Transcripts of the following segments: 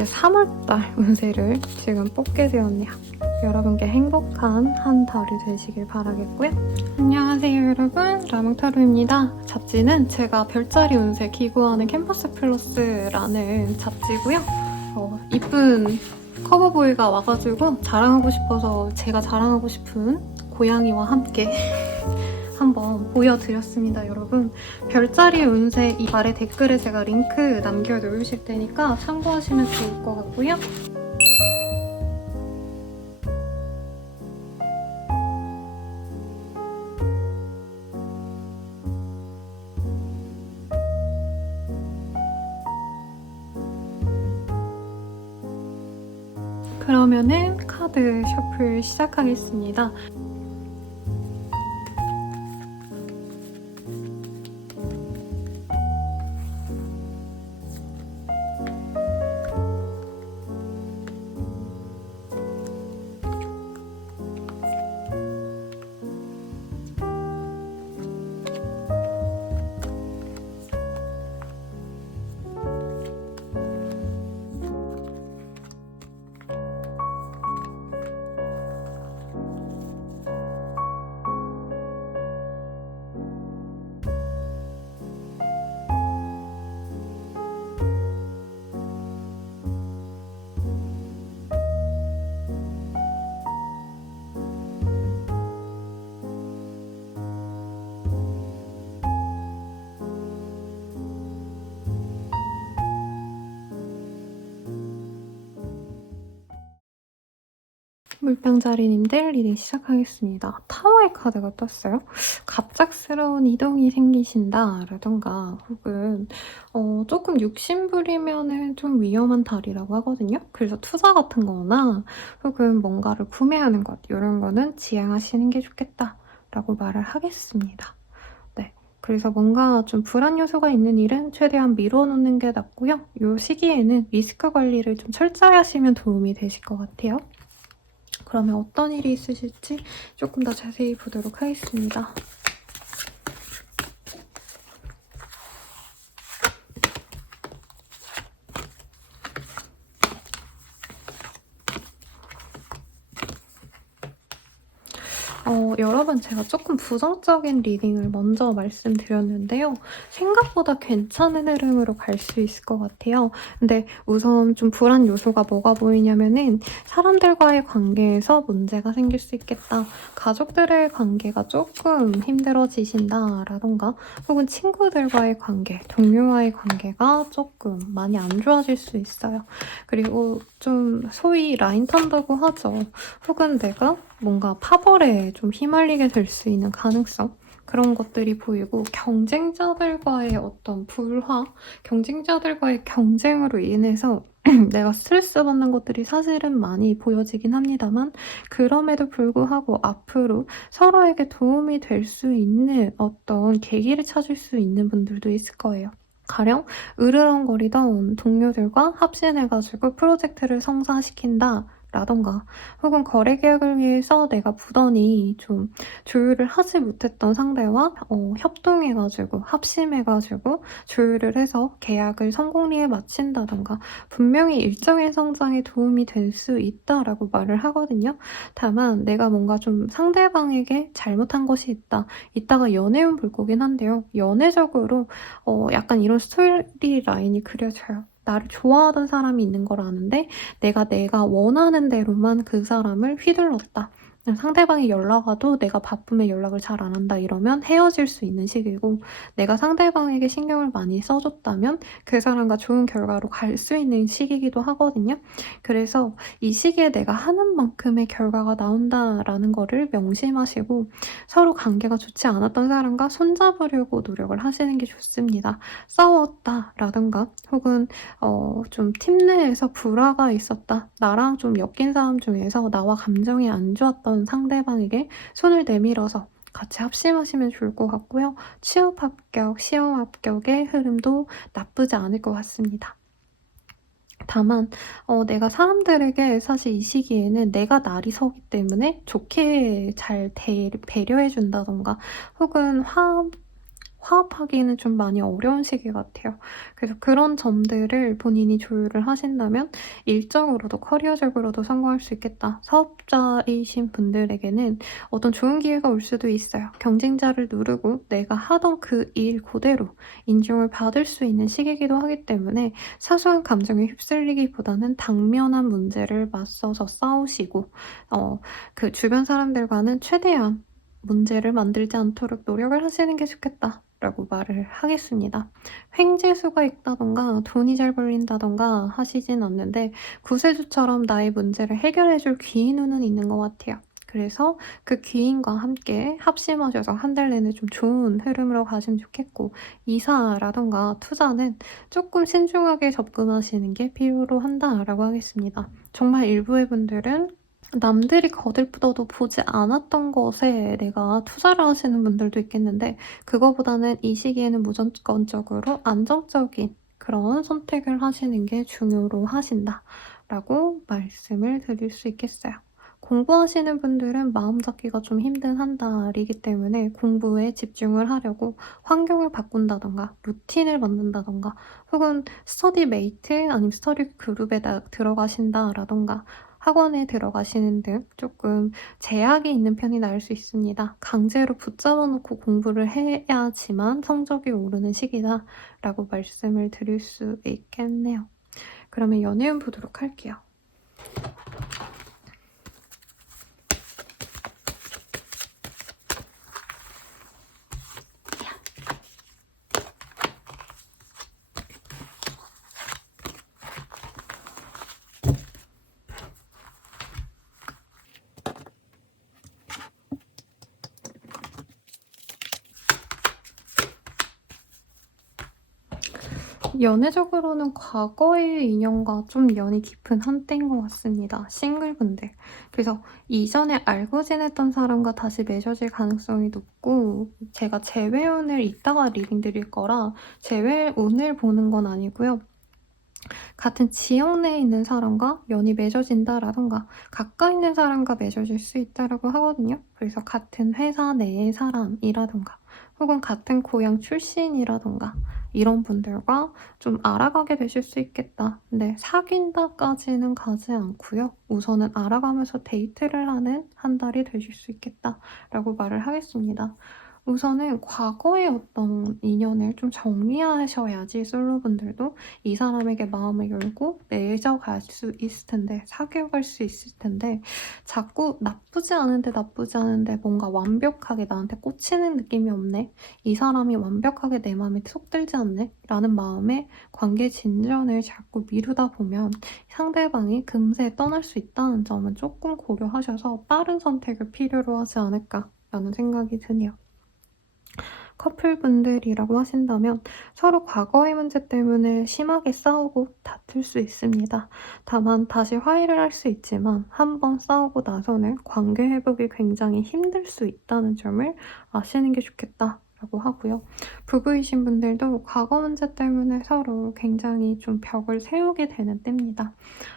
이제 3월달 운세를 지금 뽑게 되었네요. 여러분께 행복한 한 달이 되시길 바라겠고요. 안녕하세요 여러분, 라몽타로입니다. 잡지는 제가 별자리 운세 기구하는 캠퍼스 플러스라는 잡지고요. 이쁜 커버보이가 와가지고 자랑하고 싶어서 제가 자랑하고 싶은 고양이와 함께 한번 보여드렸습니다. 여러분, 별자리 운세 이 아래 댓글에 제가 링크 남겨놓으실 테니까 참고하시면 좋을 것 같고요. 그러면은 카드 셔플 시작하겠습니다. 물병자리님들 리딩 시작하겠습니다. 타워의 카드가 떴어요. 갑작스러운 이동이 생기신다 라던가 혹은 조금 욕심부리면은 좀 위험한 달이라고 하거든요. 그래서 투자 같은 거나 혹은 뭔가를 구매하는 것 이런 거는 지양하시는 게 좋겠다 라고 말을 하겠습니다. 네, 그래서 뭔가 좀 불안 요소가 있는 일은 최대한 미뤄놓는 게 낫고요. 이 시기에는 리스크 관리를 좀 철저히 하시면 도움이 되실 것 같아요. 그러면 어떤 일이 있으실지 조금 더 자세히 보도록 하겠습니다. 여러분, 제가 조금 부정적인 리딩을 먼저 말씀드렸는데요. 생각보다 괜찮은 흐름으로 갈 수 있을 것 같아요. 근데 우선 좀 불안 요소가 뭐가 보이냐면은 사람들과의 관계에서 문제가 생길 수 있겠다. 가족들의 관계가 조금 힘들어지신다라던가 혹은 친구들과의 관계, 동료와의 관계가 조금 많이 안 좋아질 수 있어요. 그리고 좀 소위 라인 탄다고 하죠. 혹은 내가 뭔가 파벌에 좀 휘말리게 될 수 있는 가능성, 그런 것들이 보이고 경쟁자들과의 어떤 불화, 경쟁자들과의 경쟁으로 인해서 내가 스트레스 받는 것들이 사실은 많이 보여지긴 합니다만 그럼에도 불구하고 앞으로 서로에게 도움이 될 수 있는 어떤 계기를 찾을 수 있는 분들도 있을 거예요. 가령 으르렁거리던 동료들과 합심해가지고 프로젝트를 성사시킨다 라던가 혹은 거래 계약을 위해서 내가 부단히 좀 조율을 하지 못했던 상대와 협동해가지고 합심해가지고 조율을 해서 계약을 성공리에 마친다던가 분명히 일정의 성장에 도움이 될 수 있다라고 말을 하거든요. 다만 내가 뭔가 좀 상대방에게 잘못한 것이 있다. 이따가 연애운 볼 거긴 한데요. 연애적으로 약간 이런 스토리 라인이 그려져요. 나를 좋아하던 사람이 있는 걸 아는데 내가 원하는 대로만 그 사람을 휘둘렀다. 상대방이 연락 와도 내가 바쁘면 연락을 잘 안 한다 이러면 헤어질 수 있는 시기고, 내가 상대방에게 신경을 많이 써줬다면 그 사람과 좋은 결과로 갈 수 있는 시기이기도 하거든요. 그래서 이 시기에 내가 하는 만큼의 결과가 나온다라는 거를 명심하시고 서로 관계가 좋지 않았던 사람과 손잡으려고 노력을 하시는 게 좋습니다. 싸웠다라든가 혹은 좀 팀 내에서 불화가 있었다. 나랑 좀 엮인 사람 중에서 나와 감정이 안 좋았던 상대방에게 손을 내밀어서 같이 합심하시면 좋을 것 같고요. 취업 합격, 시험 합격의 흐름도 나쁘지 않을 것 같습니다. 다만 내가 사람들에게 사실 이 시기에는 내가 날이 서기 때문에 좋게 잘 배려해준다던가 혹은 화합하기는 좀 많이 어려운 시기 같아요. 그래서 그런 점들을 본인이 조율을 하신다면 일적으로도 커리어적으로도 성공할 수 있겠다. 사업자이신 분들에게는 어떤 좋은 기회가 올 수도 있어요. 경쟁자를 누르고 내가 하던 그 일 그대로 인정을 받을 수 있는 시기이기도 하기 때문에 사소한 감정에 휩쓸리기보다는 당면한 문제를 맞서서 싸우시고 그 주변 사람들과는 최대한 문제를 만들지 않도록 노력을 하시는 게 좋겠다라고 말을 하겠습니다. 횡재수가 있다던가 돈이 잘 벌린다던가 하시진 않는데 구세주처럼 나의 문제를 해결해 줄 귀인운은 있는 것 같아요. 그래서 그 귀인과 함께 합심하셔서 한 달 내내 좀 좋은 흐름으로 가시면 좋겠고, 이사라던가 투자는 조금 신중하게 접근하시는 게 필요로 한다라고 하겠습니다. 정말 일부의 분들은 남들이 거들떠도 보지 않았던 것에 내가 투자를 하시는 분들도 있겠는데, 그거보다는 이 시기에는 무조건적으로 안정적인 그런 선택을 하시는 게 중요로 하신다라고 말씀을 드릴 수 있겠어요. 공부하시는 분들은 마음 잡기가 좀 힘든 한 달이기 때문에 공부에 집중을 하려고 환경을 바꾼다던가 루틴을 만든다던가 혹은 스터디 메이트 아니면 스터디 그룹에 들어가신다라던가 학원에 들어가시는 등 조금 제약이 있는 편이 나을 수 있습니다. 강제로 붙잡아 놓고 공부를 해야지만 성적이 오르는 시기다라고 말씀을 드릴 수 있겠네요. 그러면 연애운 보도록 할게요. 연애적으로는 과거의 인연과 좀 연이 깊은 한때인 것 같습니다. 싱글분들. 그래서 이전에 알고 지냈던 사람과 다시 맺어질 가능성이 높고, 제가 재회운을 이따가 리딩 드릴 거라 재회운을 보는 건 아니고요. 같은 지역 내에 있는 사람과 연이 맺어진다라던가 가까이 있는 사람과 맺어질 수 있다라고 하거든요. 그래서 같은 회사 내의 사람이라던가 혹은 같은 고향 출신이라던가 이런 분들과 좀 알아가게 되실 수 있겠다. 근데 사귄다까지는 가지 않고요. 우선은 알아가면서 데이트를 하는 한 달이 되실 수 있겠다라고 말을 하겠습니다. 우선은 과거의 어떤 인연을 좀 정리하셔야지 솔로분들도 이 사람에게 마음을 열고 맺어갈 수 있을 텐데, 사귀어갈 수 있을 텐데, 자꾸 나쁘지 않은데 뭔가 완벽하게 나한테 꽂히는 느낌이 없네, 이 사람이 완벽하게 내 마음에 쏙 들지 않네 라는 마음에 관계 진전을 자꾸 미루다 보면 상대방이 금세 떠날 수 있다는 점은 조금 고려하셔서 빠른 선택을 필요로 하지 않을까라는 생각이 드네요. 커플분들이라고 하신다면 서로 과거의 문제 때문에 심하게 싸우고 다툴 수 있습니다. 다만 다시 화해를 할 수 있지만 한 번 싸우고 나서는 관계 회복이 굉장히 힘들 수 있다는 점을 아시는 게 좋겠다라고 하고요. 부부이신 분들도 과거 문제 때문에 서로 굉장히 좀 벽을 세우게 되는 때입니다.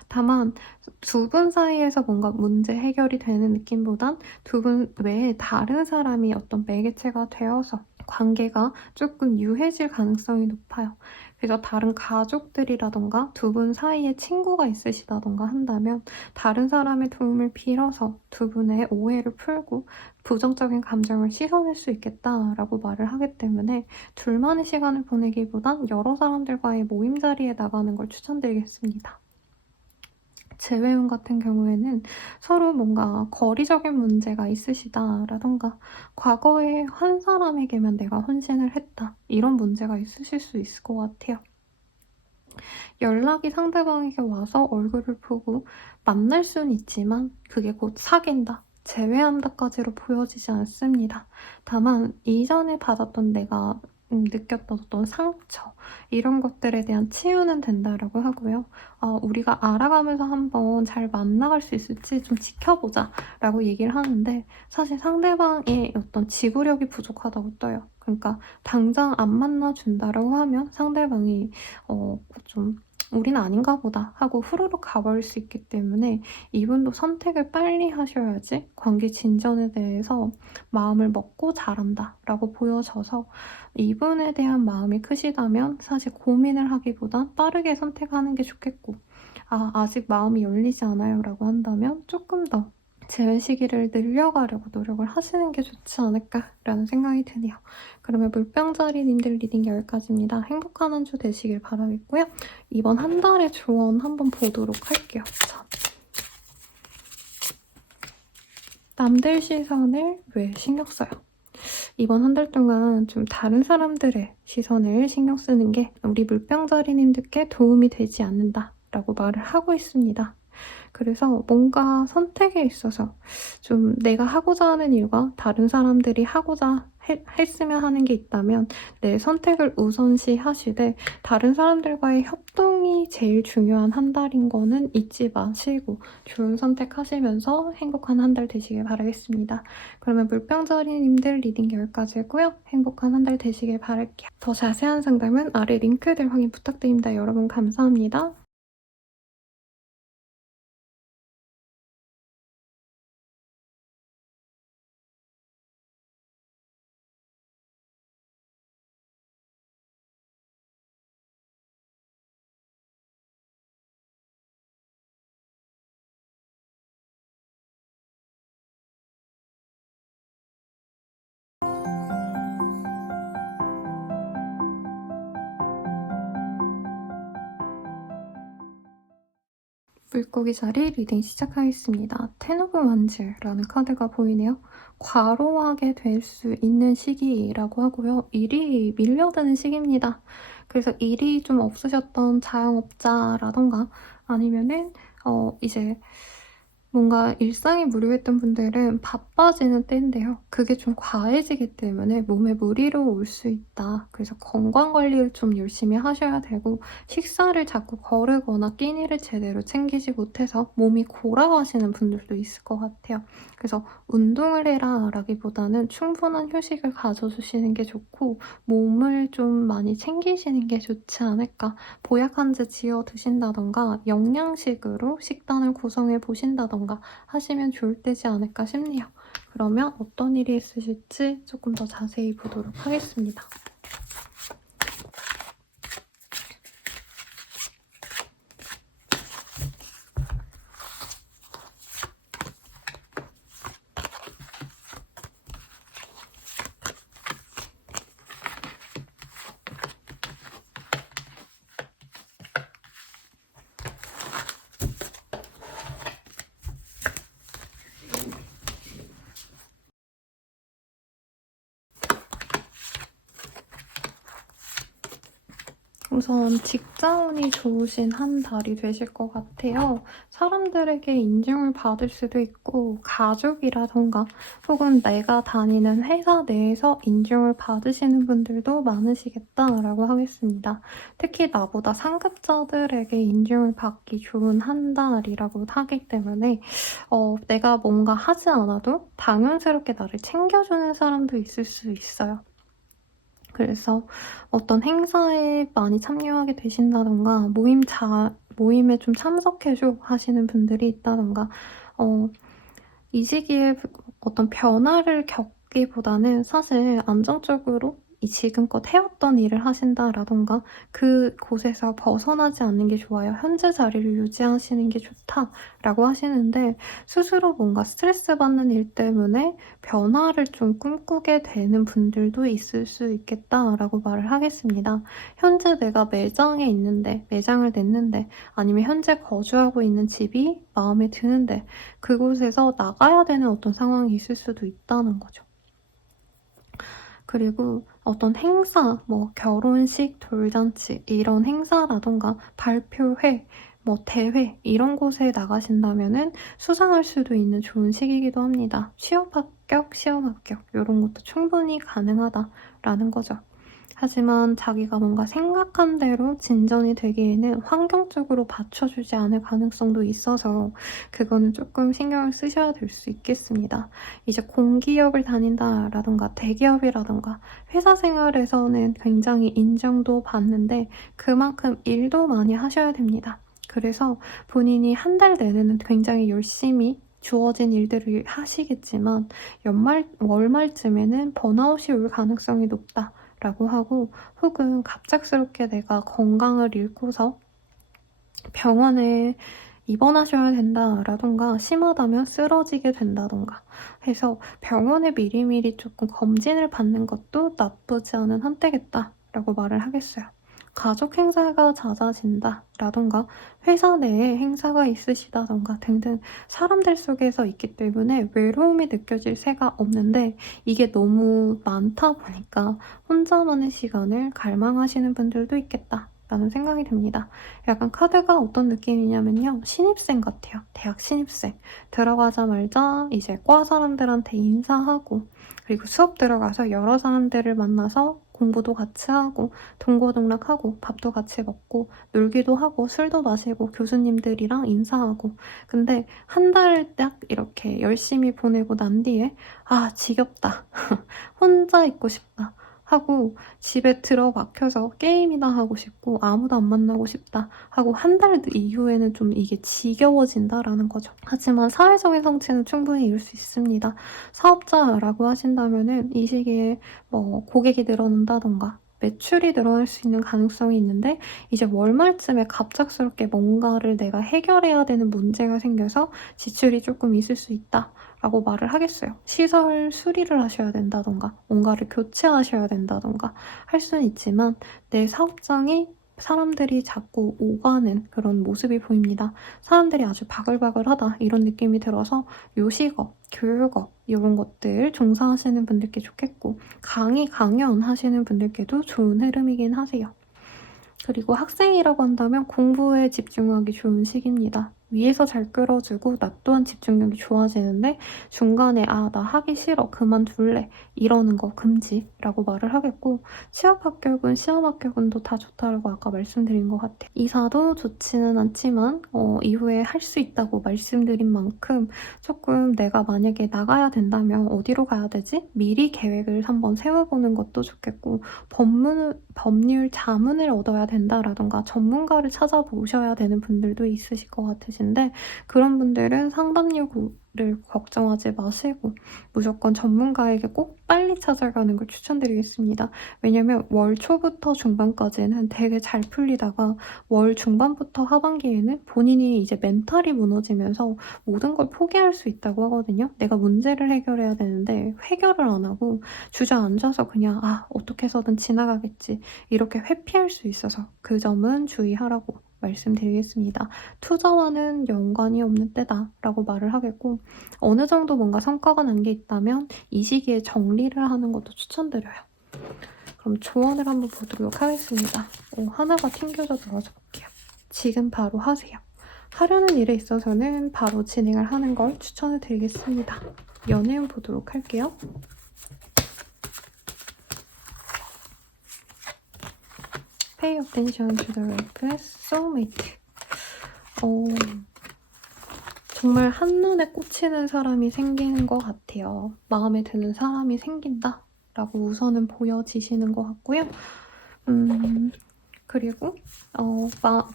다만 두 분 사이에서 뭔가 문제 해결이 되는 느낌보단 두 분 외에 다른 사람이 어떤 매개체가 되어서 관계가 조금 유해질 가능성이 높아요. 그래서 다른 가족들이라던가 두 분 사이에 친구가 있으시다던가 한다면 다른 사람의 도움을 빌어서 두 분의 오해를 풀고 부정적인 감정을 씻어낼 수 있겠다라고 말을 하기 때문에 둘만의 시간을 보내기보단 여러 사람들과의 모임 자리에 나가는 걸 추천드리겠습니다. 재회운 같은 경우에는 서로 뭔가 거리적인 문제가 있으시다라던가 과거에 한 사람에게만 내가 헌신을 했다 이런 문제가 있으실 수 있을 것 같아요. 연락이 상대방에게 와서 얼굴을 보고 만날 수는 있지만 그게 곧 사귄다, 재회한다까지로 보여지지 않습니다. 다만 이전에 받았던 내가 느꼈던 어떤 상처 이런 것들에 대한 치유는 된다라고 하고요. 우리가 알아가면서 한번 잘 만나갈 수 있을지 좀 지켜보자 라고 얘기를 하는데, 사실 상대방의 어떤 지구력이 부족하다고 떠요. 그러니까 당장 안 만나준다라고 하면 상대방이 좀 우리는 아닌가 보다 하고 후루룩 가버릴 수 있기 때문에 이분도 선택을 빨리 하셔야지 관계 진전에 대해서 마음을 먹고 잘한다라고 보여져서 이분에 대한 마음이 크시다면 사실 고민을 하기보다 빠르게 선택하는 게 좋겠고 아직 마음이 열리지 않아요 라고 한다면 조금 더 제외 시기를 늘려가려고 노력을 하시는 게 좋지 않을까라는 생각이 드네요. 그러면 물병자리님들 리딩 여기까지입니다. 행복한 한 주 되시길 바라겠고요. 이번 한 달의 조언 한번 보도록 할게요. 자, 남들 시선을 왜 신경 써요? 이번 한 달 동안 좀 다른 사람들의 시선을 신경 쓰는 게 우리 물병자리님들께 도움이 되지 않는다라고 말을 하고 있습니다. 그래서 뭔가 선택에 있어서 좀 내가 하고자 하는 일과 다른 사람들이 하고자 했으면 하는 게 있다면 내 선택을 우선시 하시되 다른 사람들과의 협동이 제일 중요한 한 달인 거는 잊지 마시고 좋은 선택하시면서 행복한 한 달 되시길 바라겠습니다. 그러면 물병자리님들 리딩 여기까지고요. 행복한 한 달 되시길 바랄게요. 더 자세한 상담은 아래 링크들 확인 부탁드립니다. 여러분 감사합니다. 물고기 자리 리딩 시작하겠습니다. 텐 오브 완즈라는 카드가 보이네요. 과로하게 될 수 있는 시기라고 하고요. 일이 밀려드는 시기입니다. 그래서 일이 좀 없으셨던 자영업자라던가 아니면은 이제 뭔가 일상이 무료했던 분들은 바빠지는 때인데요. 그게 좀 과해지기 때문에 몸에 무리로 올 수 있다. 그래서 건강관리를 좀 열심히 하셔야 되고 식사를 자꾸 거르거나 끼니를 제대로 챙기지 못해서 몸이 골아가시는 분들도 있을 것 같아요. 그래서 운동을 해라 라기보다는 충분한 휴식을 가져주시는 게 좋고 몸을 좀 많이 챙기시는 게 좋지 않을까. 보약 한 제 지어 드신다던가 영양식으로 식단을 구성해 보신다던가 하시면 좋을 때지 않을까 싶네요. 그러면 어떤 일이 있으실지 조금 더 자세히 보도록 하겠습니다. 우선 직장운이 좋으신 한 달이 되실 것 같아요. 사람들에게 인정을 받을 수도 있고 가족이라던가 혹은 내가 다니는 회사 내에서 인정을 받으시는 분들도 많으시겠다라고 하겠습니다. 특히 나보다 상급자들에게 인정을 받기 좋은 한 달이라고 하기 때문에 내가 뭔가 하지 않아도 당연스럽게 나를 챙겨주는 사람도 있을 수 있어요. 그래서 어떤 행사에 많이 참여하게 되신다던가 모임에 좀 참석해줘 하시는 분들이 있다던가 이 시기에 어떤 변화를 겪기보다는 사실 안정적으로 이 지금껏 해왔던 일을 하신다라던가 그곳에서 벗어나지 않는 게 좋아요. 현재 자리를 유지하시는 게 좋다라고 하시는데 스스로 뭔가 스트레스 받는 일 때문에 변화를 좀 꿈꾸게 되는 분들도 있을 수 있겠다라고 말을 하겠습니다. 현재 내가 매장에 있는데, 매장을 냈는데 아니면 현재 거주하고 있는 집이 마음에 드는데 그곳에서 나가야 되는 어떤 상황이 있을 수도 있다는 거죠. 그리고 어떤 행사, 뭐 결혼식, 돌잔치 이런 행사라던가 발표회, 뭐 대회 이런 곳에 나가신다면은 수상할 수도 있는 좋은 시기이기도 합니다. 취업 합격, 시험 합격 이런 것도 충분히 가능하다라는 거죠. 하지만 자기가 뭔가 생각한 대로 진전이 되기에는 환경적으로 받쳐주지 않을 가능성도 있어서 그거는 조금 신경을 쓰셔야 될 수 있겠습니다. 이제 공기업을 다닌다라든가 대기업이라든가 회사 생활에서는 굉장히 인정도 받는데 그만큼 일도 많이 하셔야 됩니다. 그래서 본인이 한 달 내내는 굉장히 열심히 주어진 일들을 하시겠지만 월말쯤에는 번아웃이 올 가능성이 높다. 라고 하고 혹은 갑작스럽게 내가 건강을 잃고서 병원에 입원하셔야 된다라던가 심하다면 쓰러지게 된다던가 해서 병원에 미리미리 조금 검진을 받는 것도 나쁘지 않은 한때겠다라고 말을 하겠어요. 가족 행사가 잦아진다라던가 회사 내에 행사가 있으시다던가 등등 사람들 속에서 있기 때문에 외로움이 느껴질 새가 없는데 이게 너무 많다 보니까 혼자만의 시간을 갈망하시는 분들도 있겠다. 라는 생각이 듭니다. 약간 카드가 어떤 느낌이냐면요. 신입생 같아요. 대학 신입생. 들어가자마자 이제 과 사람들한테 인사하고 그리고 수업 들어가서 여러 사람들을 만나서 공부도 같이 하고 동고동락하고 밥도 같이 먹고 놀기도 하고 술도 마시고 교수님들이랑 인사하고 근데 한 달 딱 이렇게 열심히 보내고 난 뒤에 아 지겹다. 혼자 있고 싶다. 하고 집에 들어박혀서 게임이나 하고 싶고 아무도 안 만나고 싶다 하고 한 달 이후에는 좀 이게 지겨워진다라는 거죠. 하지만 사회적인 성취는 충분히 이룰 수 있습니다. 사업자라고 하신다면은 이 시기에 뭐 고객이 늘어난다던가 매출이 늘어날 수 있는 가능성이 있는데 이제 월말쯤에 갑작스럽게 뭔가를 내가 해결해야 되는 문제가 생겨서 지출이 조금 있을 수 있다. 라고 말을 하겠어요. 시설 수리를 하셔야 된다던가 뭔가를 교체하셔야 된다던가 할 수는 있지만 내 사업장이 사람들이 자꾸 오가는 그런 모습이 보입니다. 사람들이 아주 바글바글하다 이런 느낌이 들어서 요식업, 교육업 이런 것들 종사하시는 분들께 좋겠고 강연 하시는 분들께도 좋은 흐름이긴 하세요. 그리고 학생이라고 한다면 공부에 집중하기 좋은 시기입니다. 위에서 잘 끌어주고 나 또한 집중력이 좋아지는데 중간에 아, 나 하기 싫어. 그만둘래. 이러는 거 금지라고 말을 하겠고 취업 합격은 시험 합격은도 다 좋다라고 아까 말씀드린 것 같아요. 이사도 좋지는 않지만 이후에 할 수 있다고 말씀드린 만큼 조금 내가 만약에 나가야 된다면 어디로 가야 되지? 미리 계획을 한번 세워보는 것도 좋겠고 법률 자문을 얻어야 된다라던가 전문가를 찾아보셔야 되는 분들도 있으실 것 같으신데 그런 분들은 상담료를 걱정하지 마시고 무조건 전문가에게 꼭 빨리 찾아가는 걸 추천드리겠습니다. 왜냐면 월 초부터 중반까지는 되게 잘 풀리다가 월 중반부터 하반기에는 본인이 이제 멘탈이 무너지면서 모든 걸 포기할 수 있다고 하거든요. 내가 문제를 해결해야 되는데 해결을 안 하고 주저앉아서 그냥 아 어떻게 해서든 지나가겠지 이렇게 회피할 수 있어서 그 점은 주의하라고 말씀드리겠습니다. 투자와는 연관이 없는 때다라고 말을 하겠고 어느 정도 뭔가 성과가 난 게 있다면 이 시기에 정리를 하는 것도 추천드려요. 그럼 조언을 한번 보도록 하겠습니다. 하나가 튕겨져 들어와서 볼게요. 지금 바로 하세요. 하려는 일에 있어서는 바로 진행을 하는 걸 추천을 드리겠습니다. 연애운 보도록 할게요. Pay attention to the red soulmate. 정말 한눈에 꽂히는 사람이 생기는 것 같아요. 마음에 드는 사람이 생긴다 라고 우선은 보여지시는 것 같고요. 그리고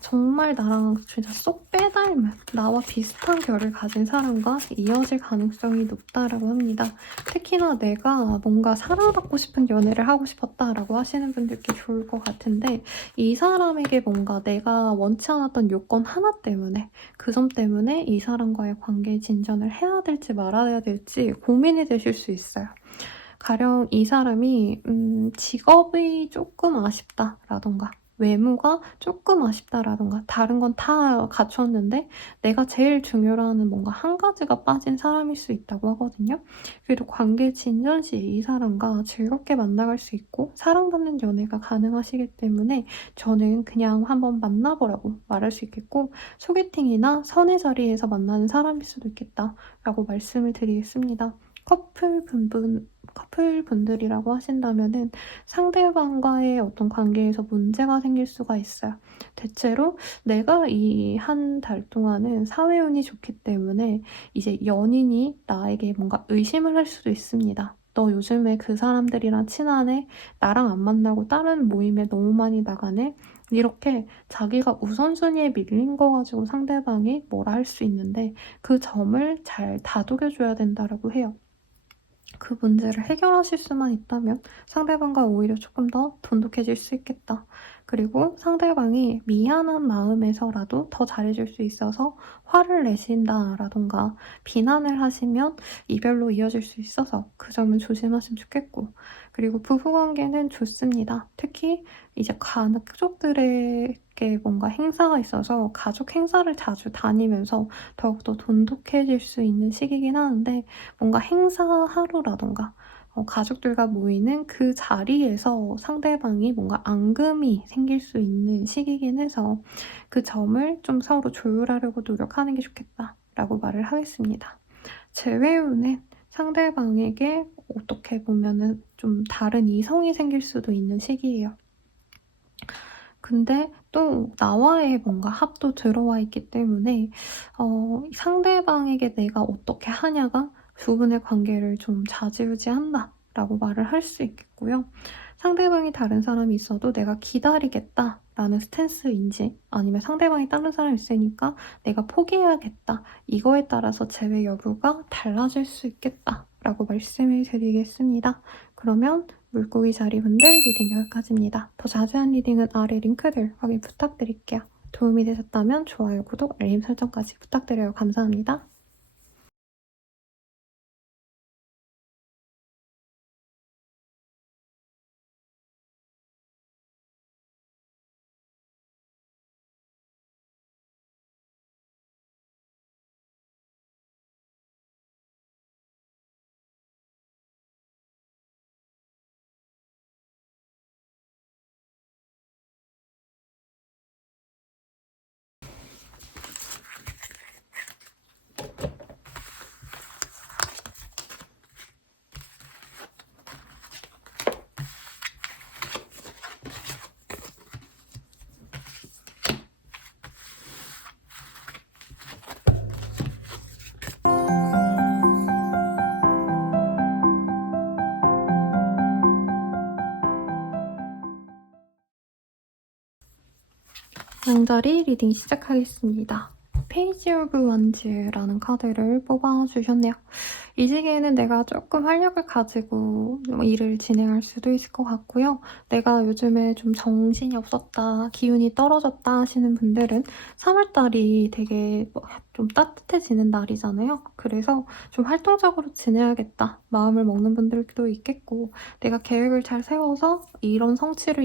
정말 나랑 진짜 쏙 빼닮은 나와 비슷한 결을 가진 사람과 이어질 가능성이 높다라고 합니다. 특히나 내가 뭔가 사랑받고 싶은 연애를 하고 싶었다라고 하시는 분들께 좋을 것 같은데 이 사람에게 뭔가 내가 원치 않았던 요건 하나 때문에 그 점 때문에 이 사람과의 관계 진전을 해야 될지 말아야 될지 고민이 되실 수 있어요. 가령 이 사람이 직업이 조금 아쉽다라던가 외모가 조금 아쉽다라던가 다른 건 다 갖췄는데 내가 제일 중요로 하는 뭔가 한 가지가 빠진 사람일 수 있다고 하거든요. 그래도 관계 진전 시 이 사람과 즐겁게 만나갈 수 있고 사랑받는 연애가 가능하시기 때문에 저는 그냥 한번 만나보라고 말할 수 있겠고 소개팅이나 선의 자리에서 만나는 사람일 수도 있겠다라고 말씀을 드리겠습니다. 커플분들이라고 하신다면은 상대방과의 어떤 관계에서 문제가 생길 수가 있어요. 대체로 내가 이 한 달 동안은 사회운이 좋기 때문에 이제 연인이 나에게 뭔가 의심을 할 수도 있습니다. "너 요즘에 그 사람들이랑 친하네? 나랑 안 만나고 다른 모임에 너무 많이 나가네?" 이렇게 자기가 우선순위에 밀린 거 가지고 상대방이 뭐라 할 수 있는데 그 점을 잘 다독여 줘야 된다라고 해요. 그 문제를 해결하실 수만 있다면 상대방과 오히려 조금 더 돈독해질 수 있겠다. 그리고 상대방이 미안한 마음에서라도 더 잘해줄 수 있어서 화를 내신다라던가 비난을 하시면 이별로 이어질 수 있어서 그 점은 조심하시면 좋겠고. 그리고 부부관계는 좋습니다. 특히 이제 가족들에게 뭔가 행사가 있어서 가족 행사를 자주 다니면서 더욱더 돈독해질 수 있는 시기긴 하는데 뭔가 행사 하루라던가 가족들과 모이는 그 자리에서 상대방이 뭔가 앙금이 생길 수 있는 시기긴 해서 그 점을 좀 서로 조율하려고 노력하는 게 좋겠다라고 말을 하겠습니다. 제외 후는 상대방에게 어떻게 보면은 좀 다른 이성이 생길 수도 있는 시기예요. 근데 또 나와의 뭔가 합도 들어와 있기 때문에 상대방에게 내가 어떻게 하냐가 두 분의 관계를 좀 좌지우지한다라고 말을 할 수 있겠고요. 상대방이 다른 사람이 있어도 '내가 기다리겠다.'라는 스탠스인지 아니면 '상대방이 다른 사람이 있으니까 내가 포기해야겠다.' 이거에 따라서 재회 여부가 달라질 수 있겠다라고 말씀을 드리겠습니다. 그러면 물고기 자리분들 리딩 여기까지입니다. 더 자세한 리딩은 아래 링크들 확인 부탁드릴게요. 도움이 되셨다면 좋아요, 구독, 알림 설정까지 부탁드려요. 감사합니다. 양자리 리딩 시작하겠습니다. 페이지 오브 원즈라는 카드를 뽑아주셨네요. 이 시기에는 내가 조금 활력을 가지고 일을 진행할 수도 있을 것 같고요. 내가 요즘에 좀 정신이 없었다, 기운이 떨어졌다 하시는 분들은 3월달이 되게 좀 따뜻해지는 날이잖아요. 그래서 좀 활동적으로 지내야겠다 마음을 먹는 분들도 있겠고 내가 계획을 잘 세워서 이런 성취를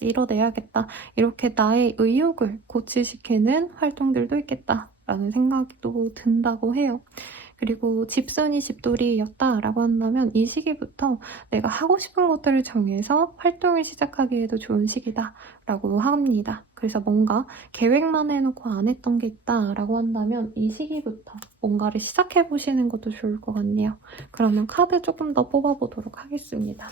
이뤄내야겠다 이렇게 나의 의욕을 고취시키는 활동들도 있겠다라는 생각이 또 든다고 해요. 그리고 집순이 집돌이였다라고 한다면 이 시기부터 내가 하고 싶은 것들을 정해서 활동을 시작하기에도 좋은 시기다라고 합니다. 그래서 뭔가 계획만 해놓고 안 했던 게 있다라고 한다면 이 시기부터 뭔가를 시작해보시는 것도 좋을 것 같네요. 그러면 카드 조금 더 뽑아보도록 하겠습니다.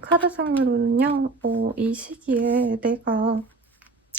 카드상으로는요. 이 시기에 내가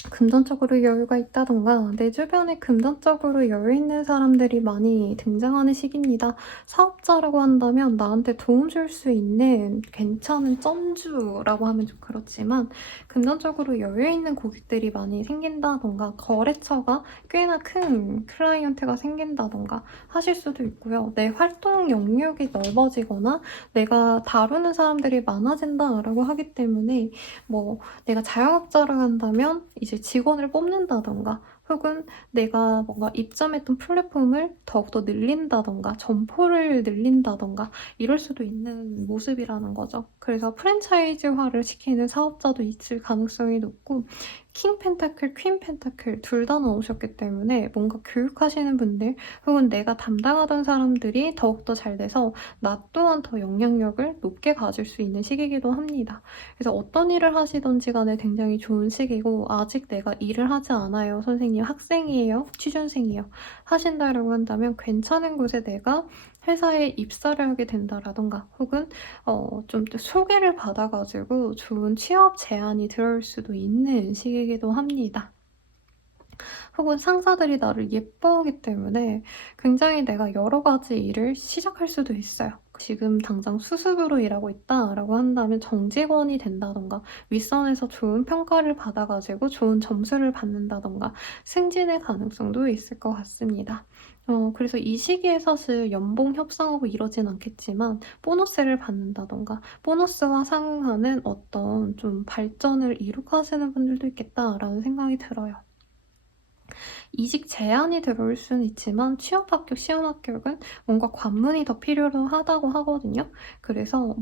금전적으로 여유가 있다던가 내 주변에 금전적으로 여유 있는 사람들이 많이 등장하는 시기입니다. 사업자라고 한다면 나한테 도움 줄 수 있는 괜찮은 점주라고 하면 좀 그렇지만 금전적으로 여유 있는 고객들이 많이 생긴다던가 거래처가 꽤나 큰 클라이언트가 생긴다던가 하실 수도 있고요. 내 활동 영역이 넓어지거나 내가 다루는 사람들이 많아진다라고 하기 때문에 뭐 내가 자영업자를 한다면 이제 직원을 뽑는다던가 혹은 내가 뭔가 입점했던 플랫폼을 더욱더 늘린다던가 점포를 늘린다던가 이럴 수도 있는 모습이라는 거죠. 그래서 프랜차이즈화를 시키는 사업자도 있을 가능성이 높고 킹 펜타클, 퀸 펜타클 둘 다 나오셨기 때문에 뭔가 교육하시는 분들 혹은 내가 담당하던 사람들이 더욱더 잘 돼서 나 또한 더 영향력을 높게 가질 수 있는 시기이기도 합니다. 그래서 어떤 일을 하시든지 간에 굉장히 좋은 시기고 아직 내가 일을 하지 않아요. 선생님 학생이에요. 취준생이에요. 하신다라고 한다면 괜찮은 곳에 내가 회사에 입사를 하게 된다라던가 혹은 좀 소개를 받아가지고 좋은 취업 제안이 들어올 수도 있는 시기이기도 합니다. 혹은 상사들이 나를 예뻐하기 때문에 굉장히 내가 여러 가지 일을 시작할 수도 있어요. 지금 당장 수습으로 일하고 있다라고 한다면 정직원이 된다던가 윗선에서 좋은 평가를 받아가지고 좋은 점수를 받는다던가 승진의 가능성도 있을 것 같습니다. 그래서 이 시기에 사실 연봉 협상하고 이러진 않겠지만 보너스를 받는다던가 보너스와 상응하는 어떤 좀 발전을 이룩하시는 분들도 있겠다라는 생각이 들어요. 이직 제한이 들어올 수는 있지만 취업 합격, 시험 합격은 뭔가 관문이 더 필요하다고 하거든요. 그래서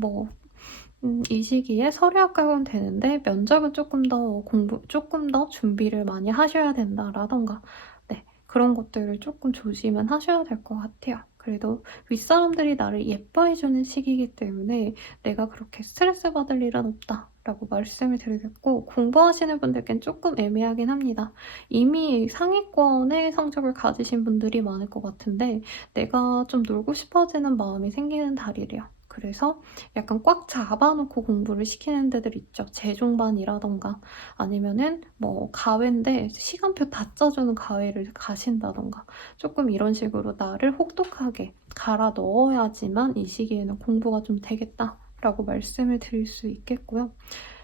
이 시기에 서류 합격은 되는데 면접은 조금 더 준비를 많이 하셔야 된다라던가 네, 그런 것들을 조금 조심은 하셔야 될 것 같아요. 그래도 윗사람들이 나를 예뻐해주는 시기이기 때문에 내가 그렇게 스트레스 받을 일은 없다라고 말씀을 드리겠고 공부하시는 분들께는 조금 애매하긴 합니다. 이미 상위권의 성적을 가지신 분들이 많을 것 같은데 내가 좀 놀고 싶어지는 마음이 생기는 달이래요. 그래서 약간 꽉 잡아놓고 공부를 시키는 데들 있죠. 재종반이라던가 아니면은 뭐 가외인데 시간표 다 짜주는 가외를 가신다던가 조금 이런 식으로 나를 혹독하게 갈아 넣어야지만 이 시기에는 공부가 좀 되겠다라고 말씀을 드릴 수 있겠고요.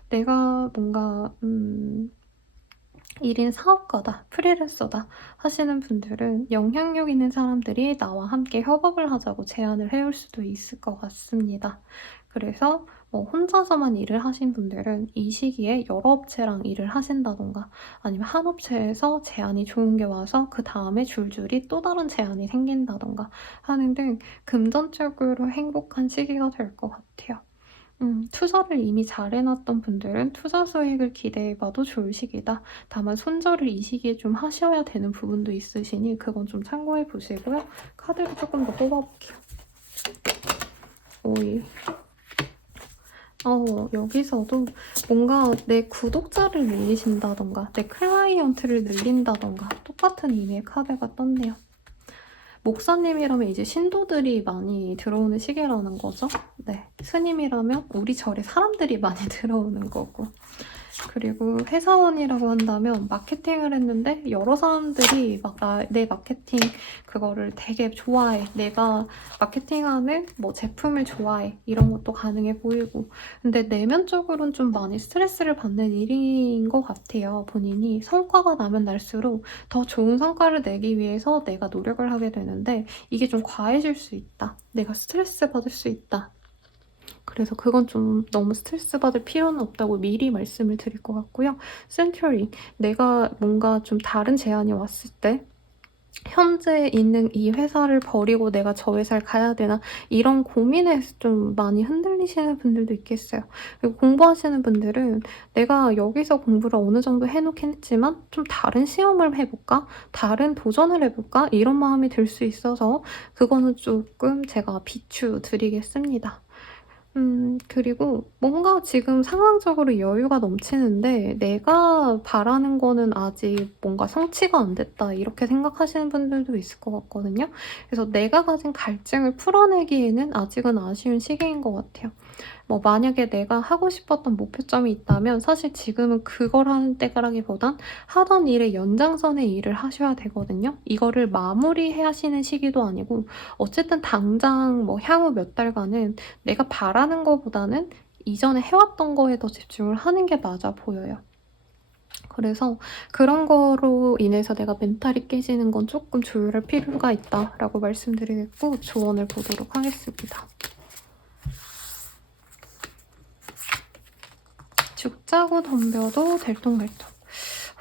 내가 뭔가 1인 사업가다, 프리랜서다 하시는 분들은 영향력 있는 사람들이 나와 함께 협업을 하자고 제안을 해올 수도 있을 것 같습니다. 그래서 혼자서만 일을 하신 분들은 이 시기에 여러 업체랑 일을 하신다던가 아니면 한 업체에서 제안이 좋은 게 와서 그 다음에 줄줄이 또 다른 제안이 생긴다던가 하는 등 금전적으로 행복한 시기가 될 것 같아요. 투자를 이미 잘 해놨던 분들은 투자 수익을 기대해봐도 좋을 시기다. 다만 손절을 이 시기에 좀 하셔야 되는 부분도 있으시니 그건 좀 참고해 보시고요. 카드를 조금 더 뽑아볼게요. 오이. 여기서도 뭔가 내 구독자를 늘리신다던가 내 클라이언트를 늘린다던가 똑같은 의미의 카드가 떴네요. 목사님이라면 이제 신도들이 많이 들어오는 시기라는 거죠. 네, 스님이라면 우리 절에 사람들이 많이 들어오는 거고 그리고 회사원이라고 한다면 마케팅을 했는데 여러 사람들이 막 내 마케팅 그거를 되게 좋아해. 내가 마케팅하는 뭐 제품을 좋아해. 이런 것도 가능해 보이고 근데 내면적으로는 좀 많이 스트레스를 받는 일인 것 같아요. 본인이 성과가 나면 날수록 더 좋은 성과를 내기 위해서 내가 노력을 하게 되는데 이게 좀 과해질 수 있다. 내가 스트레스 받을 수 있다. 그래서 그건 좀 너무 스트레스 받을 필요는 없다고 미리 말씀을 드릴 것 같고요. 센터링, 내가 뭔가 좀 다른 제안이 왔을 때 현재 있는 이 회사를 버리고 내가 저 회사를 가야 되나 이런 고민에서 좀 많이 흔들리시는 분들도 있겠어요. 그리고 공부하시는 분들은 내가 여기서 공부를 어느 정도 해놓긴 했지만 좀 다른 시험을 해볼까? 다른 도전을 해볼까? 이런 마음이 들 수 있어서 그거는 조금 제가 비추드리겠습니다. 그리고 뭔가 지금 상황적으로 여유가 넘치는데 내가 바라는 거는 아직 뭔가 성취가 안 됐다 이렇게 생각하시는 분들도 있을 것 같거든요. 그래서 내가 가진 갈증을 풀어내기에는 아직은 아쉬운 시기인 것 같아요. 만약에 내가 하고 싶었던 목표점이 있다면 사실 지금은 그걸 하는 때라기보단 하던 일의 연장선의 일을 하셔야 되거든요. 이거를 마무리해 하시는 시기도 아니고 어쨌든 당장 향후 몇 달간은 내가 바라는 것보다는 이전에 해왔던 거에 더 집중을 하는 게 맞아 보여요. 그래서 그런 거로 인해서 내가 멘탈이 깨지는 건 조금 조율할 필요가 있다라고 말씀드리겠고 조언을 보도록 하겠습니다. 죽자고 덤벼도 들통날통.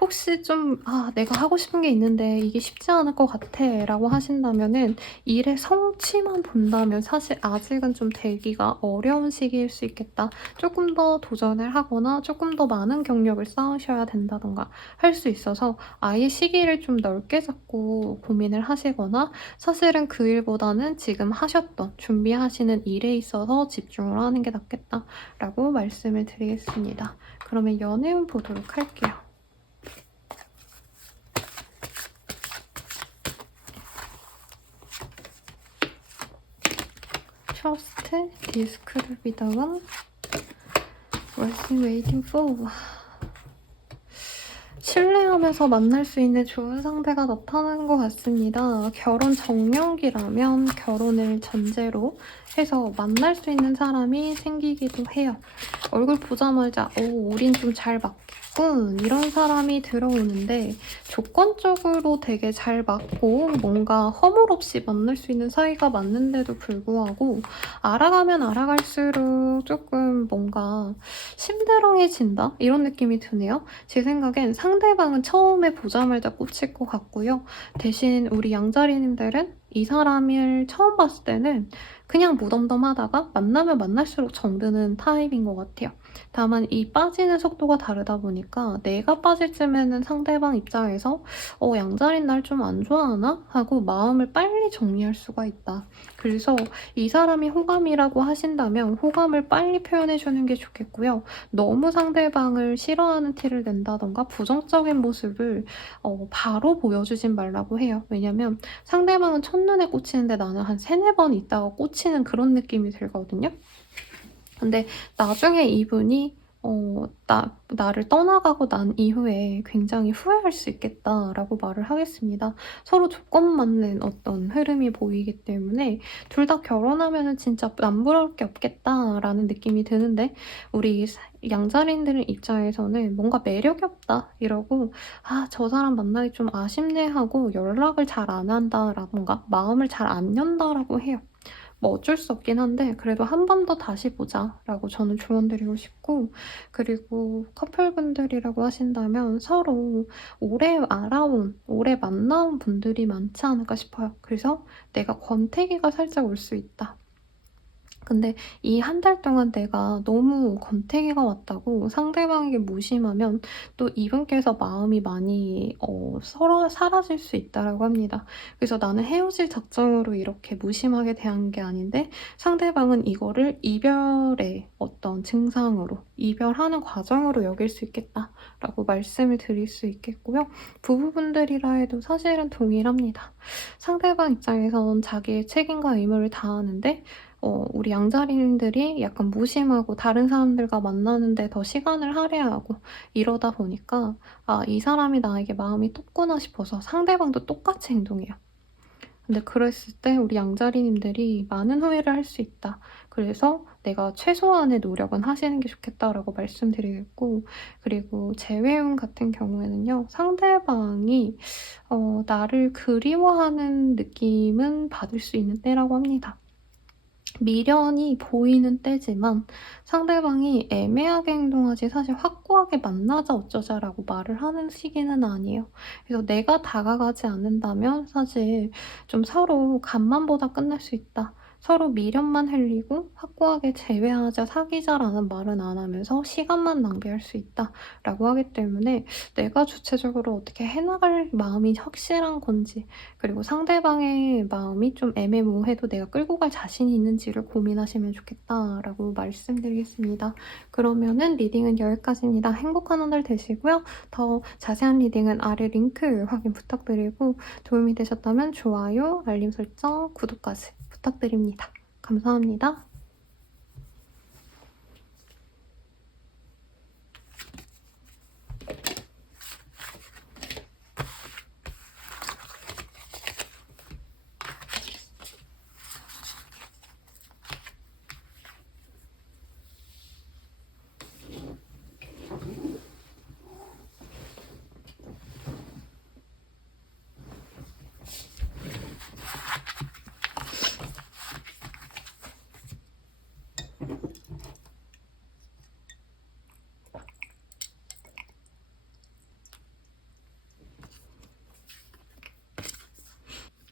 혹시 좀 내가 하고 싶은 게 있는데 이게 쉽지 않을 것 같아 라고 하신다면은 일의 성취만 본다면 사실 아직은 좀 되기가 어려운 시기일 수 있겠다. 조금 더 도전을 하거나 조금 더 많은 경력을 쌓으셔야 된다던가 할 수 있어서 아예 시기를 좀 넓게 잡고 고민을 하시거나 사실은 그 일보다는 지금 하셨던 준비하시는 일에 있어서 집중을 하는 게 낫겠다라고 말씀을 드리겠습니다. 그러면 연애운 보도록 할게요. Trust, this could be the one. What's waiting for? 신뢰하면서 만날 수 있는 좋은 상대가 나타나는 것 같습니다. 결혼 정년기라면 결혼을 전제로 해서 만날 수 있는 사람이 생기기도 해요. 얼굴 보자마자 우린 좀 잘 맞겠군 이런 사람이 들어오는데 조건적으로 되게 잘 맞고 뭔가 허물 없이 만날 수 있는 사이가 맞는데도 불구하고 알아가면 알아갈수록 조금 뭔가 심드렁해진다? 이런 느낌이 드네요. 제 생각엔 상대방은 처음에 보자마자 꽂힐 것 같고요. 대신 우리 양자리님들은 이 사람을 처음 봤을 때는 그냥 무덤덤하다가 만나면 만날수록 정드는 타입인 것 같아요. 다만 이 빠지는 속도가 다르다 보니까 내가 빠질 쯤에는 상대방 입장에서 양자린 날 좀 안 좋아하나? 하고 마음을 빨리 정리할 수가 있다. 그래서 이 사람이 호감이라고 하신다면 호감을 빨리 표현해주는 게 좋겠고요. 너무 상대방을 싫어하는 티를 낸다던가 부정적인 모습을 바로 보여주진 말라고 해요. 왜냐면 상대방은 첫눈에 꽂히는데 나는 한 3-4번 있다가 꽂히는 그런 느낌이 들거든요. 근데 나중에 이분이 나를 떠나가고 난 이후에 굉장히 후회할 수 있겠다라고 말을 하겠습니다. 서로 조건 맞는 어떤 흐름이 보이기 때문에 둘 다 결혼하면은 진짜 남부러울 게 없겠다라는 느낌이 드는데 우리 양자리인들 입장에서는 뭔가 매력이 없다 이러고 저 사람 만나기 좀 아쉽네 하고 연락을 잘 안 한다라던가 마음을 잘 안 연다라고 해요. 뭐 어쩔 수 없긴 한데 그래도 한 번 더 다시 보자라고 저는 조언드리고 싶고 그리고 커플분들이라고 하신다면 서로 오래 알아온, 오래 만나온 분들이 많지 않을까 싶어요. 그래서 내가 권태기가 살짝 올 수 있다. 근데 이 한 달 동안 내가 너무 권태기가 왔다고 상대방에게 무심하면 또 이분께서 마음이 많이 서로 사라질 수 있다라고 합니다. 그래서 나는 헤어질 작정으로 이렇게 무심하게 대한 게 아닌데 상대방은 이거를 이별의 어떤 증상으로 이별하는 과정으로 여길 수 있겠다라고 말씀을 드릴 수 있겠고요. 부부분들이라 해도 사실은 동일합니다. 상대방 입장에선 자기의 책임과 의무를 다하는데 우리 양자리님들이 약간 무심하고 다른 사람들과 만나는데 더 시간을 할애하고 이러다 보니까 이 사람이 나에게 마음이 떴구나 싶어서 상대방도 똑같이 행동해요. 근데 그랬을 때 우리 양자리님들이 많은 후회를 할 수 있다. 그래서 내가 최소한의 노력은 하시는 게 좋겠다라고 말씀드리겠고 그리고 재회운 같은 경우에는요. 상대방이 나를 그리워하는 느낌은 받을 수 있는 때라고 합니다. 미련이 보이는 때지만 상대방이 애매하게 행동하지 사실 확고하게 만나자 어쩌자라고 말을 하는 시기는 아니에요. 그래서 내가 다가가지 않는다면 사실 좀 서로 간만 보다 끝날 수 있다. 서로 미련만 흘리고 확고하게 재회하자, 사귀자라는 말은 안 하면서 시간만 낭비할 수 있다라고 하기 때문에 내가 주체적으로 어떻게 해나갈 마음이 확실한 건지 그리고 상대방의 마음이 좀 애매모호해도 내가 끌고 갈 자신이 있는지를 고민하시면 좋겠다라고 말씀드리겠습니다. 그러면은 리딩은 여기까지입니다. 행복한 한 달 되시고요. 더 자세한 리딩은 아래 링크 확인 부탁드리고 도움이 되셨다면 좋아요, 알림 설정, 구독까지 부탁드립니다. 감사합니다.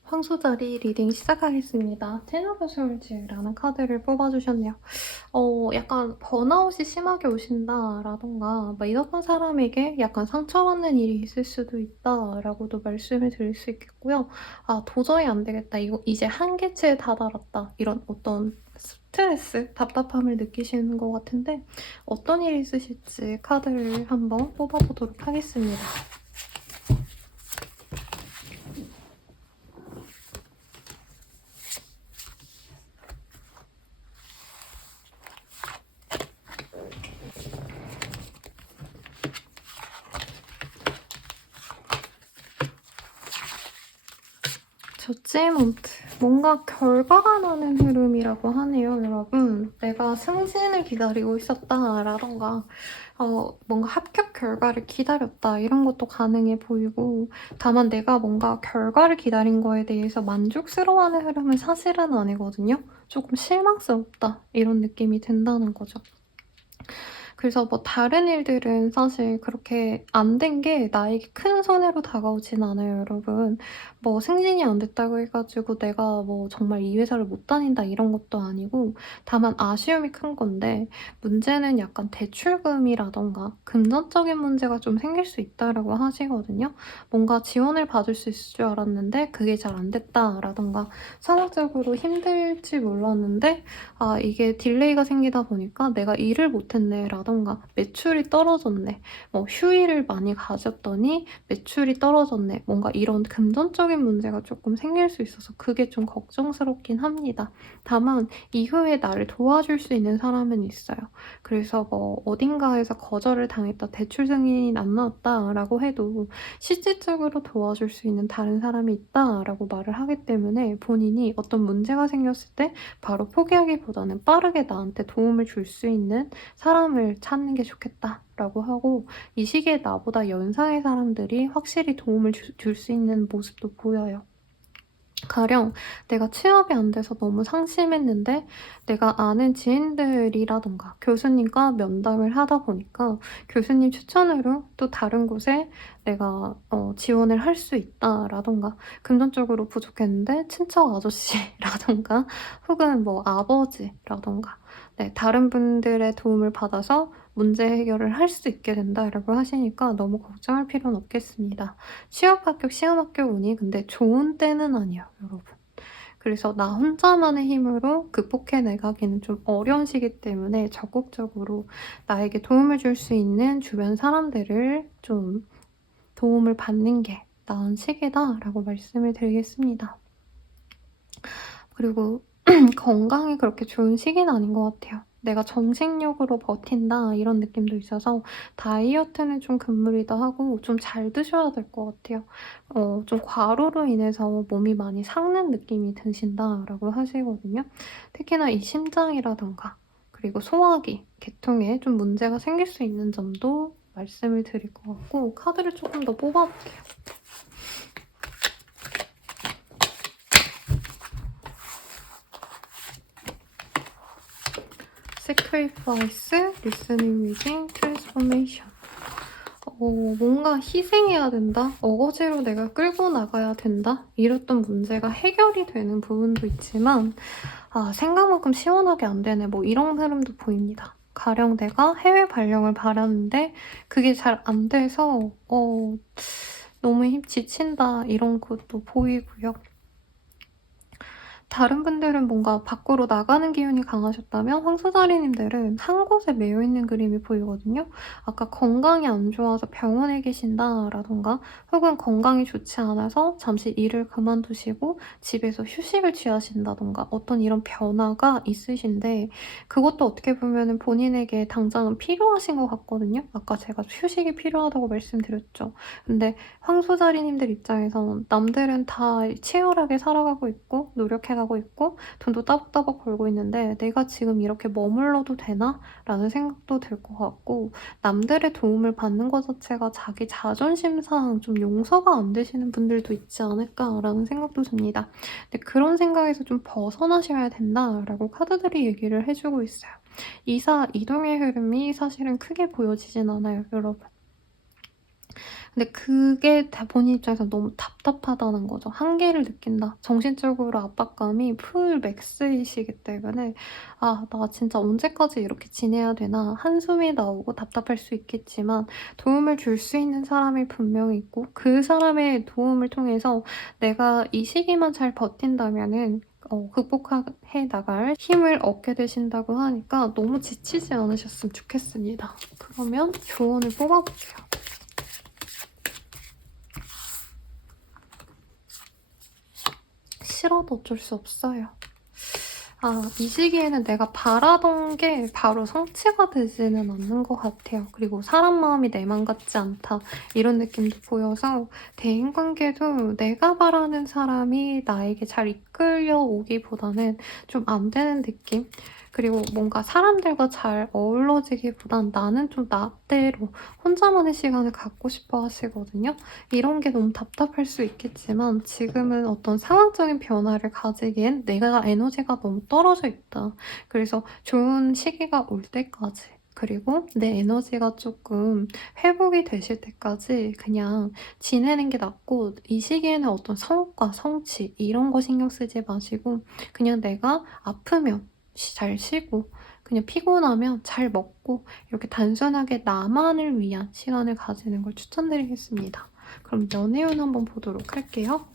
황소자리 리딩 시작하겠습니다. 테너브솔즈라는 카드를 뽑아주셨네요. 약간 번아웃이 심하게 오신다라던가 막 이런 사람에게 약간 상처받는 일이 있을 수도 있다라고도 말씀을 드릴 수 있겠고요. 아, 도저히 안 되겠다. 이거 이제 한계치에 다다랐다. 이런 어떤 스트레스, 답답함을 느끼시는 것 같은데 어떤 일이 있으실지 카드를 한번 뽑아보도록 하겠습니다. 저지먼트. 뭔가 결과가 나는 흐름이라고 하네요, 여러분. 내가 승진을 기다리고 있었다라던가 뭔가 합격 결과를 기다렸다 이런 것도 가능해 보이고 다만 내가 뭔가 결과를 기다린 거에 대해서 만족스러워하는 흐름은 사실은 아니거든요. 조금 실망스럽다 이런 느낌이 든다는 거죠. 그래서 뭐 다른 일들은 사실 그렇게 안 된 게 나에게 큰 손해로 다가오진 않아요, 여러분. 뭐 승진이 안 됐다고 해가지고 내가 뭐 정말 이 회사를 못 다닌다 이런 것도 아니고 다만 아쉬움이 큰 건데 문제는 약간 대출금이라던가 금전적인 문제가 좀 생길 수 있다라고 하시거든요. 뭔가 지원을 받을 수 있을 줄 알았는데 그게 잘 안 됐다라던가 상황적으로 힘들지 몰랐는데 아, 이게 딜레이가 생기다 보니까 내가 일을 못했네라던가 매출이 떨어졌네, 뭐 휴일을 많이 가졌더니 매출이 떨어졌네, 뭔가 이런 금전적인 문제가 조금 생길 수 있어서 그게 좀 걱정스럽긴 합니다. 다만 이후에 나를 도와줄 수 있는 사람은 있어요. 그래서 뭐 어딘가에서 거절을 당했다, 대출 승인이 안 나왔다라고 해도 실질적으로 도와줄 수 있는 다른 사람이 있다라고 말을 하기 때문에 본인이 어떤 문제가 생겼을 때 바로 포기하기보다는 빠르게 나한테 도움을 줄 수 있는 사람을 찾는 게 좋겠다라고 하고 이 시기에 나보다 연상의 사람들이 확실히 도움을 줄 수 있는 모습도 보여요. 가령 내가 취업이 안 돼서 너무 상심했는데 내가 아는 지인들이라던가 교수님과 면담을 하다 보니까 교수님 추천으로 또 다른 곳에 내가 지원을 할 수 있다라던가 금전적으로 부족했는데 친척 아저씨라던가 혹은 뭐 아버지라던가 네, 다른 분들의 도움을 받아서 문제 해결을 할 수 있게 된다라고 하시니까 너무 걱정할 필요는 없겠습니다. 취업 합격, 시험 합격 운이 근데 좋은 때는 아니에요, 여러분. 그래서 나 혼자만의 힘으로 극복해 나가기는 좀 어려운 시기 때문에 적극적으로 나에게 도움을 줄 수 있는 주변 사람들을 좀 도움을 받는 게 나은 시기다라고 말씀을 드리겠습니다. 그리고 건강이 그렇게 좋은 시기는 아닌 것 같아요. 내가 정신력으로 버틴다 이런 느낌도 있어서 다이어트는 좀 금물이다 하고 좀 잘 드셔야 될 것 같아요. 좀 과로로 인해서 몸이 많이 삭는 느낌이 드신다라고 하시거든요. 특히나 이 심장이라던가 그리고 소화기, 계통에 좀 문제가 생길 수 있는 점도 말씀을 드릴 것 같고 카드를 조금 더 뽑아볼게요. Sacrifice, Listening, Reading, Transformation. 뭔가 희생해야 된다? 어거지로 내가 끌고 나가야 된다? 이랬던 문제가 해결이 되는 부분도 있지만 아, 생각만큼 시원하게 안 되네. 뭐 이런 흐름도 보입니다. 가령 내가 해외 발령을 바랐는데 그게 잘 안 돼서 너무 지친다 이런 것도 보이고요. 다른 분들은 뭔가 밖으로 나가는 기운이 강하셨다면 황소자리님들은 한 곳에 매여 있는 그림이 보이거든요. 아까 건강이 안 좋아서 병원에 계신다라던가 혹은 건강이 좋지 않아서 잠시 일을 그만두시고 집에서 휴식을 취하신다던가 어떤 이런 변화가 있으신데 그것도 어떻게 보면 본인에게 당장은 필요하신 것 같거든요. 아까 제가 휴식이 필요하다고 말씀드렸죠. 근데 황소자리님들 입장에선 남들은 다 치열하게 살아가고 있고 노력해가고 있고 돈도 따박따박 벌고 있는데 내가 지금 이렇게 머물러도 되나? 라는 생각도 들 것 같고 남들의 도움을 받는 것 자체가 자기 자존심상 좀 용서가 안 되시는 분들도 있지 않을까라는 생각도 듭니다. 근데 그런 생각에서 좀 벗어나셔야 된다라고 카드들이 얘기를 해주고 있어요. 이사, 이동의 흐름이 사실은 크게 보여지진 않아요, 여러분. 근데 그게 다 본인 입장에서 너무 답답하다는 거죠. 한계를 느낀다. 정신적으로 압박감이 풀 맥스이시기 때문에 '아 나 진짜 언제까지 이렇게 지내야 되나.' 한숨이 나오고 답답할 수 있겠지만 도움을 줄 수 있는 사람이 분명히 있고 그 사람의 도움을 통해서 내가 이 시기만 잘 버틴다면은 극복해 나갈 힘을 얻게 되신다고 하니까 너무 지치지 않으셨으면 좋겠습니다. 그러면 조언을 뽑아 볼게요. 싫어도 어쩔 수 없어요. 이 시기에는 내가 바라던 게 바로 성취가 되지는 않는 것 같아요. 그리고 '사람 마음이 내 맘 같지 않다.' 이런 느낌도 보여서 대인관계도 내가 바라는 사람이 나에게 잘 이끌려오기보다는 좀 안 되는 느낌? 그리고 뭔가 사람들과 잘 어우러지기보단 나는 좀 나대로 혼자만의 시간을 갖고 싶어 하시거든요. 이런 게 너무 답답할 수 있겠지만 지금은 어떤 상황적인 변화를 가지기엔 내가 에너지가 너무 떨어져 있다. 그래서 좋은 시기가 올 때까지 그리고 내 에너지가 조금 회복이 되실 때까지 그냥 지내는 게 낫고 이 시기에는 어떤 성과, 성취 이런 거 신경 쓰지 마시고 그냥 내가 아프면 잘 쉬고 그냥 피곤하면 잘 먹고 이렇게 단순하게 나만을 위한 시간을 가지는 걸 추천드리겠습니다. 그럼 연애운 한번 보도록 할게요.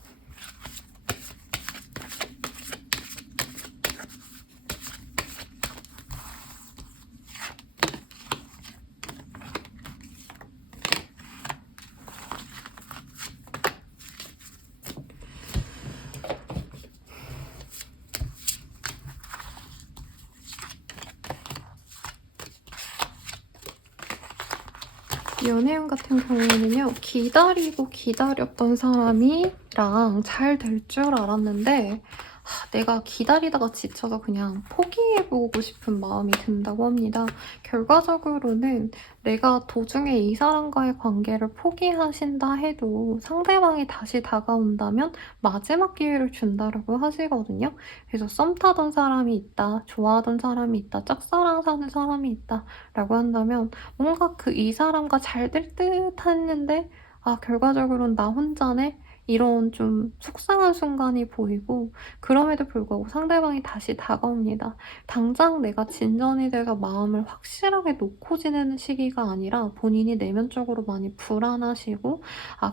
연애운 같은 경우에는요. 기다리고 기다렸던 사람이랑 잘 될 줄 알았는데 내가 기다리다가 지쳐서 그냥 포기해보고 싶은 마음이 든다고 합니다. 결과적으로는 내가 도중에 이 사람과의 관계를 포기하신다 해도 상대방이 다시 다가온다면 마지막 기회를 준다라고 하시거든요. 그래서 썸 타던 사람이 있다, 좋아하던 사람이 있다, 짝사랑하는 사람이 있다라고 한다면 뭔가 이 사람과 잘 될 듯 했는데 결과적으로는 나 혼자네? 이런 좀 속상한 순간이 보이고 그럼에도 불구하고 상대방이 다시 다가옵니다. 당장 내가 진전이 돼서 마음을 확실하게 놓고 지내는 시기가 아니라 본인이 내면적으로 많이 불안하시고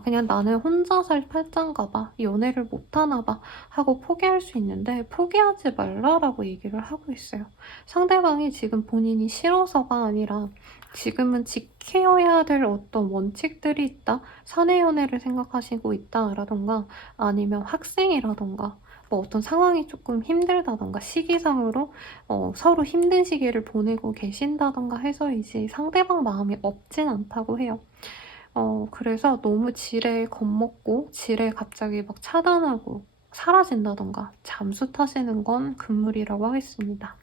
그냥 나는 혼자 살 팔자인가 봐. 연애를 못하나 봐. 하고 포기할 수 있는데 포기하지 말라라고 얘기를 하고 있어요. 상대방이 지금 본인이 싫어서가 아니라 지금은 지켜야 될 어떤 원칙들이 있다. 사내 연애를 생각하시고 있다라던가 아니면 학생이라던가 뭐 어떤 상황이 조금 힘들다던가 시기상으로 서로 힘든 시기를 보내고 계신다던가 해서이지 상대방 마음이 없진 않다고 해요. 그래서 너무 지레 겁먹고 지레 갑자기 막 차단하고 사라진다던가 잠수 타시는 건 금물이라고 하겠습니다.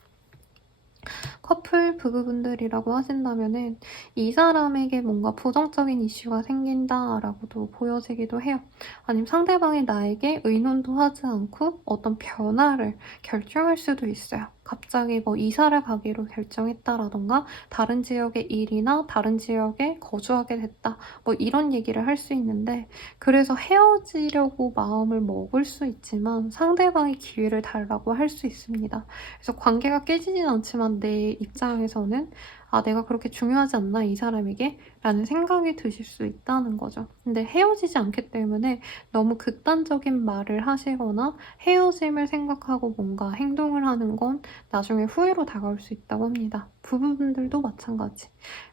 커플 부부분들이라고 하신다면은 이 사람에게 뭔가 부정적인 이슈가 생긴다라고도 보여지기도 해요. 아니면 상대방이 나에게 의논도 하지 않고 어떤 변화를 결정할 수도 있어요. 갑자기 뭐 이사를 가기로 결정했다라던가 다른 지역의 일이나 다른 지역에 거주하게 됐다. 뭐 이런 얘기를 할 수 있는데 그래서 헤어지려고 마음을 먹을 수 있지만 상대방이 기회를 달라고 할 수 있습니다. 그래서 관계가 깨지진 않지만 내 입장에서는 '아 내가 그렇게 중요하지 않나 이 사람에게?' 라는 생각이 드실 수 있다는 거죠. 근데 헤어지지 않기 때문에 너무 극단적인 말을 하시거나 헤어짐을 생각하고 뭔가 행동을 하는 건 나중에 후회로 다가올 수 있다고 합니다. 부부분들도 마찬가지.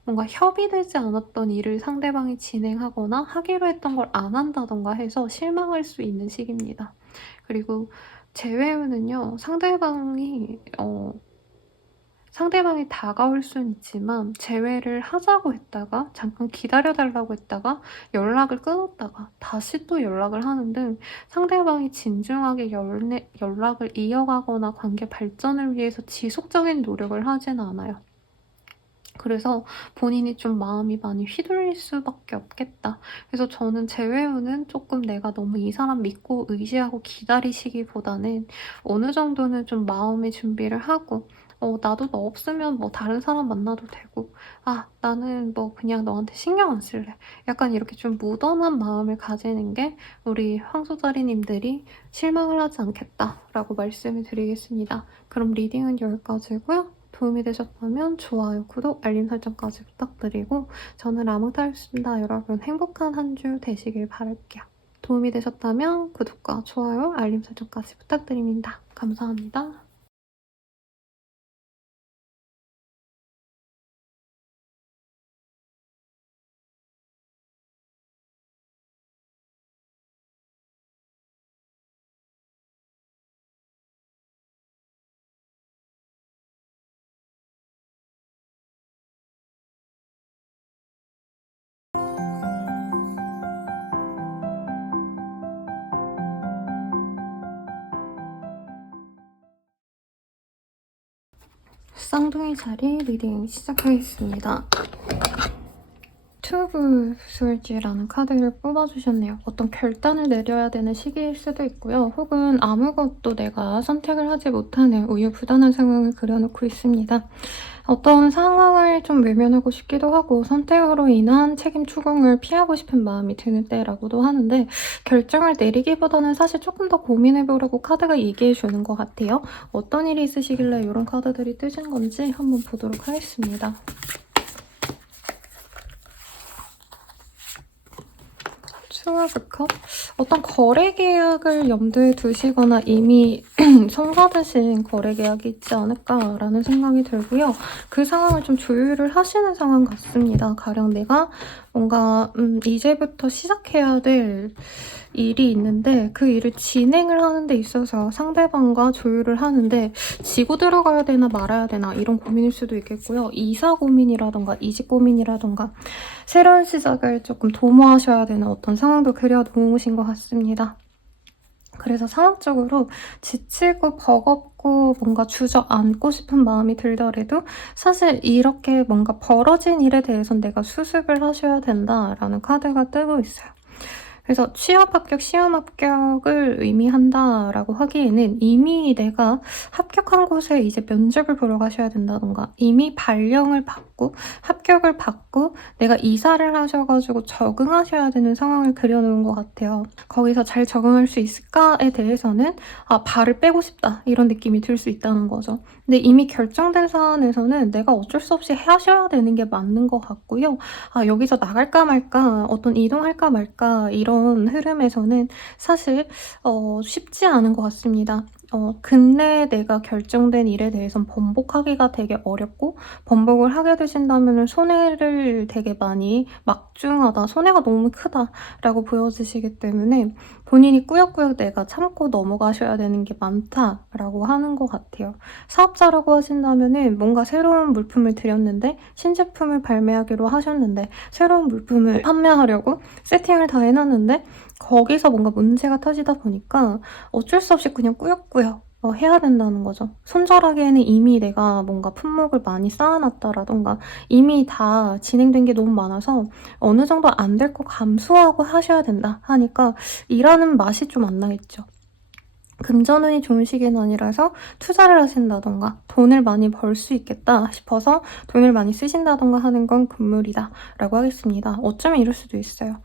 뭔가 협의되지 않았던 일을 상대방이 진행하거나 하기로 했던 걸 안 한다든가 해서 실망할 수 있는 시기입니다. 그리고 재회 후는요. 상대방이 다가올 수는 있지만 재회를 하자고 했다가 잠깐 기다려 달라고 했다가 연락을 끊었다가 다시 또 연락을 하는 등 상대방이 진중하게 연락을 이어가거나 관계 발전을 위해서 지속적인 노력을 하진 않아요. 그래서 본인이 좀 마음이 많이 휘둘릴 수밖에 없겠다. 그래서 저는 재회 후는 조금 내가 너무 이 사람 믿고 의지하고 기다리시기보다는 어느 정도는 좀 마음의 준비를 하고 나도 너 없으면 뭐 다른 사람 만나도 되고, 아, 나는 뭐 그냥 너한테 신경 안 쓸래. 약간 이렇게 좀 무던한 마음을 가지는 게 우리 황소자리님들이 실망을 하지 않겠다라고 말씀을 드리겠습니다. 그럼 리딩은 여기까지고요. 도움이 되셨다면 좋아요, 구독, 알림 설정까지 부탁드리고 저는 라몽타였습니다. 여러분 행복한 한 주 되시길 바랄게요. 도움이 되셨다면 구독과 좋아요, 알림 설정까지 부탁드립니다. 감사합니다. 쌍둥이 자리 리딩 시작하겠습니다. 투브 스월지라는 카드를 뽑아주셨네요. 어떤 결단을 내려야 되는 시기일 수도 있고요. 혹은 아무것도 내가 선택을 하지 못하는 우유부단한 상황을 그려놓고 있습니다. 어떤 상황을 좀 외면하고 싶기도 하고 선택으로 인한 책임 추궁을 피하고 싶은 마음이 드는 때라고도 하는데 결정을 내리기보다는 사실 조금 더 고민해보려고 카드가 얘기해주는 것 같아요. 어떤 일이 있으시길래 이런 카드들이 뜨신 건지 한번 보도록 하겠습니다. 스월드컵? 어떤 거래 계약을 염두에 두시거나 이미 성사되신 거래 계약이 있지 않을까라는 생각이 들고요. 그 상황을 좀 조율을 하시는 상황 같습니다. 가령 내가 뭔가 이제부터 시작해야 될 일이 있는데 그 일을 진행을 하는 데 있어서 상대방과 조율을 하는데 지고 들어가야 되나 말아야 되나 이런 고민일 수도 있겠고요. 이사 고민이라던가 이직 고민이라던가 새로운 시작을 조금 도모하셔야 되는 어떤 상황도 그려놓으신 것 같습니다. 그래서 상황적으로 지치고 버겁고 뭔가 주저앉고 싶은 마음이 들더라도 사실 이렇게 뭔가 벌어진 일에 대해서는 내가 수습을 하셔야 된다라는 카드가 뜨고 있어요. 그래서 취업 합격, 시험 합격을 의미한다라고 하기에는 이미 내가 합격한 곳에 이제 면접을 보러 가셔야 된다던가 이미 발령을 받고 합격을 받고 내가 이사를 하셔가지고 적응하셔야 되는 상황을 그려놓은 것 같아요. 거기서 잘 적응할 수 있을까에 대해서는 발을 빼고 싶다 이런 느낌이 들 수 있다는 거죠. 근데 이미 결정된 사안에서는 내가 어쩔 수 없이 하셔야 되는 게 맞는 것 같고요. 여기서 나갈까 말까 어떤 이동할까 말까 이런 흐름에서는 사실 쉽지 않은 것 같습니다. 근래에 내가 결정된 일에 대해선 번복하기가 되게 어렵고 번복을 하게 되신다면 손해를 되게 많이 막중하다, 손해가 너무 크다라고 보여지시기 때문에 본인이 꾸역꾸역 내가 참고 넘어가셔야 되는 게 많다라고 하는 것 같아요. 사업자라고 하신다면 뭔가 새로운 물품을 드렸는데 신제품을 발매하기로 하셨는데 새로운 물품을 판매하려고 세팅을 다 해놨는데 거기서 뭔가 문제가 터지다 보니까 어쩔 수 없이 그냥 꾸역꾸역 해야 된다는 거죠. 손절하기에는 이미 내가 뭔가 품목을 많이 쌓아놨다라던가 이미 다 진행된 게 너무 많아서 어느 정도 안 될 거 감수하고 하셔야 된다 하니까 일하는 맛이 좀 안 나겠죠. 금전운이 좋은 시기는 아니라서 투자를 하신다던가 돈을 많이 벌 수 있겠다 싶어서 돈을 많이 쓰신다던가 하는 건 금물이다 라고 하겠습니다. 어쩌면 이럴 수도 있어요.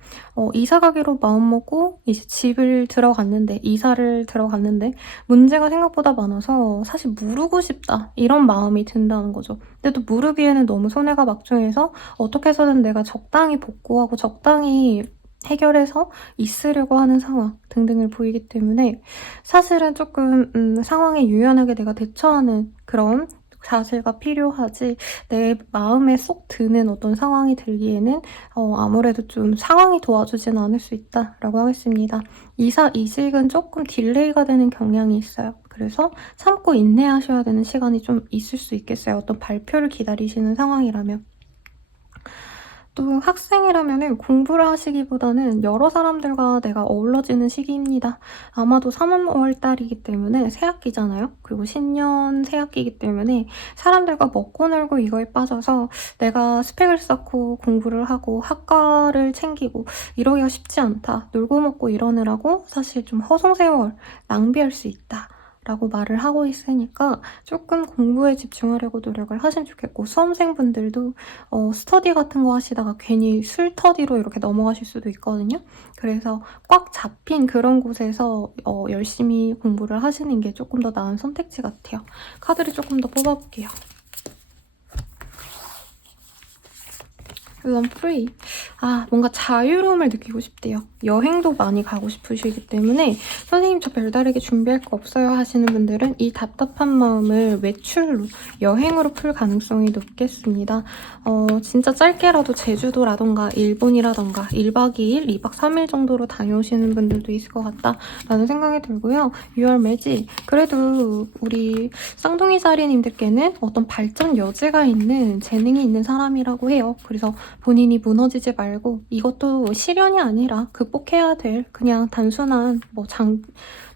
이사 가기로 마음먹고 이제 집을 들어갔는데 이사를 들어갔는데 문제가 생각보다 많아서 사실 무르고 싶다 이런 마음이 든다는 거죠. 근데 또 무르기에는 너무 손해가 막중해서 어떻게 해서든 내가 적당히 복구하고 적당히 해결해서 있으려고 하는 상황 등등을 보이기 때문에 사실은 조금 상황에 유연하게 내가 대처하는 그런 자세가 필요하지 내 마음에 쏙 드는 어떤 상황이 들기에는 아무래도 좀 상황이 도와주지는 않을 수 있다라고 하겠습니다. 이사, 이직은 조금 딜레이가 되는 경향이 있어요. 그래서 참고 인내하셔야 되는 시간이 좀 있을 수 있겠어요. 어떤 발표를 기다리시는 상황이라면. 또 학생이라면 공부를 하시기보다는 여러 사람들과 내가 어우러지는 시기입니다. 아마도 3, 5월 달이기 때문에 새학기잖아요. 그리고 신년 새학기이기 때문에 사람들과 먹고 놀고 이거에 빠져서 내가 스펙을 쌓고 공부를 하고 학과를 챙기고 이러기가 쉽지 않다. 놀고 먹고 이러느라고 사실 좀 허송세월 낭비할 수 있다. 라고 말을 하고 있으니까 조금 공부에 집중하려고 노력을 하시면 좋겠고, 수험생분들도 스터디 같은 거 하시다가 괜히 술터디로 이렇게 넘어가실 수도 있거든요. 그래서 꽉 잡힌 그런 곳에서 열심히 공부를 하시는 게 조금 더 나은 선택지 같아요. 카드를 조금 더 뽑아볼게요. 그럼 free. 뭔가 자유로움을 느끼고 싶대요. 여행도 많이 가고 싶으시기 때문에 선생님 저 별다르게 준비할 거 없어요 하시는 분들은 이 답답한 마음을 외출로, 여행으로 풀 가능성이 높겠습니다. 진짜 짧게라도 제주도라던가 일본이라던가 1박 2일, 2박 3일 정도로 다녀오시는 분들도 있을 것 같다라는 생각이 들고요. 6월 매지. 그래도 우리 쌍둥이 자리님들께는 어떤 발전 여지가 있는 재능이 있는 사람이라고 해요. 그래서 본인이 무너지지 말고 이것도 시련이 아니라 극복해야 될 그냥 단순한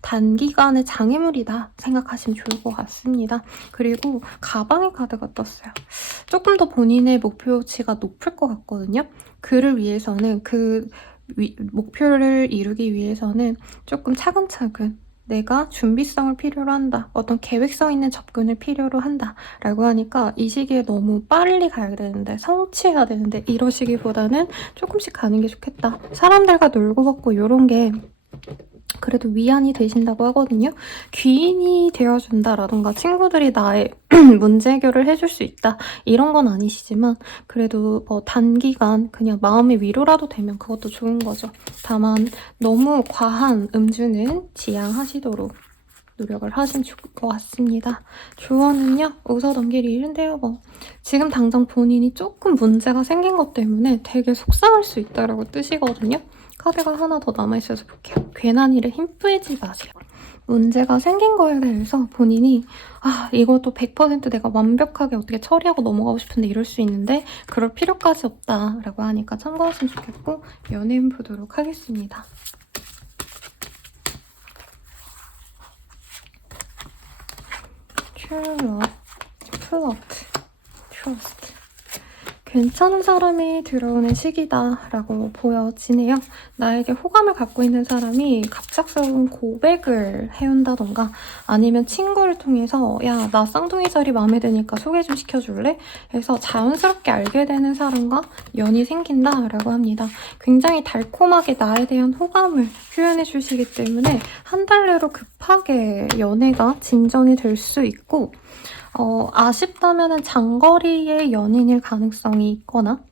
단기간의 장애물이다 생각하시면 좋을 것 같습니다. 그리고 가방의 카드가 떴어요. 조금 더 본인의 목표치가 높을 것 같거든요. 그를 위해서는 목표를 이루기 위해서는 조금 차근차근 내가 준비성을 필요로 한다. 어떤 계획성 있는 접근을 필요로 한다. 라고 하니까 이 시기에 너무 빨리 가야 되는데, 성취해야 되는데 이러시기보다는 조금씩 가는 게 좋겠다. 사람들과 놀고 먹고 이런 게 그래도 위안이 되신다고 하거든요. 귀인이 되어준다라던가 친구들이 나의 문제 해결을 해줄 수 있다 이런 건 아니시지만 그래도 단기간 그냥 마음의 위로라도 되면 그것도 좋은 거죠. 다만 너무 과한 음주는 지양하시도록 노력을 하시면 좋을 것 같습니다. 조언은요, 웃어 넘길 일인데요. 지금 당장 본인이 조금 문제가 생긴 것 때문에 되게 속상할 수 있다라고 뜻이거든요. 카드가 하나 더 남아있어서 볼게요. 괜한 일에 힘 빼지 마세요. 문제가 생긴 거에 대해서 본인이 이것도 100% 내가 완벽하게 어떻게 처리하고 넘어가고 싶은데 이럴 수 있는데 그럴 필요까지 없다라고 하니까 참고하시면 좋겠고, 연애운 보도록 하겠습니다. 플러트, 트러스트. 괜찮은 사람이 들어오는 시기다라고 보여지네요. 나에게 호감을 갖고 있는 사람이 갑작스러운 고백을 해온다던가 아니면 친구를 통해서 야, 나 쌍둥이 자리 마음에 드니까 소개 좀 시켜줄래? 해서 자연스럽게 알게 되는 사람과 연이 생긴다라고 합니다. 굉장히 달콤하게 나에 대한 호감을 표현해 주시기 때문에 한 달 내로 급하게 연애가 진전이 될 수 있고, 아쉽다면은 장거리의 연인일 가능성이 있거나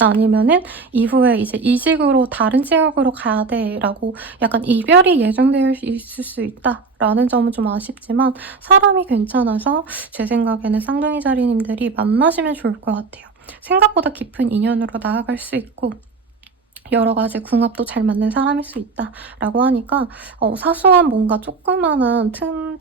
아니면은 이후에 이제 이직으로 다른 지역으로 가야 돼라고 약간 이별이 예정되어 있을 수 있다라는 점은 좀 아쉽지만 사람이 괜찮아서 제 생각에는 쌍둥이 자리님들이 만나시면 좋을 것 같아요. 생각보다 깊은 인연으로 나아갈 수 있고 여러 가지 궁합도 잘 맞는 사람일 수 있다라고 하니까 사소한 뭔가 조그마한 흠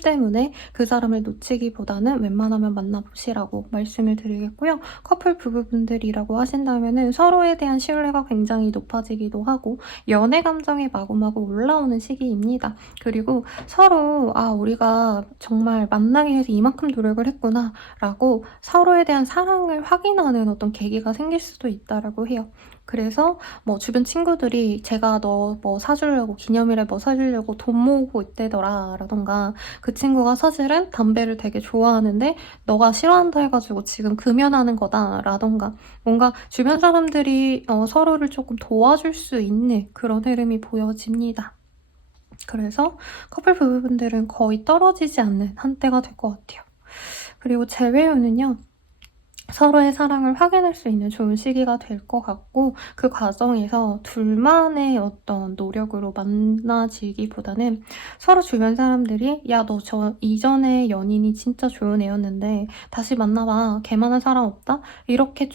때문에 그 사람을 놓치기보다는 웬만하면 만나보시라고 말씀을 드리겠고요. 커플 부부분들이라고 하신다면은 서로에 대한 신뢰가 굉장히 높아지기도 하고 연애 감정이 마구마구 올라오는 시기입니다. 그리고 서로 우리가 정말 만나기 위해서 이만큼 노력을 했구나 라고 서로에 대한 사랑을 확인하는 어떤 계기가 생길 수도 있다라고 해요. 그래서 주변 친구들이 제가 너 사주려고, 기념일에 사주려고 돈 모으고 있대더라 라던가, 그 친구가 사실은 담배를 되게 좋아하는데 너가 싫어한다 해가지고 지금 금연하는 거다 라던가, 뭔가 주변 사람들이 서로를 조금 도와줄 수 있는 그런 흐름이 보여집니다. 그래서 커플 부부분들은 거의 떨어지지 않는 한때가 될 것 같아요. 그리고 재회운은요, 서로의 사랑을 확인할 수 있는 좋은 시기가 될 것 같고, 그 과정에서 둘만의 어떤 노력으로 만나지기보다는 서로 주변 사람들이 야, 너 저 이전에 연인이 진짜 좋은 애였는데 다시 만나봐. 걔만한 사람 없다? 이렇게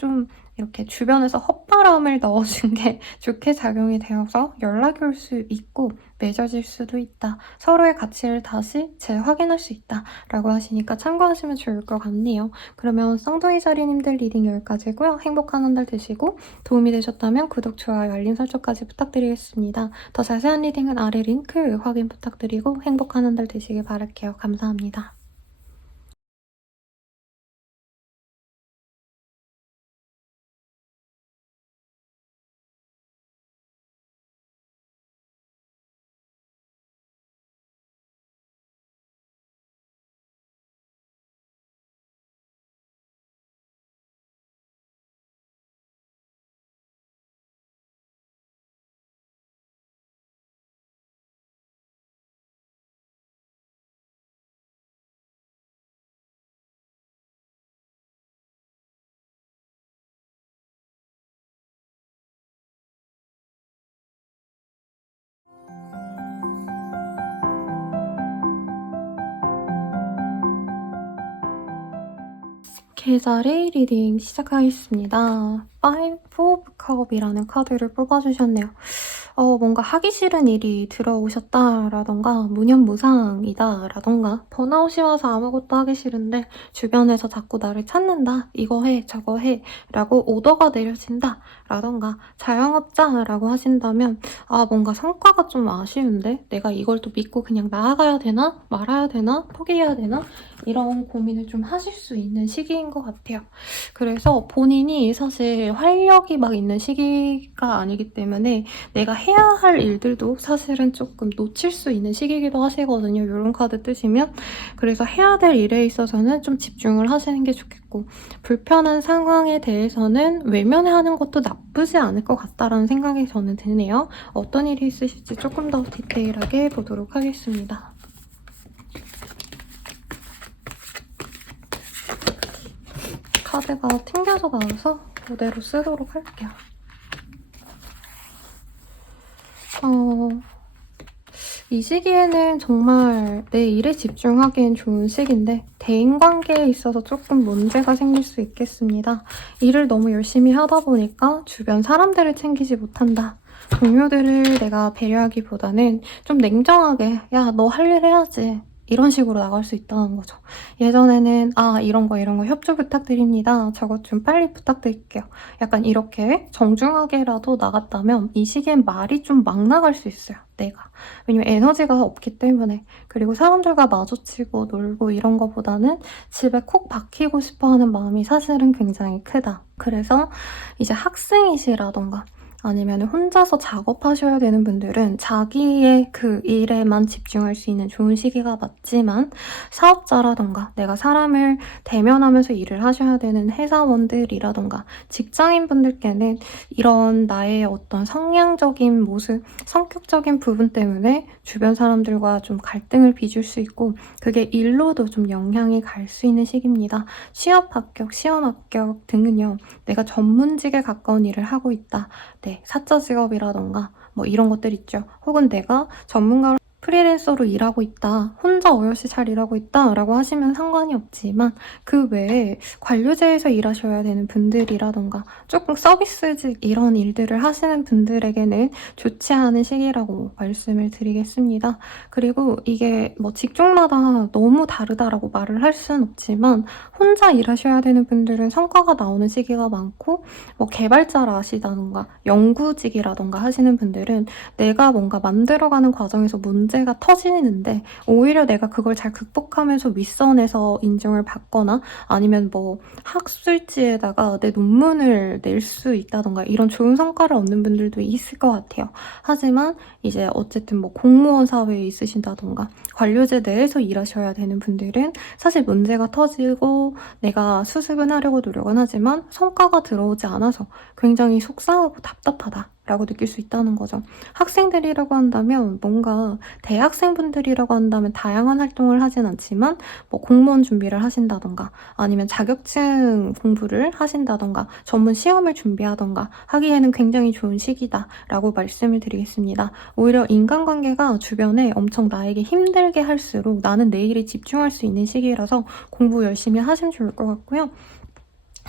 주변에서 헛바람을 넣어준 게 좋게 작용이 되어서 연락이 올 수 있고 맺어질 수도 있다. 서로의 가치를 다시 재확인할 수 있다. 라고 하시니까 참고하시면 좋을 것 같네요. 그러면 쌍둥이 자리님들 리딩 여기까지고요. 행복한 한 달 되시고 도움이 되셨다면 구독, 좋아요, 알림 설정까지 부탁드리겠습니다. 더 자세한 리딩은 아래 링크 확인 부탁드리고 행복한 한 달 되시길 바랄게요. 감사합니다. 계좌리 리딩 시작하겠습니다. Five of Cup이라는 카드를 뽑아주셨네요. 뭔가 하기 싫은 일이 들어오셨다라던가 무념무상이다라던가 번아웃이 와서 아무것도 하기 싫은데 주변에서 자꾸 나를 찾는다. 이거 해 저거 해 라고 오더가 내려진다 라던가 자영업자라고 하신다면 뭔가 성과가 좀 아쉬운데 내가 이걸 또 믿고 그냥 나아가야 되나 말아야 되나 포기해야 되나 이런 고민을 좀 하실 수 있는 시기인 것 같아요. 그래서 본인이 사실 활력이 막 있는 시기가 아니기 때문에 내가 해야 할 일들도 사실은 조금 놓칠 수 있는 시기이기도 하시거든요. 이런 카드 뜨시면. 그래서 해야 될 일에 있어서는 좀 집중을 하시는 게 좋겠고 불편한 상황에 대해서는 외면하는 것도 나쁘지 않을 것 같다라는 생각이 저는 드네요. 어떤 일이 있으실지 조금 더 디테일하게 보도록 하겠습니다. 카드가 튕겨서 나와서 그대로 쓰도록 할게요. 이 시기에는 정말 내 일에 집중하기엔 좋은 시기인데 대인관계에 있어서 조금 문제가 생길 수 있겠습니다. 일을 너무 열심히 하다 보니까 주변 사람들을 챙기지 못한다. 동료들을 내가 배려하기보다는 좀 냉정하게 야, 너 할 일 해야지. 이런 식으로 나갈 수 있다는 거죠. 예전에는 이런 거 협조 부탁드립니다. 저것 좀 빨리 부탁드릴게요. 약간 이렇게 정중하게라도 나갔다면 이 시기엔 말이 좀 막 나갈 수 있어요. 내가. 왜냐면 에너지가 없기 때문에. 그리고 사람들과 마주치고 놀고 이런 거보다는 집에 콕 박히고 싶어하는 마음이 사실은 굉장히 크다. 그래서 이제 학생이시라던가 아니면 혼자서 작업하셔야 되는 분들은 자기의 그 일에만 집중할 수 있는 좋은 시기가 맞지만 사업자라던가 내가 사람을 대면하면서 일을 하셔야 되는 회사원들이라던가 직장인분들께는 이런 나의 어떤 성향적인 모습, 성격적인 부분 때문에 주변 사람들과 좀 갈등을 빚을 수 있고 그게 일로도 좀 영향이 갈 수 있는 시기입니다. 취업 합격, 시험 합격 등은요. 내가 전문직에 가까운 일을 하고 있다. 네, 사자 직업이라던가 뭐 이런 것들 있죠. 혹은 내가 전문가로 프리랜서로 일하고 있다. 혼자 어여시 잘 일하고 있다. 라고 하시면 상관이 없지만 그 외에 관료제에서 일하셔야 되는 분들이라던가 조금 서비스직 이런 일들을 하시는 분들에게는 좋지 않은 시기라고 말씀을 드리겠습니다. 그리고 이게 뭐 직종마다 너무 다르다라고 말을 할 수는 없지만 혼자 일하셔야 되는 분들은 성과가 나오는 시기가 많고 뭐 개발자라시다던가 연구직이라던가 하시는 분들은 내가 뭔가 만들어가는 과정에서 문제가 터지는데 오히려 내가 그걸 잘 극복하면서 윗선에서 인정을 받거나 아니면 뭐 학술지에다가 내 논문을 낼 수 있다던가 이런 좋은 성과를 얻는 분들도 있을 것 같아요. 하지만 이제 어쨌든 뭐 공무원 사회에 있으신다던가 관료제 내에서 일하셔야 되는 분들은 사실 문제가 터지고 내가 수습은 하려고 노력은 하지만 성과가 들어오지 않아서 굉장히 속상하고 답답하다 라고 느낄 수 있다는 거죠. 학생들이라고 한다면 뭔가 대학생분들이라고 한다면 다양한 활동을 하진 않지만 뭐 공무원 준비를 하신다던가 아니면 자격증 공부를 하신다던가 전문 시험을 준비하던가 하기에는 굉장히 좋은 시기다 라고 말씀을 드리겠습니다. 오히려 인간관계가 주변에 엄청 나에게 힘들게 할수록 나는 내 일에 집중할 수 있는 시기라서 공부 열심히 하시면 좋을 것 같고요.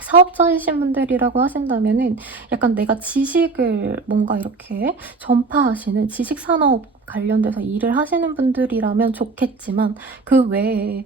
사업자이신 분들이라고 하신다면은 약간 내가 지식을 뭔가 이렇게 전파하시는 지식산업 관련돼서 일을 하시는 분들이라면 좋겠지만 그 외에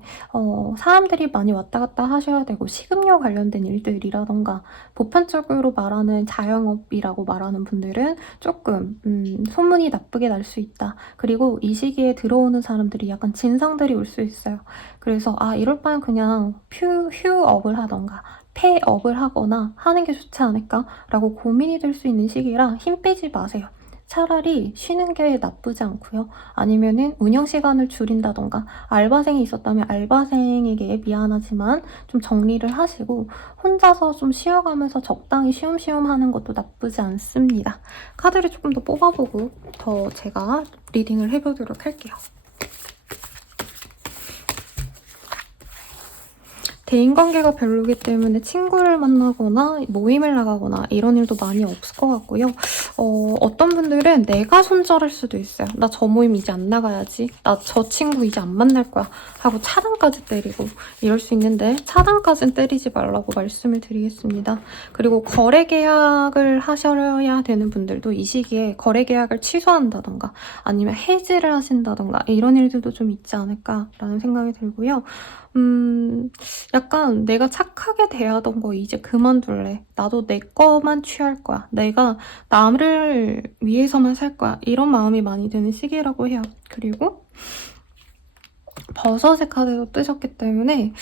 사람들이 많이 왔다 갔다 하셔야 되고 식음료 관련된 일들이라던가 보편적으로 말하는 자영업이라고 말하는 분들은 조금 소문이 나쁘게 날 수 있다. 그리고 이 시기에 들어오는 사람들이 약간 진상들이 올 수 있어요. 그래서 이럴 바엔 그냥 휴업을 하던가 폐업을 하거나 하는 게 좋지 않을까라고 고민이 될 수 있는 시기라 힘 빼지 마세요. 차라리 쉬는 게 나쁘지 않고요. 아니면은 운영 시간을 줄인다던가 알바생이 있었다면 알바생에게 미안하지만 좀 정리를 하시고 혼자서 좀 쉬어가면서 적당히 쉬엄쉬엄 하는 것도 나쁘지 않습니다. 카드를 조금 더 뽑아보고 더 제가 리딩을 해보도록 할게요. 대인관계가 별로기 때문에 친구를 만나거나 모임을 나가거나 이런 일도 많이 없을 것 같고요. 어떤 분들은 내가 손절할 수도 있어요. 나 저 모임 이제 안 나가야지. 나 저 친구 이제 안 만날 거야. 하고 차단까지 때리고 이럴 수 있는데 차단까지는 때리지 말라고 말씀을 드리겠습니다. 그리고 거래 계약을 하셔야 되는 분들도 이 시기에 거래 계약을 취소한다던가 아니면 해지를 하신다던가 이런 일들도 좀 있지 않을까라는 생각이 들고요. 약간 내가 착하게 대하던 거 이제 그만둘래. 나도 내 거만 취할 거야. 내가 남을 위해서만 살 거야. 이런 마음이 많이 드는 시기라고 해요. 그리고 버섯의 카드도 뜨셨기 때문에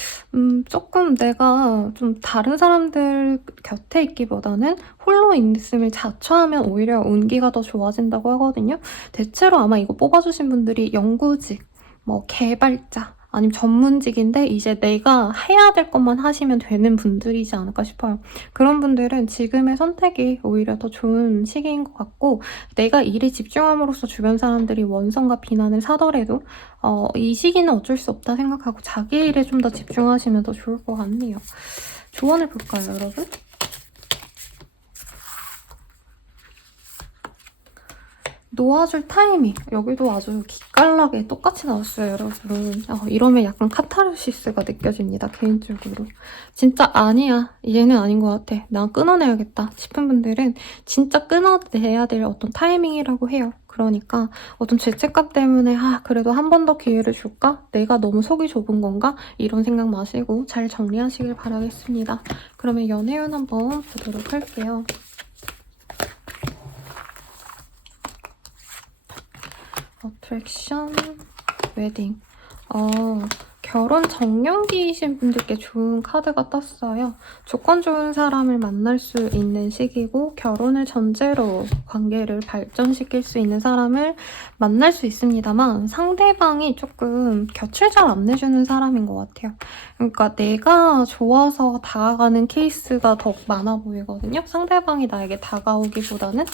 조금 내가 좀 다른 사람들 곁에 있기보다는 홀로 있음을 자처하면 오히려 운기가 더 좋아진다고 하거든요. 대체로 아마 이거 뽑아주신 분들이 연구직, 뭐 개발자, 아니면 전문직인데 이제 내가 해야 될 것만 하시면 되는 분들이지 않을까 싶어요. 그런 분들은 지금의 선택이 오히려 더 좋은 시기인 것 같고 내가 일에 집중함으로써 주변 사람들이 원성과 비난을 사더라도 이 시기는 어쩔 수 없다 생각하고 자기 일에 좀 더 집중하시면 더 좋을 것 같네요. 조언을 볼까요, 여러분? 놓아줄 타이밍. 여기도 아주 기깔나게 똑같이 나왔어요, 여러분. 이러면 약간 카타르시스가 느껴집니다, 개인적으로. 진짜 아니야. 얘는 아닌 것 같아. 난 끊어내야겠다 싶은 분들은 진짜 끊어내야 될 어떤 타이밍이라고 해요. 그러니까 어떤 죄책감 때문에 그래도 한 번 더 기회를 줄까? 내가 너무 속이 좁은 건가? 이런 생각 마시고 잘 정리하시길 바라겠습니다. 그러면 연애운 한번 보도록 할게요. 어트랙션, 웨딩. 결혼 정년기이신 분들께 좋은 카드가 떴어요. 조건 좋은 사람을 만날 수 있는 시기고 결혼을 전제로 관계를 발전시킬 수 있는 사람을 만날 수 있습니다만 상대방이 조금 곁을 잘 안 내주는 사람인 것 같아요. 그러니까 내가 좋아서 다가가는 케이스가 더 많아 보이거든요. 상대방이 나에게 다가오기보다는.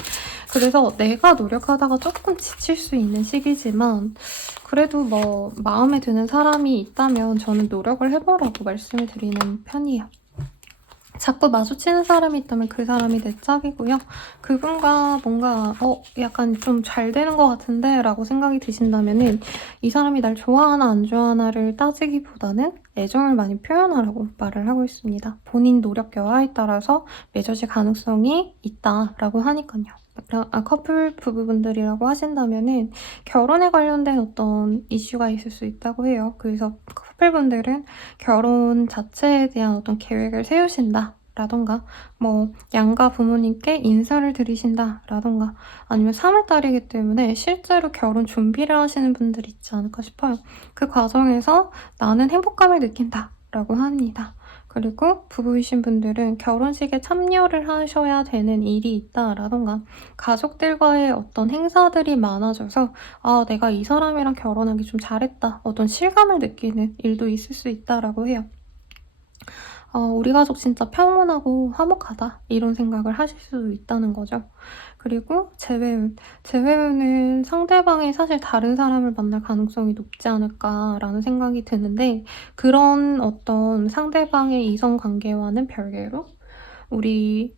그래서 내가 노력하다가 조금 지칠 수 있는 시기지만 그래도 뭐 마음에 드는 사람이 있다면 저는 노력을 해보라고 말씀을 드리는 편이에요. 자꾸 마주치는 사람이 있다면 그 사람이 내 짝이고요. 그분과 뭔가 약간 좀 잘 되는 것 같은데 라고 생각이 드신다면은 이 사람이 날 좋아하나 안 좋아하나를 따지기보다는 애정을 많이 표현하라고 말을 하고 있습니다. 본인 노력 여하에 따라서 맺어질 가능성이 있다라고 하니까요. 커플 부부분들이라고 하신다면은 결혼에 관련된 어떤 이슈가 있을 수 있다고 해요. 그래서 커플분들은 결혼 자체에 대한 어떤 계획을 세우신다. 라던가 뭐 양가 부모님께 인사를 드리신다 라던가 아니면 3월달이기 때문에 실제로 결혼 준비를 하시는 분들이 있지 않을까 싶어요. 그 과정에서 나는 행복감을 느낀다 라고 합니다. 그리고 부부이신 분들은 결혼식에 참여를 하셔야 되는 일이 있다라던가 가족들과의 어떤 행사들이 많아져서 내가 이 사람이랑 결혼하기 좀 잘했다. 어떤 실감을 느끼는 일도 있을 수 있다라고 해요. 우리 가족 진짜 평온하고 화목하다. 이런 생각을 하실 수도 있다는 거죠. 그리고 재회운. 재회운은 상대방이 사실 다른 사람을 만날 가능성이 높지 않을까라는 생각이 드는데 그런 어떤 상대방의 이성 관계와는 별개로 우리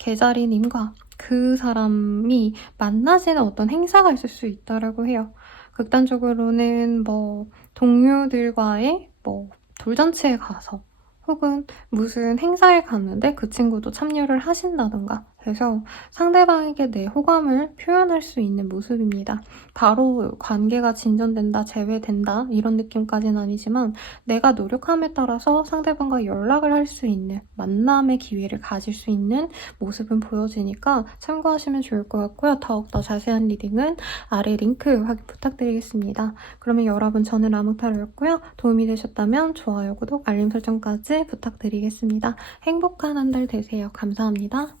개자리님과 그 사람이 만나지는 어떤 행사가 있을 수 있다라고 해요. 극단적으로는 뭐 동료들과의 뭐 돌잔치에 가서 혹은 무슨 행사에 갔는데 그 친구도 참여를 하신다던가 해서 상대방에게 내 호감을 표현할 수 있는 모습입니다. 바로 관계가 진전된다, 재회된다 이런 느낌까지는 아니지만 내가 노력함에 따라서 상대방과 연락을 할 수 있는 만남의 기회를 가질 수 있는 모습은 보여지니까 참고하시면 좋을 것 같고요. 더욱더 자세한 리딩은 아래 링크 확인 부탁드리겠습니다. 그러면 여러분 저는 라무타로였고요. 도움이 되셨다면 좋아요, 구독, 알림 설정까지 부탁드리겠습니다. 행복한 한 달 되세요. 감사합니다.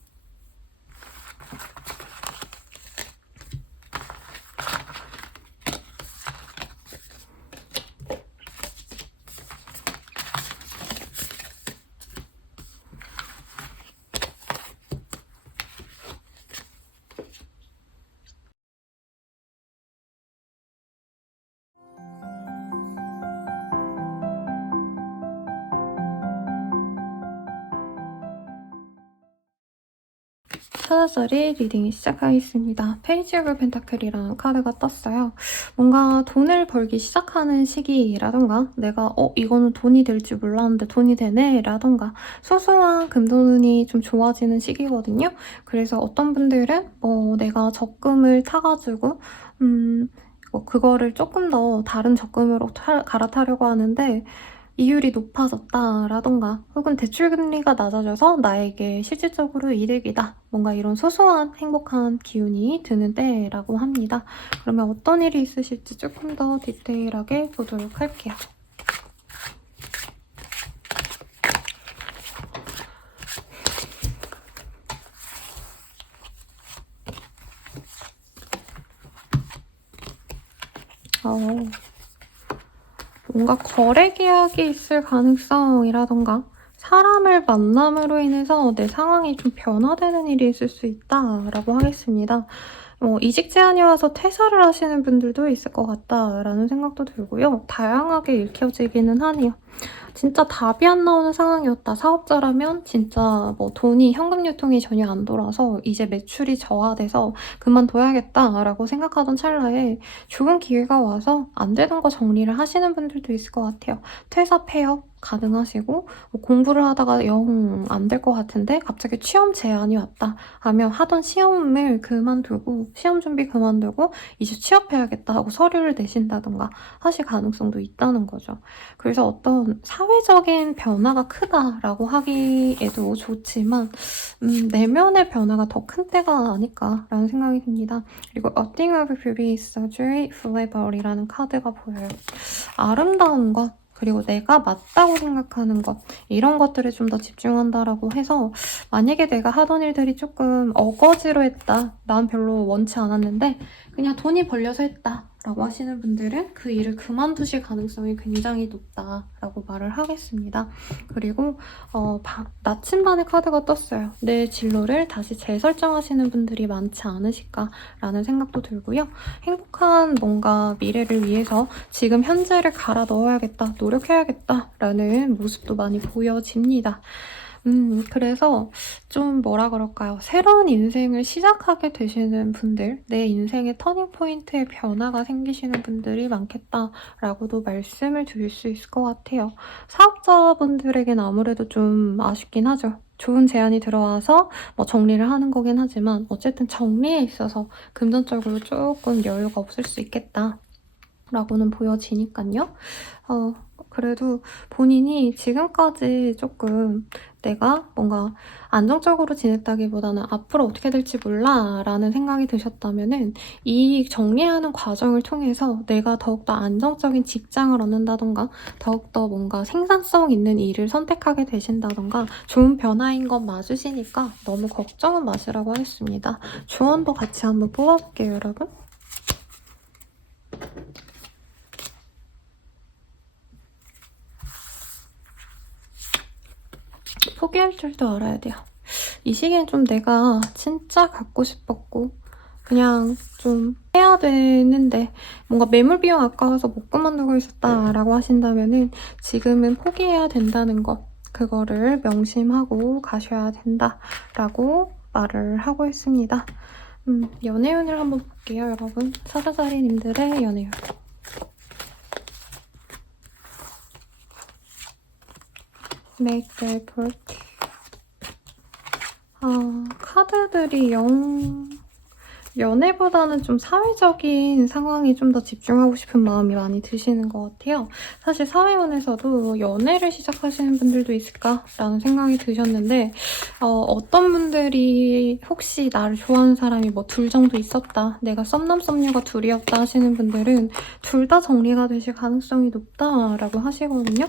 사자자리 리딩이 시작하겠습니다. 페이지 오브 펜타클이라는 카드가 떴어요. 뭔가 돈을 벌기 시작하는 시기라던가 내가 이거는 돈이 될지 몰랐는데 돈이 되네 라던가 소소한 금돈운이 좀 좋아지는 시기거든요. 그래서 어떤 분들은 내가 적금을 타가지고 그거를 조금 더 다른 적금으로 갈아타려고 하는데 이율이 높아졌다라던가 혹은 대출금리가 낮아져서 나에게 실질적으로 이득이다. 뭔가 이런 소소한 행복한 기운이 드는 때라고 합니다. 그러면 어떤 일이 있으실지 조금 더 디테일하게 보도록 할게요. 뭔가 거래 계약이 있을 가능성이라던가 사람을 만남으로 인해서 내 상황이 좀 변화되는 일이 있을 수 있다라고 하겠습니다. 이직 제안이 와서 퇴사를 하시는 분들도 있을 것 같다라는 생각도 들고요. 다양하게 읽혀지기는 하네요. 진짜 답이 안 나오는 상황이었다. 사업자라면 진짜 돈이 현금 유통이 전혀 안 돌아서 이제 매출이 저하돼서 그만둬야겠다라고 생각하던 찰나에 좋은 기회가 와서 안 되던 거 정리를 하시는 분들도 있을 것 같아요. 퇴사 폐업 가능하시고 공부를 하다가 영 안 될 것 같은데 갑자기 취업 제안이 왔다 하면 하던 시험을 그만두고 시험 준비 그만두고 이제 취업해야겠다 하고 서류를 내신다던가 하실 가능성도 있다는 거죠. 그래서 어떤 사회적인 변화가 크다라고 하기에도 좋지만 내면의 변화가 더 큰 때가 아닐까라는 생각이 듭니다. 그리고 A Thing of Beauty is Surgery Flavor이라는 카드가 보여요. 아름다운 것 그리고 내가 맞다고 생각하는 것 이런 것들에 좀 더 집중한다라고 해서 만약에 내가 하던 일들이 조금 어거지로 했다 난 별로 원치 않았는데 그냥 돈이 벌려서 했다 라고 하시는 분들은 그 일을 그만두실 가능성이 굉장히 높다라고 말을 하겠습니다. 그리고 나침반의 카드가 떴어요. 내 진로를 다시 재설정하시는 분들이 많지 않으실까라는 생각도 들고요. 행복한 뭔가 미래를 위해서 지금 현재를 갈아 넣어야겠다, 노력해야겠다라는 모습도 많이 보여집니다. 그래서 좀 뭐라 그럴까요? 새로운 인생을 시작하게 되시는 분들, 내 인생의 터닝포인트의 변화가 생기시는 분들이 많겠다라고도 말씀을 드릴 수 있을 것 같아요. 사업자분들에겐 아무래도 좀 아쉽긴 하죠. 좋은 제안이 들어와서 정리를 하는 거긴 하지만 어쨌든 정리에 있어서 금전적으로 조금 여유가 없을 수 있겠다라고는 보여지니까요. 그래도 본인이 지금까지 조금 내가 뭔가 안정적으로 지냈다기보다는 앞으로 어떻게 될지 몰라 라는 생각이 드셨다면은 이 정리하는 과정을 통해서 내가 더욱더 안정적인 직장을 얻는다던가 더욱더 뭔가 생산성 있는 일을 선택하게 되신다던가 좋은 변화인 건 맞으시니까 너무 걱정은 마시라고 하겠습니다. 조언도 같이 한번 뽑아볼게요, 여러분. 포기할 줄도 알아야 돼요. 이 시기엔 좀 내가 진짜 갖고 싶었고 그냥 좀 해야 되는데 뭔가 매물 비용 아까워서 못 그만두고 있었다라고 하신다면은 지금은 포기해야 된다는 것 그거를 명심하고 가셔야 된다라고 말을 하고 있습니다. 연애운을 한번 볼게요, 여러분. 사자자리님들의 연애운. Make the effort. 카드들이 연애보다는 좀 사회적인 상황에 좀 더 집중하고 싶은 마음이 많이 드시는 것 같아요. 사실 사회원에서도 연애를 시작하시는 분들도 있을까라는 생각이 드셨는데 어떤 분들이 혹시 나를 좋아하는 사람이 둘 정도 있었다. 내가 썸남 썸녀가 둘이었다 하시는 분들은 둘 다 정리가 되실 가능성이 높다라고 하시거든요.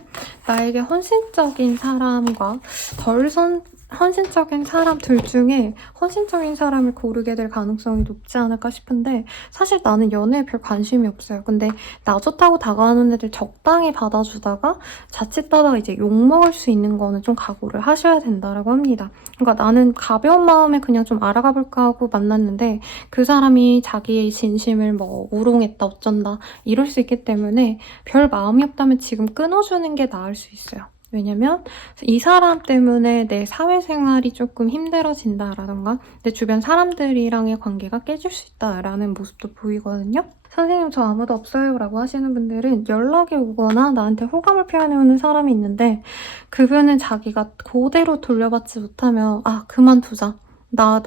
나에게 헌신적인 사람과 헌신적인 사람 둘 중에 헌신적인 사람을 고르게 될 가능성이 높지 않을까 싶은데 사실 나는 연애에 별 관심이 없어요. 근데 나 좋다고 다가가는 애들 적당히 받아주다가 자칫 따다가 이제 욕먹을 수 있는 거는 좀 각오를 하셔야 된다라고 합니다. 그러니까 나는 가벼운 마음에 그냥 좀 알아가 볼까 하고 만났는데 그 사람이 자기의 진심을 우롱했다 어쩐다 이럴 수 있기 때문에 별 마음이 없다면 지금 끊어주는 게 나을 수 있어요. 왜냐면 이 사람 때문에 내 사회생활이 조금 힘들어진다라던가 내 주변 사람들이랑의 관계가 깨질 수 있다라는 모습도 보이거든요. 선생님 저 아무도 없어요 라고 하시는 분들은 연락이 오거나 나한테 호감을 표현해오는 사람이 있는데 그분은 자기가 그대로 돌려받지 못하면 아 그만두자. 너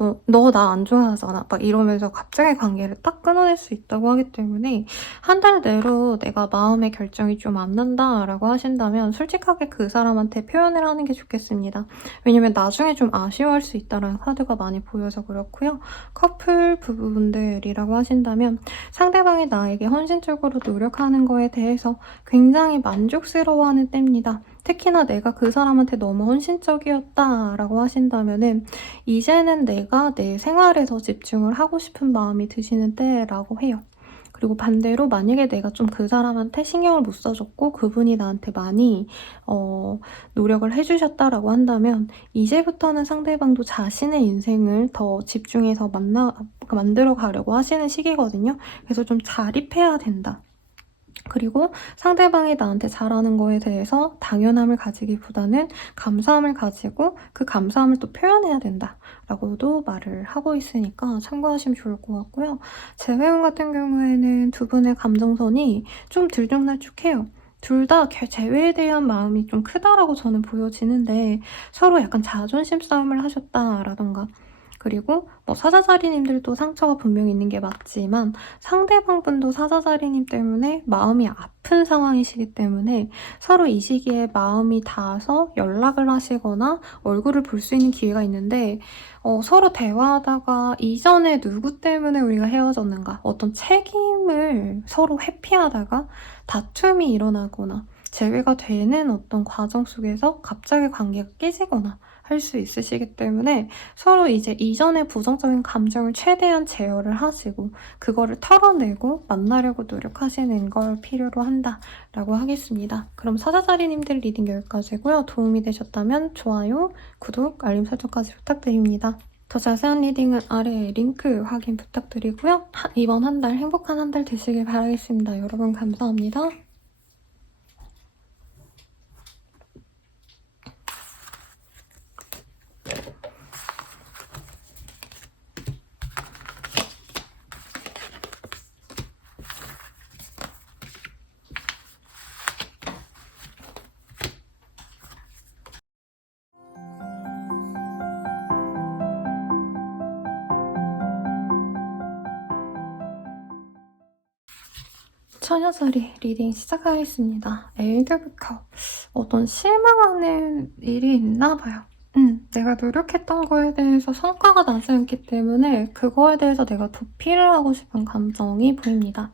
나 안 좋아하잖아. 막 이러면서 갑자기 관계를 딱 끊어낼 수 있다고 하기 때문에 한 달 내로 내가 마음의 결정이 좀 안 난다라고 하신다면 솔직하게 그 사람한테 표현을 하는 게 좋겠습니다. 왜냐면 나중에 좀 아쉬워할 수 있다는 카드가 많이 보여서 그렇고요. 커플 부부분들이라고 하신다면 상대방이 나에게 헌신적으로 노력하는 거에 대해서 굉장히 만족스러워하는 때입니다. 특히나 내가 그 사람한테 너무 헌신적이었다라고 하신다면은 이제는 내가 내 생활에 더 집중을 하고 싶은 마음이 드시는 때라고 해요. 그리고 반대로 만약에 내가 좀 그 사람한테 신경을 못 써줬고 그분이 나한테 많이 노력을 해주셨다라고 한다면 이제부터는 상대방도 자신의 인생을 더 집중해서 만들어 가려고 하시는 시기거든요. 그래서 좀 자립해야 된다. 그리고 상대방이 나한테 잘하는 거에 대해서 당연함을 가지기보다는 감사함을 가지고 그 감사함을 또 표현해야 된다라고도 말을 하고 있으니까 참고하시면 좋을 것 같고요. 재회운 같은 경우에는 두 분의 감정선이 좀 들쭉날쭉해요. 둘 다 재회에 대한 마음이 좀 크다라고 저는 보여지는데 서로 약간 자존심 싸움을 하셨다라던가 그리고 뭐 사자자리님들도 상처가 분명히 있는 게 맞지만 상대방 분도 사자자리님 때문에 마음이 아픈 상황이시기 때문에 서로 이 시기에 마음이 닿아서 연락을 하시거나 얼굴을 볼 수 있는 기회가 있는데 서로 대화하다가 이전에 누구 때문에 우리가 헤어졌는가 어떤 책임을 서로 회피하다가 다툼이 일어나거나 재회가 되는 어떤 과정 속에서 갑자기 관계가 깨지거나 할 수 있으시기 때문에 서로 이제 이전의 부정적인 감정을 최대한 제어를 하시고 그거를 털어내고 만나려고 노력하시는 걸 필요로 한다라고 하겠습니다. 그럼 사자자리님들 리딩 여기까지고요. 도움이 되셨다면 좋아요, 구독, 알림 설정까지 부탁드립니다. 더 자세한 리딩은 아래 링크 확인 부탁드리고요. 이번 한 달 행복한 한 달 되시길 바라겠습니다. 여러분 감사합니다. 처녀자리 리딩 시작하겠습니다. 엘드브컵. 어떤 실망하는 일이 있나 봐요. 내가 노력했던 거에 대해서 성과가 나지 않기 때문에 그거에 대해서 내가 도피를 하고 싶은 감정이 보입니다.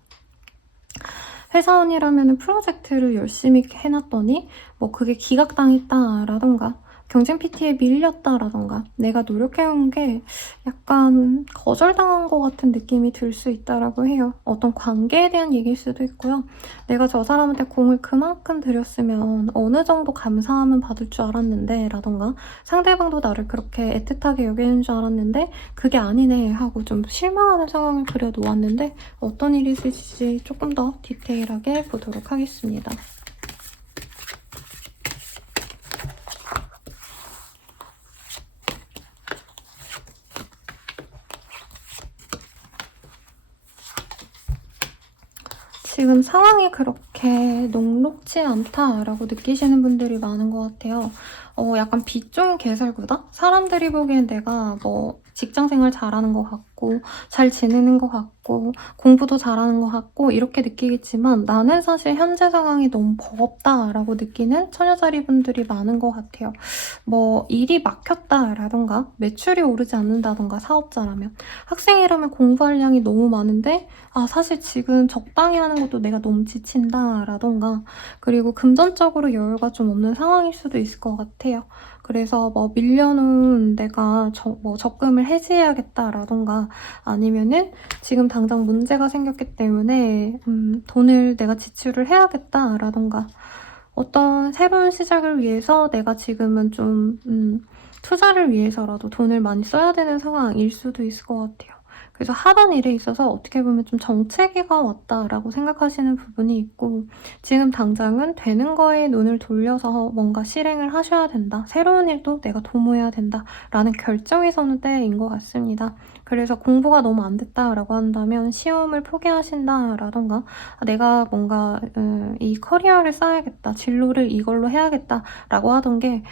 회사원이라면 프로젝트를 열심히 해놨더니 뭐 그게 기각당했다라던가 경쟁 PT에 밀렸다라던가 내가 노력해온 게 약간 거절당한 것 같은 느낌이 들 수 있다라고 해요. 어떤 관계에 대한 얘기일 수도 있고요. 내가 저 사람한테 공을 그만큼 들였으면 어느 정도 감사함은 받을 줄 알았는데 라던가 상대방도 나를 그렇게 애틋하게 여기는 줄 알았는데 그게 아니네 하고 좀 실망하는 상황을 그려놓았는데 어떤 일이 있을지 조금 더 디테일하게 보도록 하겠습니다. 지금 상황이 그렇게 녹록지 않다라고 느끼시는 분들이 많은 것 같아요. 약간 빚좀 개설구다? 사람들이 보기엔 내가 뭐 직장생활 잘하는 것 같고 잘 지내는 것 같고 공부도 잘하는 것 같고 이렇게 느끼겠지만 나는 사실 현재 상황이 너무 버겁다라고 느끼는 처녀자리 분들이 많은 것 같아요. 뭐 일이 막혔다라던가 매출이 오르지 않는다던가 사업자라면 학생이라면 공부할 양이 너무 많은데 아 사실 지금 적당히 하는 것도 내가 너무 지친다라던가 그리고 금전적으로 여유가 좀 없는 상황일 수도 있을 것 같아요. 그래서 뭐 밀려놓은 내가 뭐 적금을 해지해야겠다라던가 아니면은 지금 당장 문제가 생겼기 때문에 돈을 내가 지출을 해야겠다라던가 어떤 새로운 시작을 위해서 내가 지금은 좀 투자를 위해서라도 돈을 많이 써야 되는 상황일 수도 있을 것 같아요. 그래서 하던 일에 있어서 어떻게 보면 좀 정체기가 왔다라고 생각하시는 부분이 있고, 지금 당장은 되는 거에 눈을 돌려서 뭔가 실행을 하셔야 된다. 새로운 일도 내가 도모해야 된다라는 결정이 서는 때인 것 같습니다. 그래서 공부가 너무 안 됐다라고 한다면 시험을 포기하신다라던가, 내가 뭔가 이 커리어를 쌓아야겠다, 진로를 이걸로 해야겠다라고 하던 게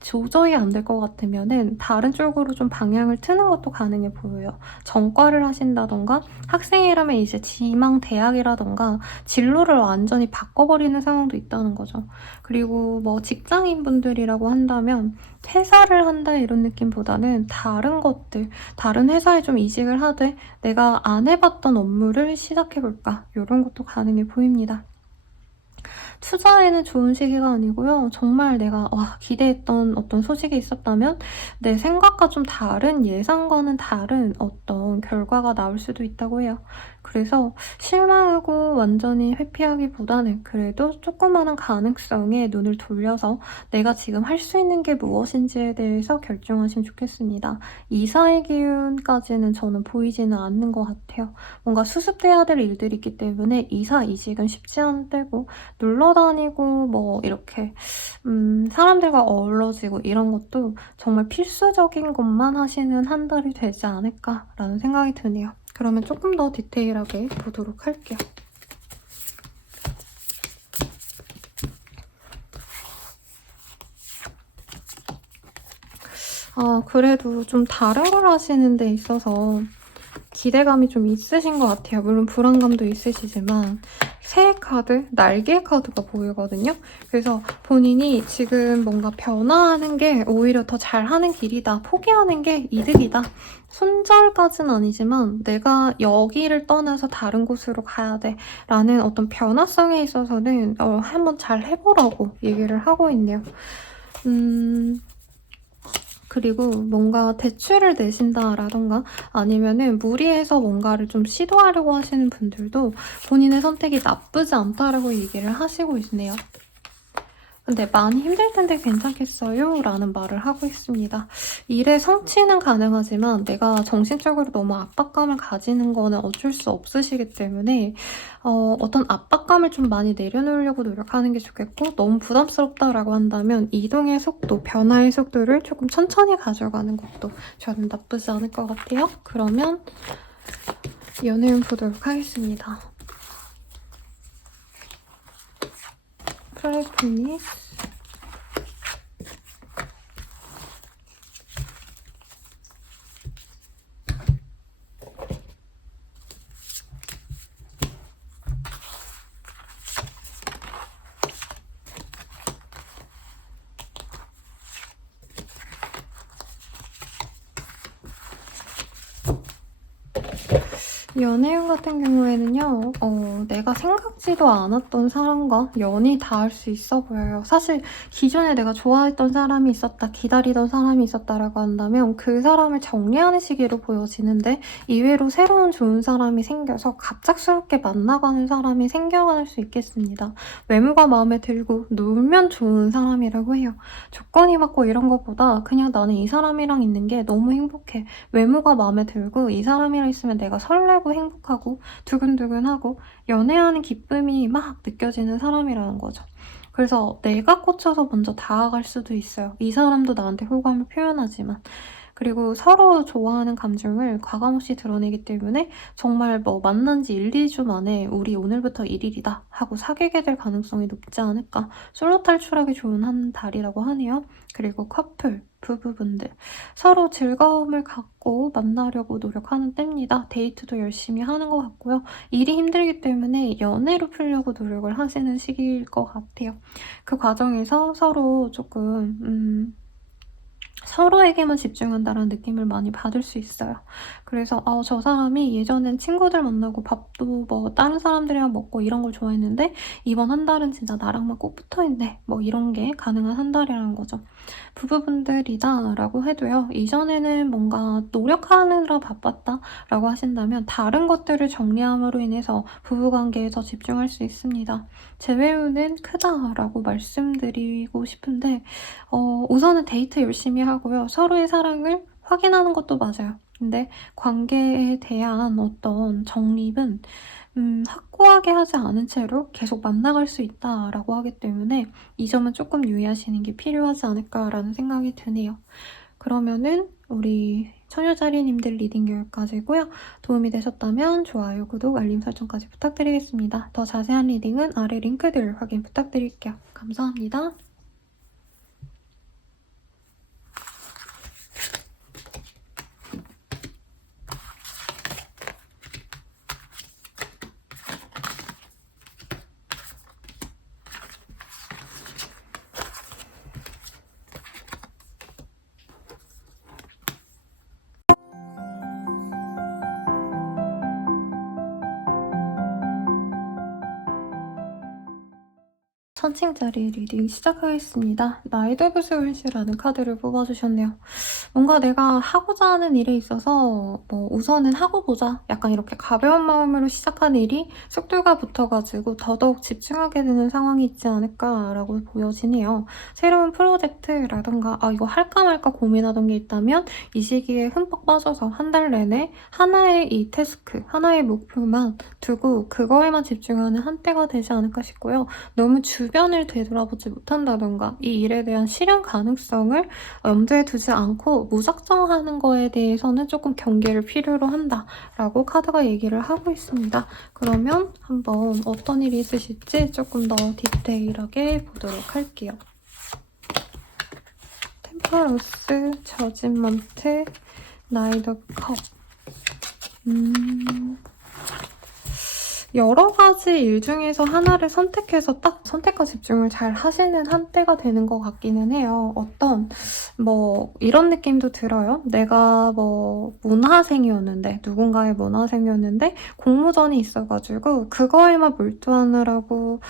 도저히 안 될 것 같으면은 다른 쪽으로 좀 방향을 트는 것도 가능해 보여요. 전과를 하신다던가, 학생이라면 이제 지망 대학이라던가 진로를 완전히 바꿔버리는 상황도 있다는 거죠. 그리고 뭐 직장인분들이라고 한다면 퇴사를 한다 이런 느낌보다는 다른 것들, 다른 회사에 좀 이직을 하되 내가 안 해봤던 업무를 시작해볼까, 이런 것도 가능해 보입니다. 투자에는 좋은 시기가 아니고요. 정말 내가 기대했던 어떤 소식이 있었다면 내 생각과 좀 다른, 예상과는 다른 어떤 결과가 나올 수도 있다고 해요. 그래서 실망하고 완전히 회피하기보다는 그래도 조그마한 가능성에 눈을 돌려서 내가 지금 할 수 있는 게 무엇인지에 대해서 결정하시면 좋겠습니다. 이사의 기운까지는 저는 보이지는 않는 것 같아요. 뭔가 수습돼야 될 일들이 있기 때문에 이사 이직은 쉽지 않은 때고, 놀러 다니고 뭐 이렇게 사람들과 어우러지고 이런 것도 정말 필수적인 것만 하시는 한 달이 되지 않을까라는 생각이 드네요. 그러면 조금 더 디테일하게 보도록 할게요. 그래도 좀 다른 걸 하시는 데 있어서 기대감이 좀 있으신 것 같아요. 물론 불안감도 있으시지만 새 카드, 날개 카드가 보이거든요. 그래서 본인이 지금 뭔가 변화하는 게 오히려 더 잘하는 길이다, 포기하는 게 이득이다, 손절까지는 아니지만 내가 여기를 떠나서 다른 곳으로 가야 돼 라는 어떤 변화성에 있어서는 한번 잘 해보라고 얘기를 하고 있네요. 그리고 뭔가 대출을 내신다라던가 아니면은 무리해서 뭔가를 좀 시도하려고 하시는 분들도 본인의 선택이 나쁘지 않다라고 얘기를 하시고 있네요. 근데 많이 힘들 텐데 괜찮겠어요? 라는 말을 하고 있습니다. 일의 성취는 가능하지만 내가 정신적으로 너무 압박감을 가지는 거는 어쩔 수 없으시기 때문에 어떤 압박감을 좀 많이 내려놓으려고 노력하는 게 좋겠고, 너무 부담스럽다라고 한다면 이동의 속도, 변화의 속도를 조금 천천히 가져가는 것도 저는 나쁘지 않을 것 같아요. 그러면 연애운 보도록 하겠습니다. 플레이프니스, 연애운 같은 경우에는요, 내가 생각지도 않았던 사람과 연이 닿을 수 있어 보여요. 사실 기존에 내가 좋아했던 사람이 있었다, 기다리던 사람이 있었다라고 한다면 그 사람을 정리하는 시기로 보여지는데, 이외로 새로운 좋은 사람이 생겨서 갑작스럽게 만나가는 사람이 생겨날 수 있겠습니다. 외모가 마음에 들고 놀면 좋은 사람이라고 해요. 조건이 맞고 이런 것보다 그냥 나는 이 사람이랑 있는 게 너무 행복해, 외모가 마음에 들고 이 사람이랑 있으면 내가 설레고 행복하고 두근두근하고 연애하는 기쁨이 막 느껴지는 사람이라는 거죠. 그래서 내가 꽂혀서 먼저 다가갈 수도 있어요. 이 사람도 나한테 호감을 표현하지만. 그리고 서로 좋아하는 감정을 과감없이 드러내기 때문에 정말 뭐 만난 지 1, 2주 만에 우리 오늘부터 1일이다 하고 사귀게 될 가능성이 높지 않을까. 솔로 탈출하기 좋은 한 달이라고 하네요. 그리고 커플, 부부분들 서로 즐거움을 갖고 만나려고 노력하는 때입니다. 데이트도 열심히 하는 것 같고요. 일이 힘들기 때문에 연애로 풀려고 노력을 하시는 시기일 것 같아요. 그 과정에서 서로 조금 서로에게만 집중한다는 느낌을 많이 받을 수 있어요. 그래서 저 사람이 예전엔 친구들 만나고 밥도 뭐 다른 사람들이랑 먹고 이런 걸 좋아했는데 이번 한 달은 진짜 나랑만 꼭 붙어있네, 뭐 이런 게 가능한 한 달이라는 거죠. 부부분들이다 라고 해도요, 이전에는 뭔가 노력하느라 바빴다 라고 하신다면 다른 것들을 정리함으로 인해서 부부관계에 더 집중할 수 있습니다. 재회운은 크다라고 말씀드리고 싶은데, 우선은 데이트 열심히 하고요. 서로의 사랑을 확인하는 것도 맞아요. 근데 관계에 대한 어떤 정립은 확고하게 하지 않은 채로 계속 만나갈 수 있다라고 하기 때문에 이 점은 조금 유의하시는 게 필요하지 않을까라는 생각이 드네요. 그러면은 우리 처녀자리님들 리딩 여기까지고요. 도움이 되셨다면 좋아요, 구독, 알림 설정까지 부탁드리겠습니다. 더 자세한 리딩은 아래 링크들 확인 부탁드릴게요. 감사합니다. 천칭짜리 리딩 시작하겠습니다. 나이트 오브 소울즈라는 카드를 뽑아주셨네요. 뭔가 내가 하고자 하는 일에 있어서 뭐 우선은 하고 보자. 약간 이렇게 가벼운 마음으로 시작한 일이 쑥돌과 붙어가지고 더더욱 집중하게 되는 상황이 있지 않을까라고 보여지네요. 새로운 프로젝트라던가 이거 할까 말까 고민하던 게 있다면 이 시기에 흠뻑 빠져서 한 달 내내 하나의 이 태스크, 하나의 목표만 두고 그거에만 집중하는 한때가 되지 않을까 싶고요. 너무 주변을 되돌아보지 못한다던가 이 일에 대한 실현 가능성을 염두에 두지 않고 무작정하는 거에 대해서는 조금 경계를 필요로 한다라고 카드가 얘기를 하고 있습니다. 그러면 한번 어떤 일이 있으실지 조금 더 디테일하게 보도록 할게요. 템퍼런스, 저지먼트, 나이트 오브 컵. 여러 가지 일 중에서 하나를 선택해서 딱 선택과 집중을 잘 하시는 한때가 되는 것 같기는 해요. 이런 느낌도 들어요. 내가 문화생이었는데, 누군가의 문화생이었는데, 공모전이 있어가지고, 그거에만 몰두하느라고,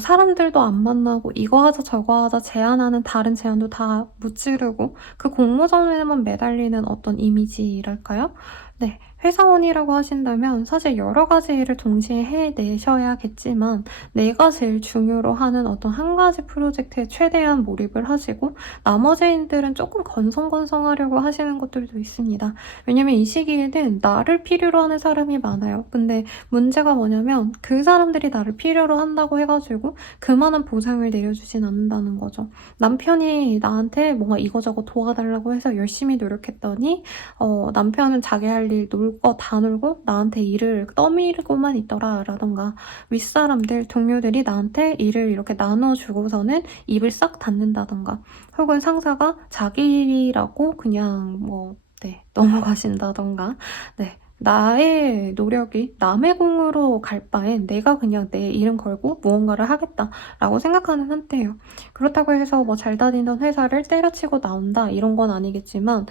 사람들도 안 만나고, 이거 하자, 저거 하자, 제안하는 다른 제안도 다 무찌르고, 그 공모전에만 매달리는 어떤 이미지랄까요? 네. 회사원이라고 하신다면 사실 여러 가지 일을 동시에 해내셔야겠지만 내가 제일 중요로 하는 어떤 한 가지 프로젝트에 최대한 몰입을 하시고 나머지인들은 조금 건성건성하려고 하시는 것들도 있습니다. 왜냐면 이 시기에는 나를 필요로 하는 사람이 많아요. 근데 문제가 뭐냐면 그 사람들이 나를 필요로 한다고 해가지고 그만한 보상을 내려주진 않는다는 거죠. 남편이 나한테 뭔가 이거저거 도와달라고 해서 열심히 노력했더니 남편은 자기 할 일 놀 거 다 놀고 나한테 일을 떠밀고만 있더라 라던가 윗사람들, 동료들이 나한테 일을 이렇게 나눠주고서는 입을 싹 닫는다던가 혹은 상사가 자기 일이라고 그냥 넘어가신다던가 나의 노력이 남의 공으로 갈 바엔 내가 그냥 내 이름 걸고 무언가를 하겠다라고 생각하는 한때예요. 그렇다고 해서 잘 다니던 회사를 때려치고 나온다 이런 건 아니겠지만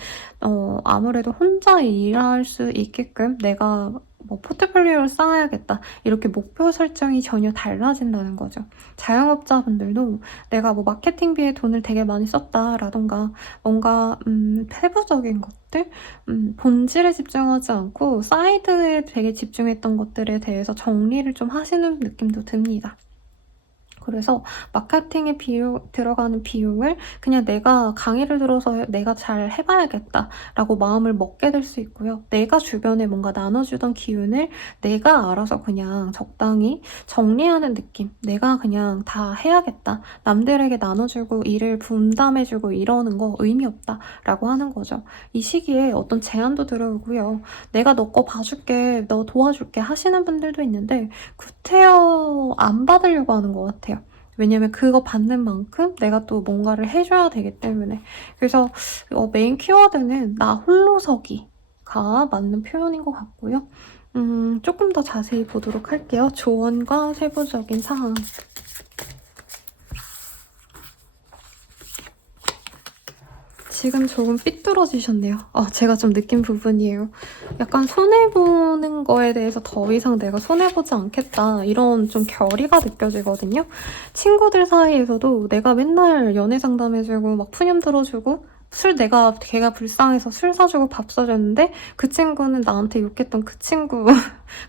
아무래도 혼자 일할 수 있게끔 내가 포트폴리오를 쌓아야겠다 이렇게 목표 설정이 전혀 달라진다는 거죠. 자영업자분들도 내가 마케팅비에 돈을 되게 많이 썼다라던가 뭔가 세부적인 것들 본질에 집중하지 않고 사이드에 되게 집중했던 것들에 대해서 정리를 좀 하시는 느낌도 듭니다. 그래서 마케팅에 들어가는 비용을 그냥 내가 강의를 들어서 내가 잘 해봐야겠다라고 마음을 먹게 될 수 있고요. 내가 주변에 뭔가 나눠주던 기운을 내가 알아서 그냥 적당히 정리하는 느낌. 내가 그냥 다 해야겠다. 남들에게 나눠주고 일을 분담해주고 이러는 거 의미 없다라고 하는 거죠. 이 시기에 어떤 제안도 들어오고요. 내가 너 거 봐줄게, 너 도와줄게 하시는 분들도 있는데 구태여 안 받으려고 하는 것 같아요. 왜냐면 그거 받는 만큼 내가 또 뭔가를 해줘야 되기 때문에. 그래서 메인 키워드는 나 홀로서기가 맞는 표현인 것 같고요. 조금 더 자세히 보도록 할게요. 조언과 세부적인 상황. 지금 조금 삐뚤어지셨네요. 제가 좀 느낀 부분이에요. 약간 손해보는 거에 대해서 더 이상 내가 손해보지 않겠다 이런 좀 결의가 느껴지거든요. 친구들 사이에서도 내가 맨날 연애 상담해주고 막 푸념 들어주고 걔가 불쌍해서 술 사주고 밥 사줬는데 그 친구는 나한테 욕했던 그 친구,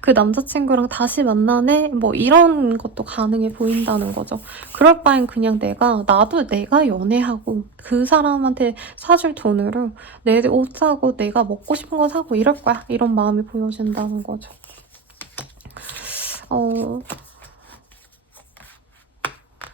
그 남자친구랑 다시 만나네? 뭐 이런 것도 가능해 보인다는 거죠. 그럴 바엔 그냥 나도 내가 연애하고 그 사람한테 사줄 돈으로 내 옷 사고 내가 먹고 싶은 거 사고 이럴 거야. 이런 마음이 보여진다는 거죠.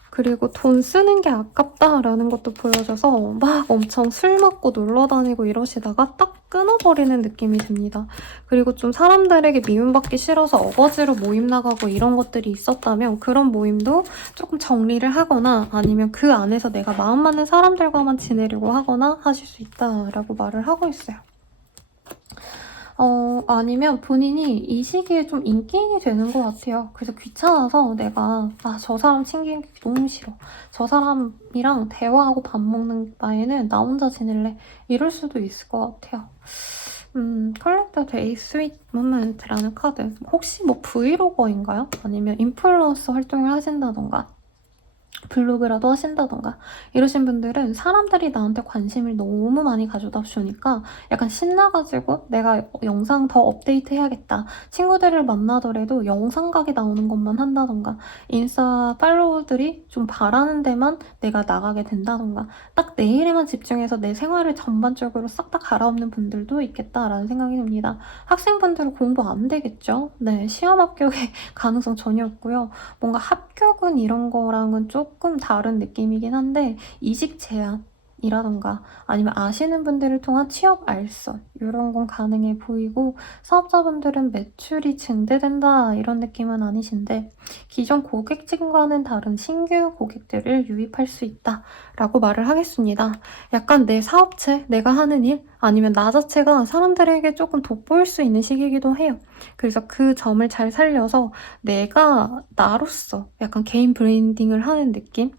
그리고 돈 쓰는 게 아깝다라는 것도 보여져서 막 엄청 술 먹고 놀러 다니고 이러시다가 딱 끊어버리는 느낌이 듭니다. 그리고 좀 사람들에게 미움받기 싫어서 어거지로 모임 나가고 이런 것들이 있었다면 그런 모임도 조금 정리를 하거나 아니면 그 안에서 내가 마음 맞는 사람들과만 지내려고 하거나 하실 수 있다라고 말을 하고 있어요. 아니면 본인이 이 시기에 좀 인기인이 되는 것 같아요. 그래서 귀찮아서 내가 저 사람 챙기기 너무 싫어. 저 사람이랑 대화하고 밥 먹는 바에는 나 혼자 지낼래. 이럴 수도 있을 것 같아요. 컬렉터 데이 스윗 모멘트라는 카드. 혹시 뭐 브이로거인가요? 아니면 인플루언서 활동을 하신다던가 블로그라도 하신다던가 이러신 분들은 사람들이 나한테 관심을 너무 많이 가져다 주니까 약간 신나가지고 내가 영상 더 업데이트 해야겠다. 친구들을 만나더라도 영상각이 나오는 것만 한다던가 인스타 팔로우들이 좀 바라는 데만 내가 나가게 된다던가 딱 내 일에만 집중해서 내 생활을 전반적으로 싹 다 갈아엎는 분들도 있겠다라는 생각이 듭니다. 학생분들은 공부 안 되겠죠? 네, 시험 합격의 가능성 전혀 없고요. 뭔가 합격은 이런 거랑은 조금 다른 느낌이긴 한데 이직 제한이라던가 아니면 아시는 분들을 통한 취업 알선 이런 건 가능해 보이고 사업자분들은 매출이 증대된다 이런 느낌은 아니신데 기존 고객진과는 다른 신규 고객들을 유입할 수 있다라고 말을 하겠습니다. 약간 내 사업체, 내가 하는 일 아니면 나 자체가 사람들에게 조금 돋보일 수 있는 시기이기도 해요. 그래서 그 점을 잘 살려서 내가 나로서 약간 개인 브랜딩을 하는 느낌?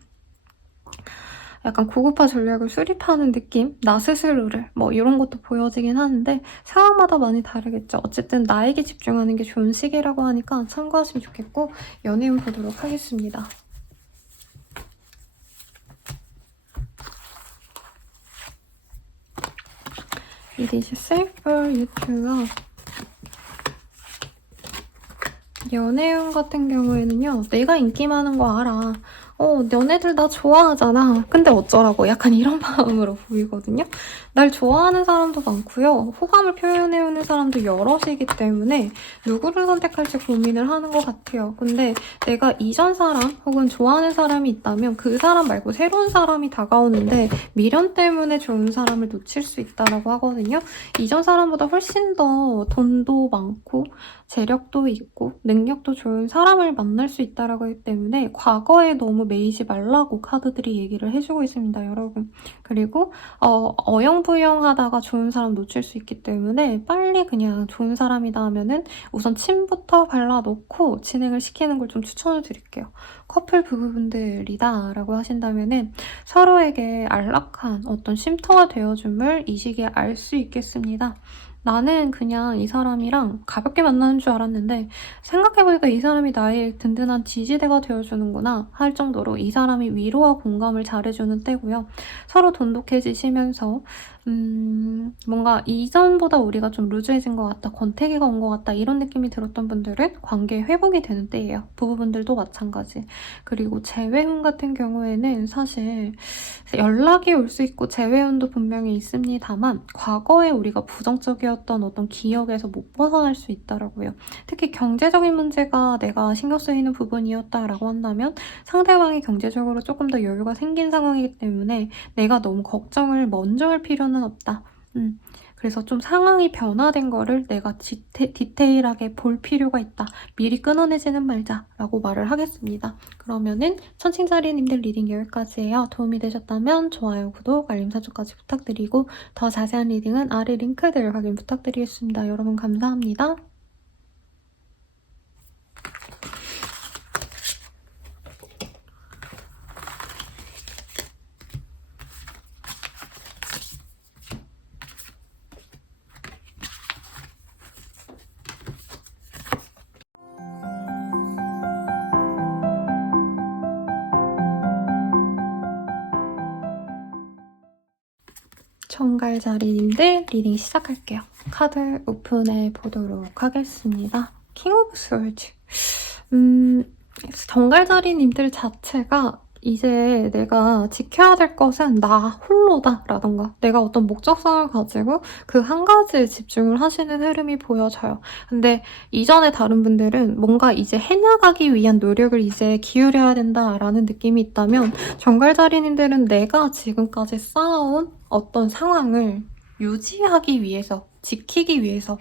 약간 고급화 전략을 수립하는 느낌? 나 스스로를 뭐 이런 것도 보여지긴 하는데 상황마다 많이 다르겠죠. 어쨌든 나에게 집중하는 게 좋은 시기라고 하니까 참고하시면 좋겠고 연애운 보도록 하겠습니다. It is safe for you to love. 연애운 같은 경우에는요. 내가 인기 많은 거 알아. 너네들 나 좋아하잖아. 근데 어쩌라고 약간 이런 마음으로 보이거든요. 날 좋아하는 사람도 많고요. 호감을 표현해오는 사람도 여럿이기 때문에 누구를 선택할지 고민을 하는 것 같아요. 근데 내가 이전 사람 혹은 좋아하는 사람이 있다면 그 사람 말고 새로운 사람이 다가오는데 미련 때문에 좋은 사람을 놓칠 수 있다고 하거든요. 이전 사람보다 훨씬 더 돈도 많고 재력도 있고 능력도 좋은 사람을 만날 수 있다고 하기 때문에 과거에 너무 매이지 말라고 카드들이 얘기를 해주고 있습니다, 여러분. 그리고 어영부영하다가 좋은 사람 놓칠 수 있기 때문에 빨리 그냥 좋은 사람이다 하면은 우선 침부터 발라놓고 진행을 시키는 걸 좀 추천을 드릴게요. 커플 부부분들이다 라고 하신다면은 서로에게 안락한 어떤 쉼터가 되어줌을 이 시기에 알 수 있겠습니다. 나는 그냥 이 사람이랑 가볍게 만나는 줄 알았는데 생각해보니까 이 사람이 나의 든든한 지지대가 되어주는구나 할 정도로 이 사람이 위로와 공감을 잘해주는 때고요. 서로 돈독해지시면서 뭔가 이전보다 우리가 좀 루즈해진 것 같다, 권태기가 온 것 같다 이런 느낌이 들었던 분들은 관계 회복이 되는 때예요. 부부분들도 마찬가지. 그리고 재회운 같은 경우에는 사실 연락이 올 수 있고 재회운도 분명히 있습니다만 과거에 우리가 부정적이었던 어떤 기억에서 못 벗어날 수 있다라고요. 특히 경제적인 문제가 내가 신경 쓰이는 부분이었다라고 한다면 상대방이 경제적으로 조금 더 여유가 생긴 상황이기 때문에 내가 너무 걱정을 먼저 할 필요는 없다. 그래서 좀 상황이 변화된 거를 내가 디테일하게 볼 필요가 있다. 미리 끊어내지는 말자라고 말을 하겠습니다. 그러면은 천칭자리님들 리딩 여기까지예요. 도움이 되셨다면 좋아요, 구독, 알림 설정까지 부탁드리고 더 자세한 리딩은 아래 링크들 확인 부탁드리겠습니다. 여러분 감사합니다. 총괄자리님들 리딩 시작할게요. 카드 오픈해 보도록 하겠습니다. 킹 오브 스월드. 정갈자리님들 자체가 이제 내가 지켜야 될 것은 나 홀로다 라던가 내가 어떤 목적성을 가지고 그 한 가지에 집중을 하시는 흐름이 보여져요. 근데 이전에 다른 분들은 뭔가 이제 해나가기 위한 노력을 이제 기울여야 된다라는 느낌이 있다면 정갈자리님들은 내가 지금까지 쌓아온 어떤 상황을 유지하기 위해서, 지키기 위해서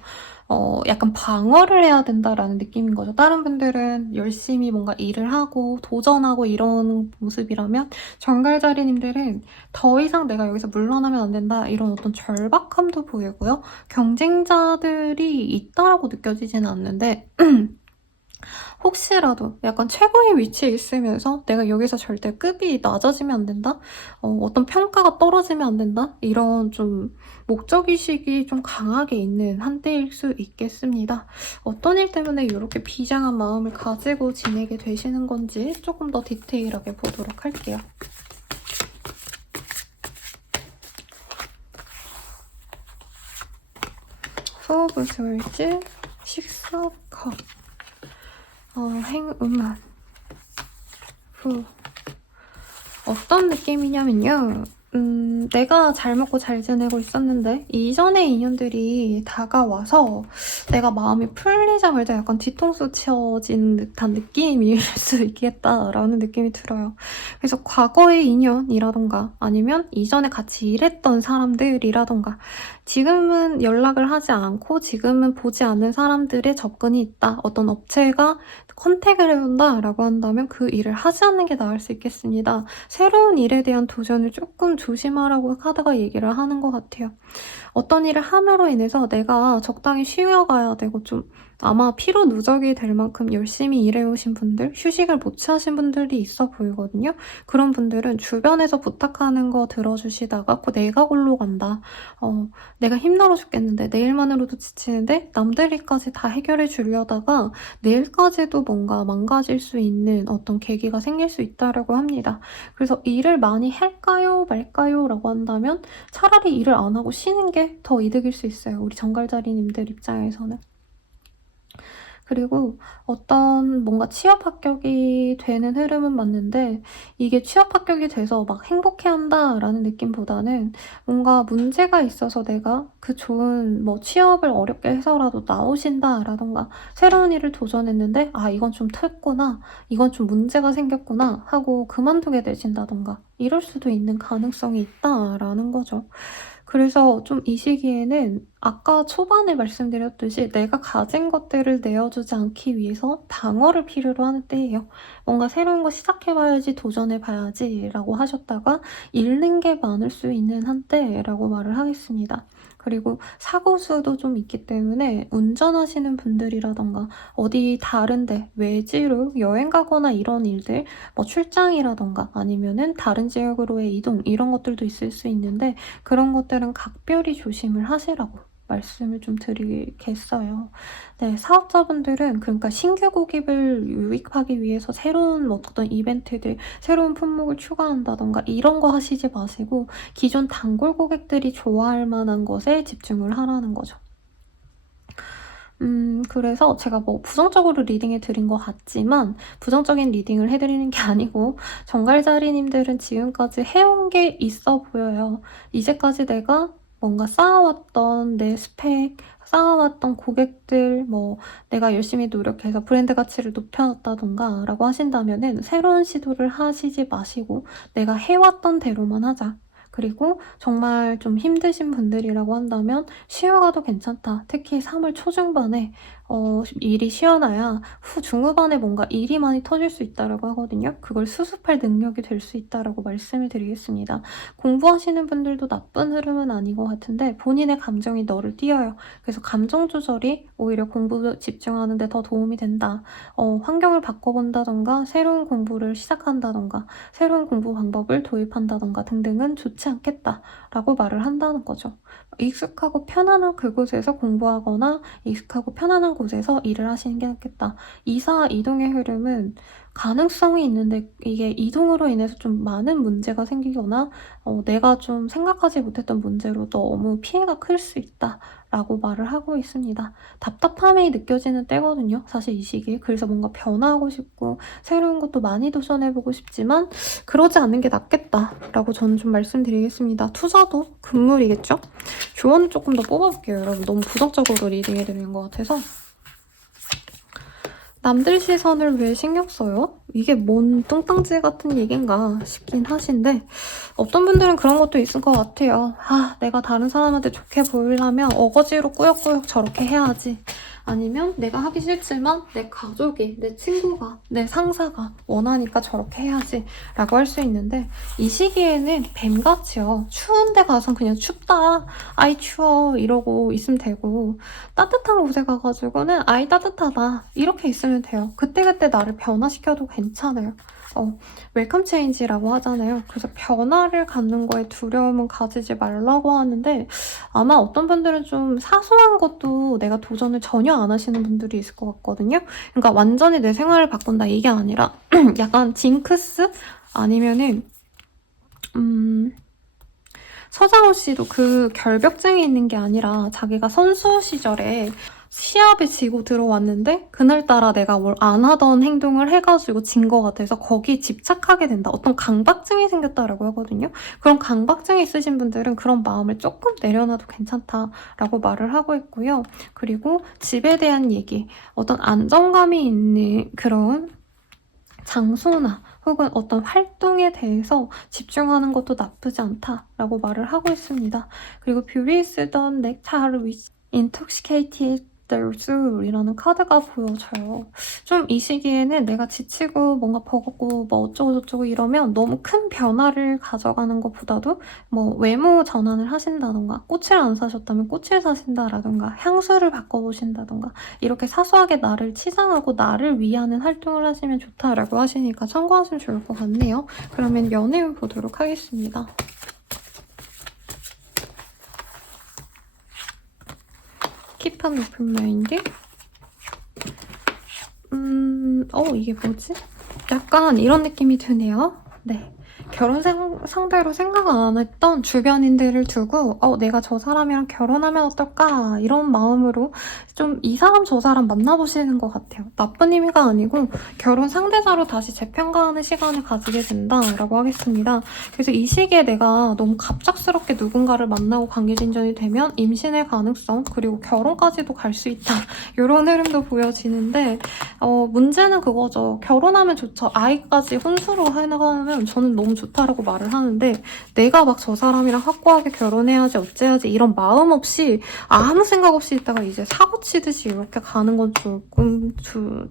약간 방어를 해야 된다라는 느낌인 거죠. 다른 분들은 열심히 뭔가 일을 하고 도전하고 이런 모습이라면 정갈자리님들은 더 이상 내가 여기서 물러나면 안 된다 이런 어떤 절박함도 보이고요. 경쟁자들이 있다라고 느껴지지는 않는데 혹시라도 약간 최고의 위치에 있으면서 내가 여기서 절대 급이 낮아지면 안 된다? 어떤 평가가 떨어지면 안 된다? 이런 좀 목적의식이 좀 강하게 있는 한때일 수 있겠습니다. 어떤 일 때문에 이렇게 비장한 마음을 가지고 지내게 되시는 건지 조금 더 디테일하게 보도록 할게요. 소브 스월즈, 식스 오브 컵, 행운만. 어떤 느낌이냐면요. 내가 잘 먹고 잘 지내고 있었는데 이전의 인연들이 다가와서 내가 마음이 풀리자마자 약간 뒤통수 치어진 듯한 느낌일 수 있겠다라는 느낌이 들어요. 그래서 과거의 인연이라던가 아니면 이전에 같이 일했던 사람들이라던가 지금은 연락을 하지 않고 지금은 보지 않는 사람들의 접근이 있다. 어떤 업체가 컨택을 해온다라고 한다면 그 일을 하지 않는 게 나을 수 있겠습니다. 새로운 일에 대한 도전을 조금 조심하라고 카드가 얘기를 하는 것 같아요. 어떤 일을 함으로 인해서 내가 적당히 쉬어가야 되고 좀 아마 피로 누적이 될 만큼 열심히 일해오신 분들, 휴식을 못 취하신 분들이 있어 보이거든요. 그런 분들은 주변에서 부탁하는 거 들어주시다가 내가 골로 간다. 내가 힘들어 죽겠는데 내일만으로도 지치는데 남들이까지 다 해결해 주려다가 내일까지도 뭔가 망가질 수 있는 어떤 계기가 생길 수 있다고 합니다. 그래서 일을 많이 할까요 말까요 라고 한다면 차라리 일을 안 하고 쉬는 게 더 이득일 수 있어요. 우리 정갈자리님들 입장에서는. 그리고 어떤 뭔가 취업 합격이 되는 흐름은 맞는데 이게 취업 합격이 돼서 막 행복해한다라는 느낌보다는 뭔가 문제가 있어서 내가 그 좋은 뭐 취업을 어렵게 해서라도 나오신다라던가 새로운 일을 도전했는데 아 이건 좀 틀구나 이건 좀 문제가 생겼구나 하고 그만두게 되신다던가 이럴 수도 있는 가능성이 있다라는 거죠. 그래서 좀 이 시기에는 아까 초반에 말씀드렸듯이 내가 가진 것들을 내어주지 않기 위해서 방어를 필요로 하는 때예요. 뭔가 새로운 거 시작해봐야지 도전해봐야지 라고 하셨다가 잃는 게 많을 수 있는 한때라고 말을 하겠습니다. 그리고 사고 수도 좀 있기 때문에 운전하시는 분들이라던가 어디 다른데 외지로 여행 가거나 이런 일들 뭐 출장이라던가 아니면은 다른 지역으로의 이동 이런 것들도 있을 수 있는데 그런 것들은 각별히 조심을 하시라고 말씀을 좀 드리겠어요. 네, 사업자분들은 그러니까 신규 고객을 유입하기 위해서 새로운 어떤 이벤트들, 새로운 품목을 추가한다던가 이런 거 하시지 마시고 기존 단골 고객들이 좋아할 만한 것에 집중을 하라는 거죠. 그래서 제가 뭐 부정적으로 리딩해 드린 것 같지만 부정적인 리딩을 해드리는 게 아니고 정갈자리님들은 지금까지 해온 게 있어 보여요. 이제까지 내가 뭔가 쌓아왔던 내 스펙, 쌓아왔던 고객들, 뭐 내가 열심히 노력해서 브랜드 가치를 높여놨다던가 라고 하신다면은 새로운 시도를 하시지 마시고 내가 해왔던 대로만 하자. 그리고 정말 좀 힘드신 분들이라고 한다면 쉬어가도 괜찮다. 특히 3월 초중반에 일이 쉬어나야 후 중후반에 뭔가 일이 많이 터질 수 있다라고 하거든요. 그걸 수습할 능력이 될 수 있다라고 말씀을 드리겠습니다. 공부하시는 분들도 나쁜 흐름은 아닌 것 같은데 본인의 감정이 너를 띄어요. 그래서 감정 조절이 오히려 공부 집중하는 데 더 도움이 된다. 환경을 바꿔본다던가 새로운 공부를 시작한다던가 새로운 공부 방법을 도입한다던가 등등은 좋지 않겠다라고 말을 한다는 거죠. 익숙하고 편안한 그곳에서 공부하거나 익숙하고 편안한 곳에서 일을 하시는 게 낫겠다. 이사 이동의 흐름은 가능성이 있는데 이게 이동으로 인해서 좀 많은 문제가 생기거나 내가 좀 생각하지 못했던 문제로 너무 피해가 클 수 있다라고 말을 하고 있습니다. 답답함이 느껴지는 때거든요, 사실 이 시기에. 그래서 뭔가 변화하고 싶고 새로운 것도 많이 도전해보고 싶지만 그러지 않는 게 낫겠다라고 저는 좀 말씀드리겠습니다. 투자도 금물이겠죠? 조언을 조금 더 뽑아볼게요, 여러분. 너무 부정적으로 리딩해드리는 것 같아서. 남들 시선을 왜 신경 써요? 이게 뭔 뚱땅지 같은 얘긴가 싶긴 하신데 어떤 분들은 그런 것도 있을 것 같아요. 내가 다른 사람한테 좋게 보이려면 어거지로 꾸역꾸역 저렇게 해야지. 아니면 내가 하기 싫지만 내 가족이, 내 친구가, 내 상사가 원하니까 저렇게 해야지 라고 할 수 있는데 이 시기에는 뱀같이요. 추운 데 가서 그냥 춥다, 아이 추워 이러고 있으면 되고 따뜻한 곳에 가가지고는 아이 따뜻하다 이렇게 있으면 돼요. 그때그때 나를 변화시켜도 괜찮아요. 웰컴 체인지라고 하잖아요. 그래서 변화를 갖는 거에 두려움은 가지지 말라고 하는데 아마 어떤 분들은 좀 사소한 것도 내가 도전을 전혀 안 하시는 분들이 있을 것 같거든요. 그러니까 완전히 내 생활을 바꾼다 이게 아니라 약간 징크스? 아니면은 서장훈 씨도 그 결벽증이 있는 게 아니라 자기가 선수 시절에 시합에 지고 들어왔는데 그날따라 내가 뭘 안 하던 행동을 해가지고 진 것 같아서 거기에 집착하게 된다. 어떤 강박증이 생겼다라고 하거든요. 그런 강박증이 있으신 분들은 그런 마음을 조금 내려놔도 괜찮다라고 말을 하고 있고요. 그리고 집에 대한 얘기, 어떤 안정감이 있는 그런 장소나 혹은 어떤 활동에 대해서 집중하는 것도 나쁘지 않다라고 말을 하고 있습니다. 그리고 뷰리 쓰던 넥타르 위치 인톡시케이티드 이라는 카드가 보여져요. 좀 이 시기에는 내가 지치고 뭔가 버겁고 뭐 어쩌고저쩌고 이러면 너무 큰 변화를 가져가는 것보다도 뭐 외모 전환을 하신다던가 꽃을 안 사셨다면 꽃을 사신다라던가 향수를 바꿔보신다던가 이렇게 사소하게 나를 치장하고 나를 위하는 활동을 하시면 좋다라고 하시니까 참고하시면 좋을 것 같네요. 그러면 연애운 보도록 하겠습니다. Keep an open mind. 이게 뭐지? 약간 이런 느낌이 드네요. 네. 결혼 상대로 생각 안 했던 주변인들을 두고 내가 저 사람이랑 결혼하면 어떨까 이런 마음으로 좀 이 사람 저 사람 만나보시는 것 같아요. 나쁜 의미가 아니고 결혼 상대자로 다시 재평가하는 시간을 가지게 된다라고 하겠습니다. 그래서 이 시기에 내가 너무 갑작스럽게 누군가를 만나고 관계 진전이 되면 임신의 가능성 그리고 결혼까지도 갈 수 있다 이런 흐름도 보여지는데 문제는 그거죠. 결혼하면 좋죠. 아이까지 혼수로 해나가면 저는 너무 좋다라고 말을 하는데 내가 막 저 사람이랑 확고하게 결혼해야지 어째야지 이런 마음 없이 아무 생각 없이 있다가 이제 사고 치듯이 이렇게 가는 건 조금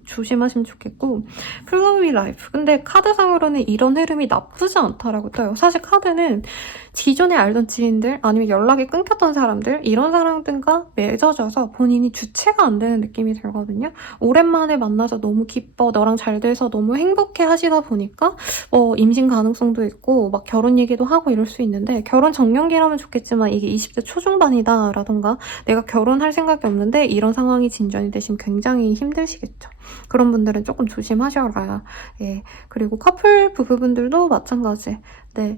조심하시면 좋겠고 플로위 라이프. 근데 카드상으로는 이런 흐름이 나쁘지 않다라고 떠요. 사실 카드는 기존에 알던 지인들 아니면 연락이 끊겼던 사람들 이런 사람들과 맺어져서 본인이 주체가 안 되는 느낌이 들거든요. 오랜만에 만나서 너무 기뻐 너랑 잘 돼서 너무 행복해 하시다 보니까 임신 가능성도 있고 막 결혼 얘기도 하고 이럴 수 있는데 결혼 정년기라면 좋겠지만 이게 20대 초중반이다 라던가 내가 결혼할 생각이 없는데 이런 상황이 진전이 되시면 굉장히 힘드시겠죠. 그런 분들은 조금 조심하셔라. 예. 그리고 커플 부부분들도 마찬가지. 네.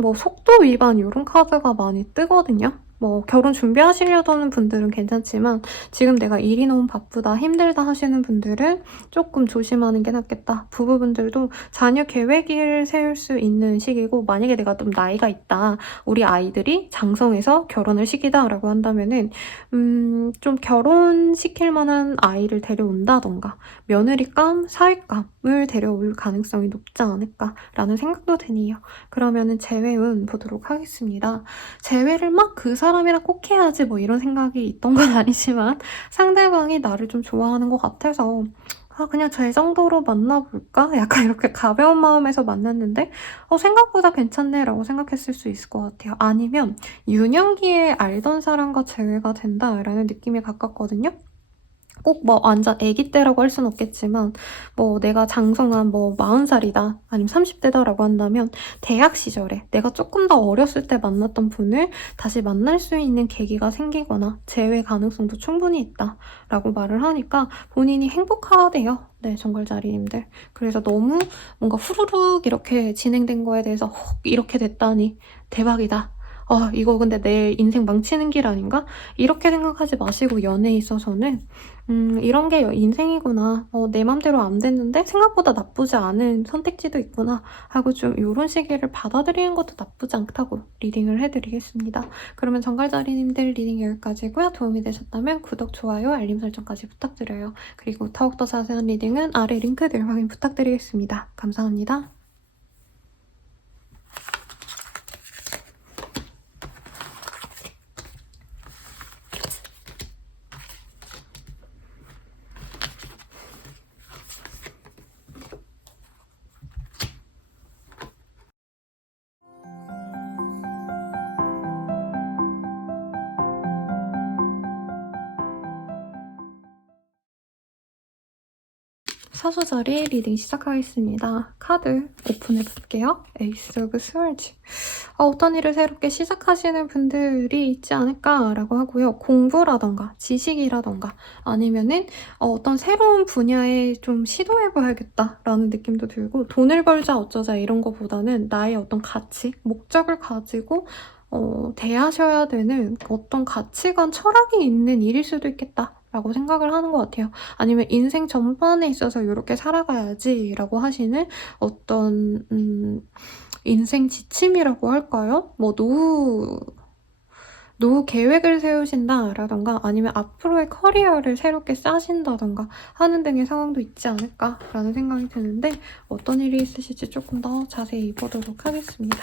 뭐 속도 위반 이런 카드가 많이 뜨거든요. 뭐 결혼 준비하시려던 분들은 괜찮지만 지금 내가 일이 너무 바쁘다 힘들다 하시는 분들은 조금 조심하는 게 낫겠다. 부부분들도 자녀 계획을 세울 수 있는 시기고 만약에 내가 좀 나이가 있다 우리 아이들이 장성해서 결혼을 시키다 라고 한다면은 좀 결혼시킬 만한 아이를 데려온다던가 며느리감, 사위감을 데려올 가능성이 높지 않을까라는 생각도 드네요. 그러면은 재회운 보도록 하겠습니다. 재회를 막 그 사람이랑 꼭 해야지 뭐 이런 생각이 있던 건 아니지만 상대방이 나를 좀 좋아하는 것 같아서 그냥 제 정도로 만나볼까? 약간 이렇게 가벼운 마음에서 만났는데 생각보다 괜찮네 라고 생각했을 수 있을 것 같아요. 아니면 유년기에 알던 사람과 재회가 된다라는 느낌이 가깝거든요. 꼭 뭐 완전 아기 때라고 할 수는 없겠지만 뭐 내가 장성한 뭐 40살이다 아니면 30대다라고 한다면 대학 시절에 내가 조금 더 어렸을 때 만났던 분을 다시 만날 수 있는 계기가 생기거나 재회 가능성도 충분히 있다라고 말을 하니까 본인이 행복하대요. 네, 정글자리님들. 그래서 너무 뭔가 후루룩 이렇게 진행된 거에 대해서 이렇게 됐다니 대박이다. 이거 근데 내 인생 망치는 길 아닌가? 이렇게 생각하지 마시고 연애에 있어서는 이런 게 인생이구나. 내 맘대로 안 됐는데 생각보다 나쁘지 않은 선택지도 있구나 하고 좀 이런 시기를 받아들이는 것도 나쁘지 않다고 리딩을 해드리겠습니다. 그러면 정갈자리님들 리딩 여기까지고요. 도움이 되셨다면 구독, 좋아요, 알림 설정까지 부탁드려요. 그리고 더욱더 자세한 리딩은 아래 링크들 확인 부탁드리겠습니다. 감사합니다. 사수자리 리딩 시작하겠습니다. 카드 오픈해볼게요. 에이스 오브 스월즈. 어떤 일을 새롭게 시작하시는 분들이 있지 않을까라고 하고요. 공부라던가 지식이라던가 아니면은 어떤 새로운 분야에 좀 시도해봐야겠다라는 느낌도 들고 돈을 벌자 어쩌자 이런 거보다는 나의 어떤 가치, 목적을 가지고 대하셔야 되는 어떤 가치관, 철학이 있는 일일 수도 있겠다. 라고 생각을 하는 것 같아요. 아니면 인생 전반에 있어서 이렇게 살아가야지 라고 하시는 어떤 인생 지침이라고 할까요? 뭐 노후 계획을 세우신다라던가 아니면 앞으로의 커리어를 새롭게 짜신다던가 하는 등의 상황도 있지 않을까라는 생각이 드는데 어떤 일이 있으실지 조금 더 자세히 보도록 하겠습니다.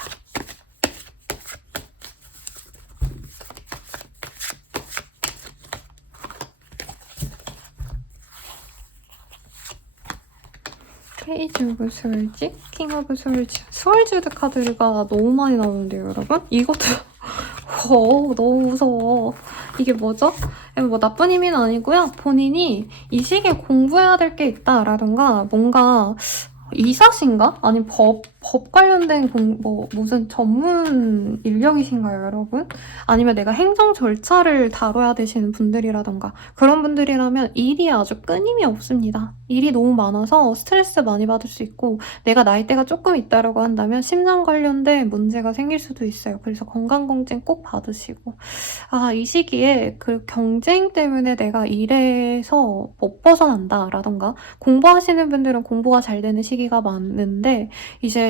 페이지 오브 스월지, 킹 오브 스월지. 스월즈드 카드가 너무 많이 나오는데요, 여러분? 이것도 너무 무서워. 이게 뭐죠? 뭐 나쁜 의미는 아니고요. 본인이 이 시기에 공부해야 될 게 있다라던가 뭔가 이사신가? 아니 법 관련된 무슨 전문 인력이신가요, 여러분? 아니면 내가 행정 절차를 다뤄야 되시는 분들이라던가 그런 분들이라면 일이 아주 끊임이 없습니다. 일이 너무 많아서 스트레스 많이 받을 수 있고 내가 나이대가 조금 있다라고 한다면 심장 관련된 문제가 생길 수도 있어요. 그래서 건강검진 꼭 받으시고 이 시기에 그 경쟁 때문에 내가 일에서 못 벗어난다라던가 공부하시는 분들은 공부가 잘 되는 시기가 많은데 이제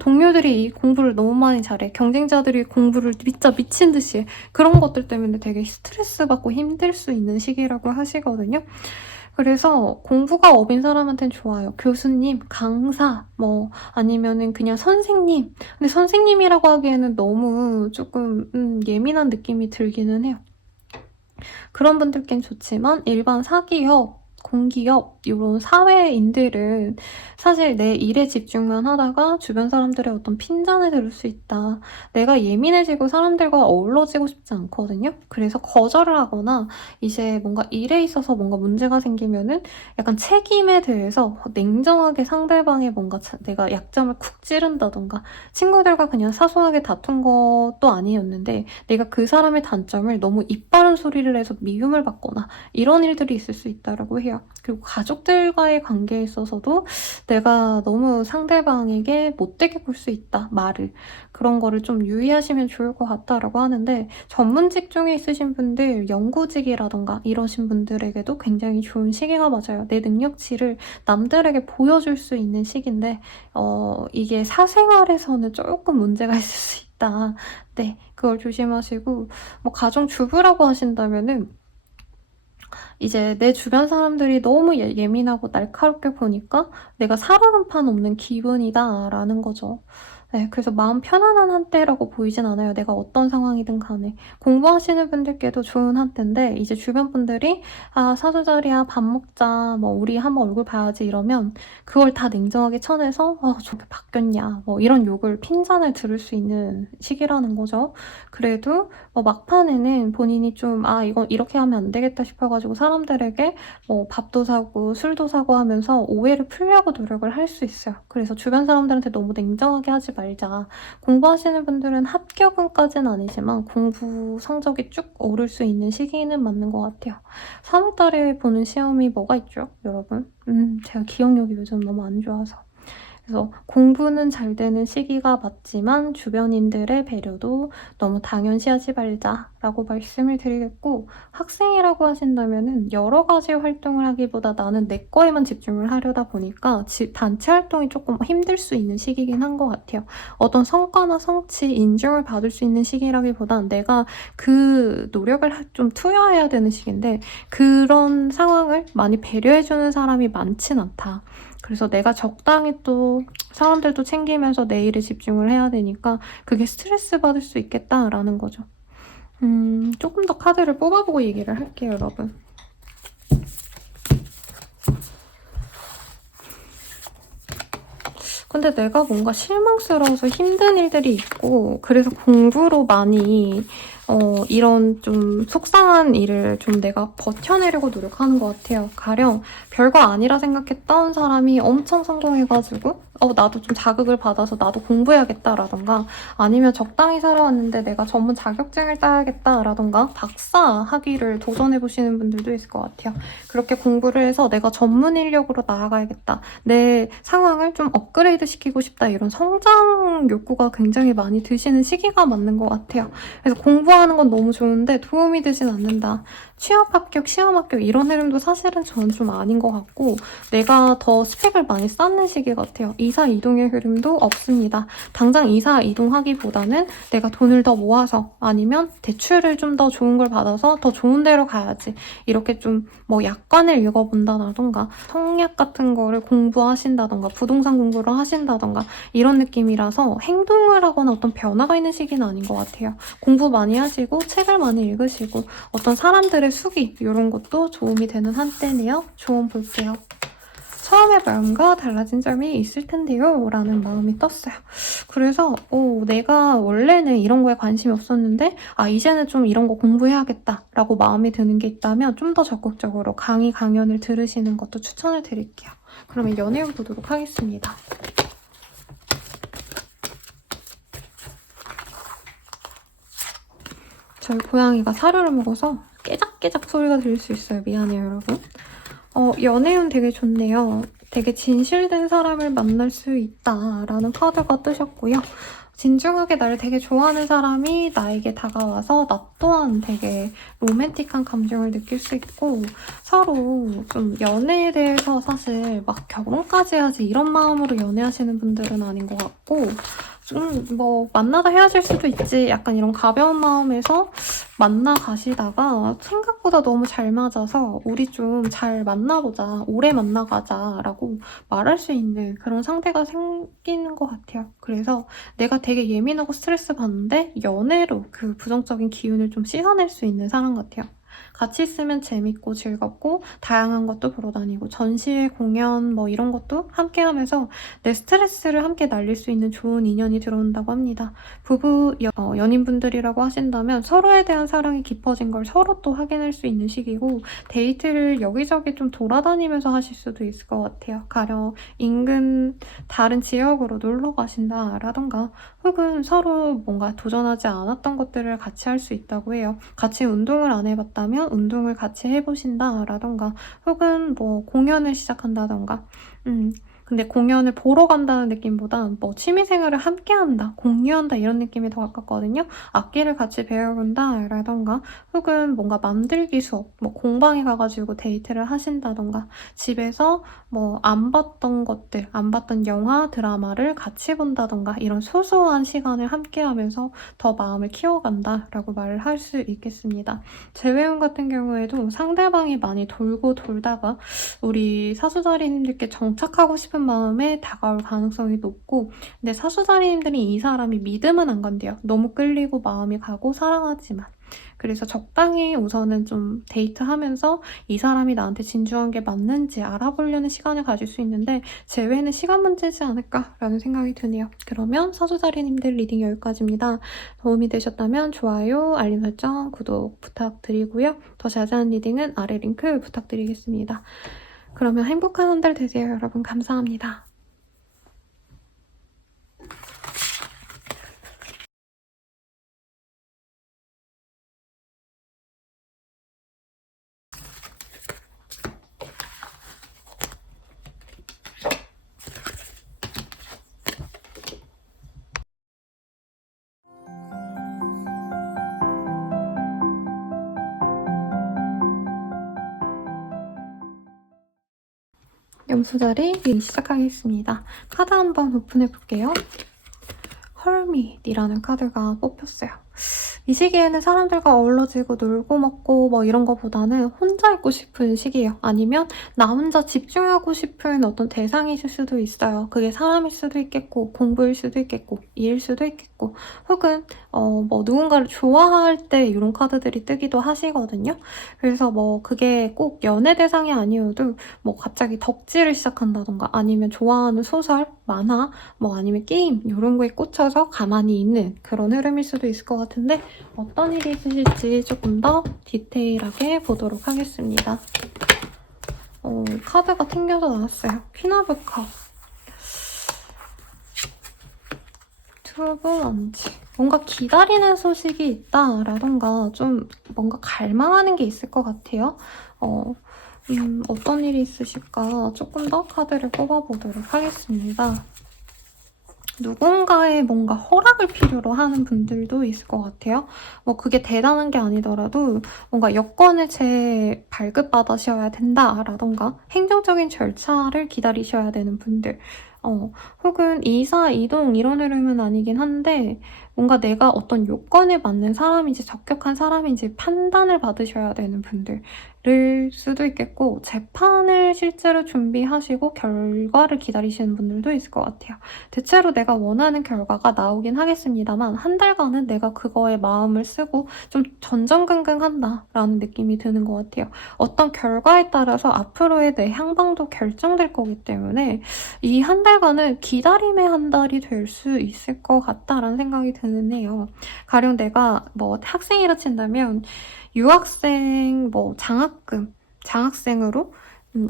동료들이 공부를 너무 많이 잘해. 경쟁자들이 공부를 진짜 미친 듯이 해. 그런 것들 때문에 되게 스트레스 받고 힘들 수 있는 시기라고 하시거든요. 그래서 공부가 업인 사람한테는 좋아요. 교수님, 강사, 뭐 아니면은 그냥 선생님. 근데 선생님이라고 하기에는 너무 조금 예민한 느낌이 들기는 해요. 그런 분들께는 좋지만 일반 사기업, 공기업 이런 사회인들은 사실 내 일에 집중만 하다가 주변 사람들의 어떤 핀잔을 들을 수 있다. 내가 예민해지고 사람들과 어우러지고 싶지 않거든요. 그래서 거절을 하거나 이제 뭔가 일에 있어서 뭔가 문제가 생기면은 약간 책임에 대해서 냉정하게 상대방의 뭔가 내가 약점을 쿡 찌른다던가 친구들과 그냥 사소하게 다툰 것도 아니었는데 내가 그 사람의 단점을 너무 입 바른 소리를 해서 미움을 받거나 이런 일들이 있을 수 있다고 해요. 그리고 가족들과의 관계에 있어서도 내가 너무 상대방에게 못되게 볼 수 있다, 말을. 그런 거를 좀 유의하시면 좋을 것 같다라고 하는데 전문직 중에 있으신 분들, 연구직이라던가 이러신 분들에게도 굉장히 좋은 시기가 맞아요. 내 능력치를 남들에게 보여줄 수 있는 시기인데 이게 사생활에서는 조금 문제가 있을 수 있다. 네, 그걸 조심하시고 뭐 가정주부라고 하신다면은 이제 내 주변 사람들이 너무 예민하고 날카롭게 보니까 내가 살얼음판 없는 기분이다 라는 거죠. 네, 그래서 마음 편안한 한때라고 보이진 않아요. 내가 어떤 상황이든 간에. 공부하시는 분들께도 좋은 한때인데 이제 주변 분들이 아, 사주자리야 밥 먹자, 뭐 우리 한번 얼굴 봐야지 이러면 그걸 다 냉정하게 쳐내서 저게 바뀌었냐, 뭐 이런 욕을 핀잔을 들을 수 있는 시기라는 거죠. 그래도 막판에는 본인이 좀 이거 이렇게 하면 안 되겠다 싶어가지고 사람들에게 밥도 사고 술도 사고 하면서 오해를 풀려고 노력을 할 수 있어요. 그래서 주변 사람들한테 너무 냉정하게 하지 말자. 공부하시는 분들은 합격은까지는 아니지만 공부 성적이 쭉 오를 수 있는 시기는 맞는 것 같아요. 3월달에 보는 시험이 뭐가 있죠, 여러분? 제가 기억력이 요즘 너무 안 좋아서. 그래서 공부는 잘 되는 시기가 맞지만 주변인들의 배려도 너무 당연시하지 말자라고 말씀을 드리겠고, 학생이라고 하신다면은 여러 가지 활동을 하기보다 나는 내 거에만 집중을 하려다 보니까 단체 활동이 조금 힘들 수 있는 시기긴 한 것 같아요. 어떤 성과나 성취, 인정을 받을 수 있는 시기라기보단 내가 그 노력을 좀 투여해야 되는 시기인데 그런 상황을 많이 배려해주는 사람이 많진 않다. 그래서 내가 적당히 또 사람들도 챙기면서 내 일에 집중을 해야 되니까 그게 스트레스 받을 수 있겠다라는 거죠. 조금 더 카드를 뽑아보고 얘기를 할게요, 여러분. 근데 내가 뭔가 실망스러워서 힘든 일들이 있고 그래서 공부로 많이 이런 좀 속상한 일을 좀 내가 버텨내려고 노력하는 것 같아요. 가령 별거 아니라 생각했던 사람이 엄청 성공해가지고 나도 좀 자극을 받아서 나도 공부해야겠다라던가 아니면 적당히 살아왔는데 내가 전문 자격증을 따야겠다라던가 박사 학위를 도전해보시는 분들도 있을 것 같아요. 그렇게 공부를 해서 내가 전문 인력으로 나아가야겠다. 내 상황을 좀 업그레이드 시키고 싶다. 이런 성장 욕구가 굉장히 많이 드시는 시기가 맞는 것 같아요. 그래서 공부하는 건 너무 좋은데 도움이 되진 않는다. 취업 합격, 시험 합격 이런 흐름도 사실은 저는 좀 아닌 것 같고 내가 더 스펙을 많이 쌓는 시기 같아요. 이사 이동의 흐름도 없습니다. 당장 이사 이동하기보다는 내가 돈을 더 모아서 아니면 대출을 좀 더 좋은 걸 받아서 더 좋은 데로 가야지. 이렇게 좀 약관을 읽어본다던가 성약 같은 거를 공부하신다던가 부동산 공부를 하신다던가 이런 느낌이라서 행동을 하거나 어떤 변화가 있는 시기는 아닌 것 같아요. 공부 많이 하시고 책을 많이 읽으시고 어떤 사람들의 수기 이런 것도 도움이 되는 한때네요. 조언 볼게요. 처음의 마음과 달라진 점이 있을 텐데요 라는 마음이 떴어요. 그래서 내가 원래는 이런 거에 관심이 없었는데 이제는 좀 이런 거 공부해야겠다 라고 마음이 드는 게 있다면 좀 더 적극적으로 강연을 들으시는 것도 추천을 드릴게요. 그러면 연애운 보도록 하겠습니다. 저희 고양이가 사료를 먹어서 깨작깨작 소리가 들릴 수 있어요. 미안해요, 여러분. 연애운 되게 좋네요. 되게 진실된 사람을 만날 수 있다라는 카드가 뜨셨고요. 진중하게 나를 되게 좋아하는 사람이 나에게 다가와서 나 또한 되게 로맨틱한 감정을 느낄 수 있고 서로 좀 연애에 대해서 사실 막 결혼까지 해야지 이런 마음으로 연애하시는 분들은 아닌 것 같고 좀 만나다 헤어질 수도 있지 약간 이런 가벼운 마음에서 만나 가시다가 생각보다 너무 잘 맞아서 우리 좀 잘 만나보자, 오래 만나가자 라고 말할 수 있는 그런 상태가 생기는 것 같아요. 그래서 내가 되게 예민하고 스트레스 받는데 연애로 그 부정적인 기운을 좀 씻어낼 수 있는 사람 같아요. 같이 있으면 재밌고 즐겁고 다양한 것도 보러 다니고 전시회, 공연 이런 것도 함께 하면서 내 스트레스를 함께 날릴 수 있는 좋은 인연이 들어온다고 합니다. 부부 연인분들이라고 하신다면 서로에 대한 사랑이 깊어진 걸 서로 또 확인할 수 있는 시기고 데이트를 여기저기 좀 돌아다니면서 하실 수도 있을 것 같아요. 가령 인근 다른 지역으로 놀러 가신다라던가 혹은 서로 뭔가 도전하지 않았던 것들을 같이 할 수 있다고 해요. 같이 운동을 안 해봤다면 운동을 같이 해보신다라던가 혹은 공연을 시작한다던가 근데 공연을 보러 간다는 느낌보다 취미생활을 함께 한다, 공유한다 이런 느낌이 더 가깝거든요. 악기를 같이 배워본다 라던가 혹은 뭔가 만들기 수업, 공방에 가가지고 데이트를 하신다던가 집에서 안 봤던 것들, 안 봤던 영화, 드라마를 같이 본다던가 이런 소소한 시간을 함께 하면서 더 마음을 키워간다 라고 말을 할 수 있겠습니다. 재회운 같은 경우에도 상대방이 많이 돌고 돌다가 우리 사수자리님들께 정착하고 싶은 싶은 마음에 다가올 가능성이 높고, 근데 사수자리님들이 이 사람이 믿으면 안 간대요. 너무 끌리고 마음이 가고 사랑하지만. 그래서 적당히 우선은 좀 데이트하면서 이 사람이 나한테 진중한 게 맞는지 알아보려는 시간을 가질 수 있는데 제외는 시간 문제지 않을까라는 생각이 드네요. 그러면 사수자리님들 리딩 여기까지입니다. 도움이 되셨다면 좋아요, 알림 설정, 구독 부탁드리고요. 더 자세한 리딩은 아래 링크 부탁드리겠습니다. 그러면 행복한 한 달 되세요, 여러분. 감사합니다. 염소자리 리딩 시작하겠습니다. 카드 한번 오픈해볼게요. 헐밋이라는 카드가 뽑혔어요. 이 시기에는 사람들과 어우러지고 놀고 먹고 뭐 이런 거보다는 혼자 있고 싶은 시기예요. 아니면 나 혼자 집중하고 싶은 어떤 대상이실 수도 있어요. 그게 사람일 수도 있겠고 공부일 수도 있겠고 일일 수도 있겠고 혹은 뭐 누군가를 좋아할 때 이런 카드들이 뜨기도 하시거든요. 그래서 뭐 그게 꼭 연애 대상이 아니어도 뭐 갑자기 덕질을 시작한다던가 아니면 좋아하는 소설, 만화, 뭐 아니면 게임 이런 거에 꽂혀서 가만히 있는 그런 흐름일 수도 있을 것 같은데 어떤 일이 있으실지 조금 더 디테일하게 보도록 하겠습니다. 카드가 튕겨서 나왔어요. 퀸 오브 컵, 투 오브 원지. 뭔가 기다리는 소식이 있다라던가 좀 뭔가 갈망하는 게 있을 것 같아요. 어떤 일이 있으실까 조금 더 카드를 뽑아보도록 하겠습니다. 누군가의 뭔가 허락을 필요로 하는 분들도 있을 것 같아요. 뭐 그게 대단한 게 아니더라도 뭔가 여건을 발급받으셔야 된다라던가 행정적인 절차를 기다리셔야 되는 분들, 혹은 이사, 이동 이런 흐름은 아니긴 한데 뭔가 내가 어떤 요건에 맞는 사람인지 적격한 사람인지 판단을 받으셔야 되는 분들일 수도 있겠고 재판을 실제로 준비하시고 결과를 기다리시는 분들도 있을 것 같아요. 대체로 내가 원하는 결과가 나오긴 하겠습니다만 한 달간은 내가 그거에 마음을 쓰고 좀 전전긍긍한다라는 느낌이 드는 것 같아요. 어떤 결과에 따라서 앞으로의 내 향방도 결정될 거기 때문에 이 한 달간은 기다림의 한 달이 될 수 있을 것 같다라는 생각이 드는데요. 가령 내가 뭐 학생이라 친다면 유학생 뭐 장학생으로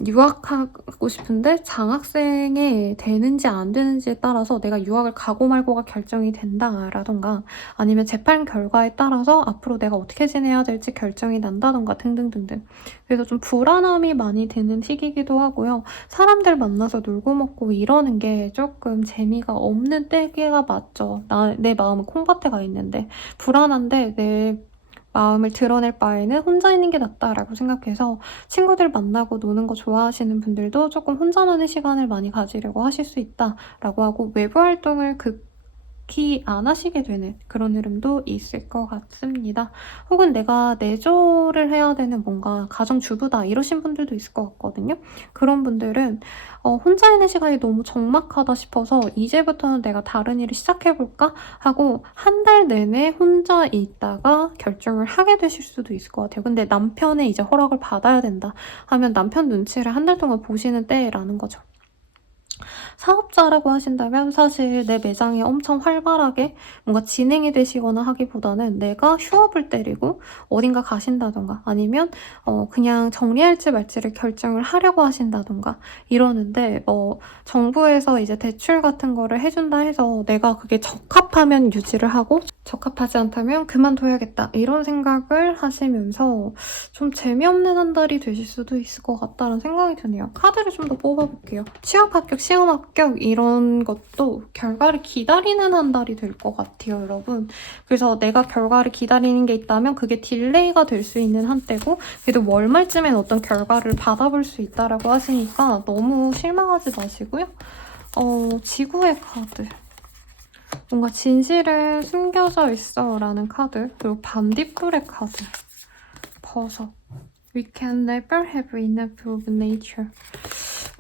유학하고 싶은데 장학생에 되는지 안 되는지에 따라서 내가 유학을 가고 말고가 결정이 된다라던가 아니면 재판 결과에 따라서 앞으로 내가 어떻게 지내야 될지 결정이 난다던가 등등등등. 그래서 좀 불안함이 많이 드는 시기이기도 하고요. 사람들 만나서 놀고 먹고 이러는 게 조금 재미가 없는 때가 맞죠. 내 마음은 콩밭에 가 있는데 불안한데 내 마음을 드러낼 바에는 혼자 있는 게 낫다라고 생각해서 친구들 만나고 노는 거 좋아하시는 분들도 조금 혼자만의 시간을 많이 가지려고 하실 수 있다라고 하고 외부 활동을 극히 안 하시게 되는 그런 흐름도 있을 것 같습니다. 혹은 내가 내조를 해야 되는 뭔가 가정주부다 이러신 분들도 있을 것 같거든요. 그런 분들은 혼자 있는 시간이 너무 적막하다 싶어서 이제부터는 내가 다른 일을 시작해볼까 하고 한 달 내내 혼자 있다가 결정을 하게 되실 수도 있을 것 같아요. 근데 남편의 이제 허락을 받아야 된다 하면 남편 눈치를 한 달 동안 보시는 때라는 거죠. 사업자라고 하신다면 사실 내 매장이 엄청 활발하게 뭔가 진행이 되시거나 하기보다는 내가 휴업을 때리고 어딘가 가신다던가 아니면 그냥 정리할지 말지를 결정을 하려고 하신다던가 이러는데 정부에서 이제 대출 같은 거를 해준다 해서 내가 그게 적합하면 유지를 하고 적합하지 않다면 그만둬야겠다 이런 생각을 하시면서 좀 재미없는 한 달이 되실 수도 있을 것 같다는 생각이 드네요. 카드를 좀 더 뽑아볼게요. 취업 합격, 시험 합격 이런 것도 결과를 기다리는 한 달이 될 것 같아요, 여러분. 그래서 내가 결과를 기다리는 게 있다면 그게 딜레이가 될 수 있는 한때고 그래도 월말쯤엔 어떤 결과를 받아볼 수 있다라고 하시니까 너무 실망하지 마시고요. 지구의 카드. 뭔가 진실은 숨겨져 있어 라는 카드, 그리고 반딧불의 카드, 버섯. We can never have enough of nature.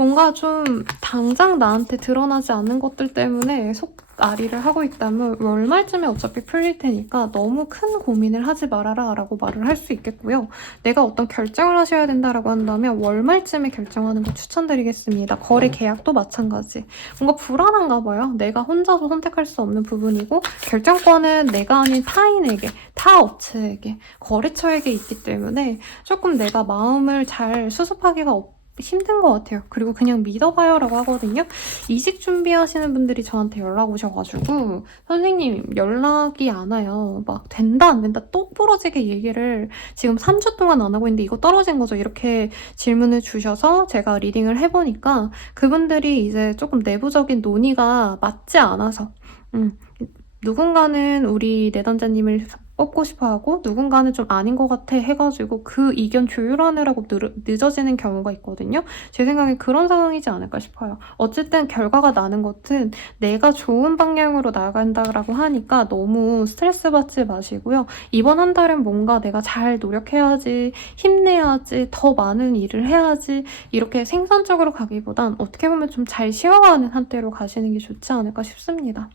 뭔가 좀 당장 나한테 드러나지 않는 것들 때문에 속앓이를 하고 있다면 월말쯤에 어차피 풀릴 테니까 너무 큰 고민을 하지 말아라 라고 말을 할 수 있겠고요. 내가 어떤 결정을 하셔야 된다라고 한다면 월말쯤에 결정하는 거 추천드리겠습니다. 거래 계약도 마찬가지. 뭔가 불안한가 봐요. 내가 혼자서 선택할 수 없는 부분이고 결정권은 내가 아닌 타인에게, 타 업체에게, 거래처에게 있기 때문에 조금 내가 마음을 잘 수습하기가 힘든 것 같아요. 그리고 그냥 믿어봐요라고 하거든요. 이직 준비하시는 분들이 저한테 연락 오셔가지고 선생님 연락이 안 와요. 막 된다 안 된다 똑부러지게 얘기를 지금 3주 동안 안 하고 있는데 이거 떨어진 거죠. 이렇게 질문을 주셔서 제가 리딩을 해보니까 그분들이 이제 조금 내부적인 논의가 맞지 않아서 누군가는 우리 내담자님을 뽑고 싶어하고 누군가는 좀 아닌 것 같아 해가지고 그 의견 조율하느라고 늦어지는 경우가 있거든요. 제 생각엔 그런 상황이지 않을까 싶어요. 어쨌든 결과가 나는 것은 내가 좋은 방향으로 나간다라고 하니까 너무 스트레스 받지 마시고요. 이번 한 달은 뭔가 내가 잘 노력해야지, 힘내야지, 더 많은 일을 해야지 이렇게 생산적으로 가기보단 어떻게 보면 좀 잘 쉬어가는 한때로 가시는 게 좋지 않을까 싶습니다.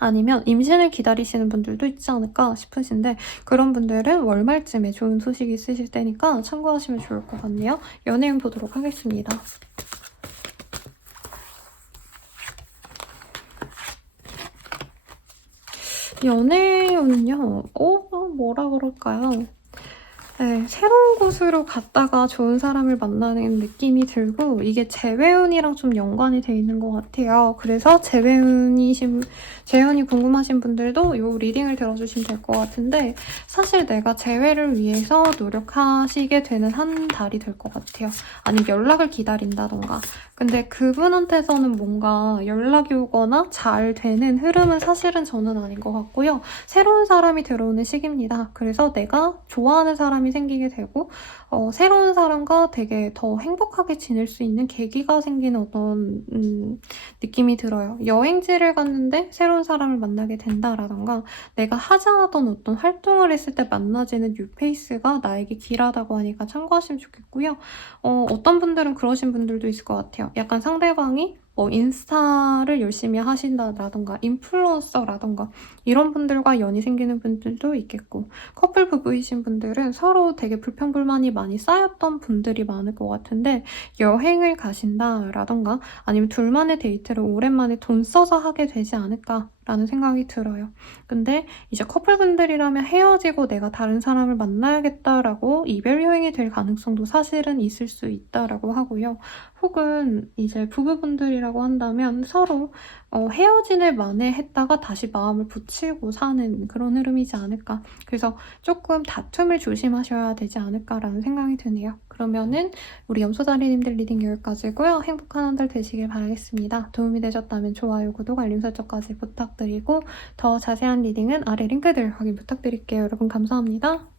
아니면 임신을 기다리시는 분들도 있지 않을까 싶으신데 그런 분들은 월말쯤에 좋은 소식이 있으실 테니까 참고하시면 좋을 것 같네요. 연예운 보도록 하겠습니다. 연애운은요, 뭐라 그럴까요? 네, 새로운 곳으로 갔다가 좋은 사람을 만나는 느낌이 들고 이게 재회운이랑 좀 연관이 돼 있는 것 같아요. 그래서 재회운이 궁금하신 분들도 이 리딩을 들어주시면 될 것 같은데 사실 내가 재회를 위해서 노력하시게 되는 한 달이 될 것 같아요. 아니면 연락을 기다린다던가. 근데 그분한테서는 뭔가 연락이 오거나 잘 되는 흐름은 사실은 저는 아닌 것 같고요. 새로운 사람이 들어오는 시기입니다. 그래서 내가 좋아하는 사람이 생기게 되고 새로운 사람과 되게 더 행복하게 지낼 수 있는 계기가 생기는 어떤 느낌이 들어요. 여행지를 갔는데 새로운 사람을 만나게 된다라던가 내가 하지 않았던 어떤 활동을 했을 때 만나지는 뉴페이스가 나에게 길하다고 하니까 참고하시면 좋겠고요. 어떤 분들은 그러신 분들도 있을 것 같아요. 약간 상대방이 인스타를 열심히 하신다라던가 인플루언서라던가 이런 분들과 연이 생기는 분들도 있겠고 커플 부부이신 분들은 서로 되게 불평불만이 많이 쌓였던 분들이 많을 것 같은데 여행을 가신다라던가 아니면 둘만의 데이트를 오랜만에 돈 써서 하게 되지 않을까라는 생각이 들어요. 근데 이제 커플분들이라면 헤어지고 내가 다른 사람을 만나야겠다라고 이별 여행이 될 가능성도 사실은 있을 수 있다라고 하고요. 혹은 이제 부부분들이라고 한다면 서로 헤어지길 만회했다가 다시 마음을 붙이고 사는 그런 흐름이지 않을까. 그래서 조금 다툼을 조심하셔야 되지 않을까라는 생각이 드네요. 그러면은 우리 염소자리님들 리딩 여기까지고요. 행복한 한 달 되시길 바라겠습니다. 도움이 되셨다면 좋아요, 구독, 알림 설정까지 부탁드리고 더 자세한 리딩은 아래 링크들 확인 부탁드릴게요. 여러분 감사합니다.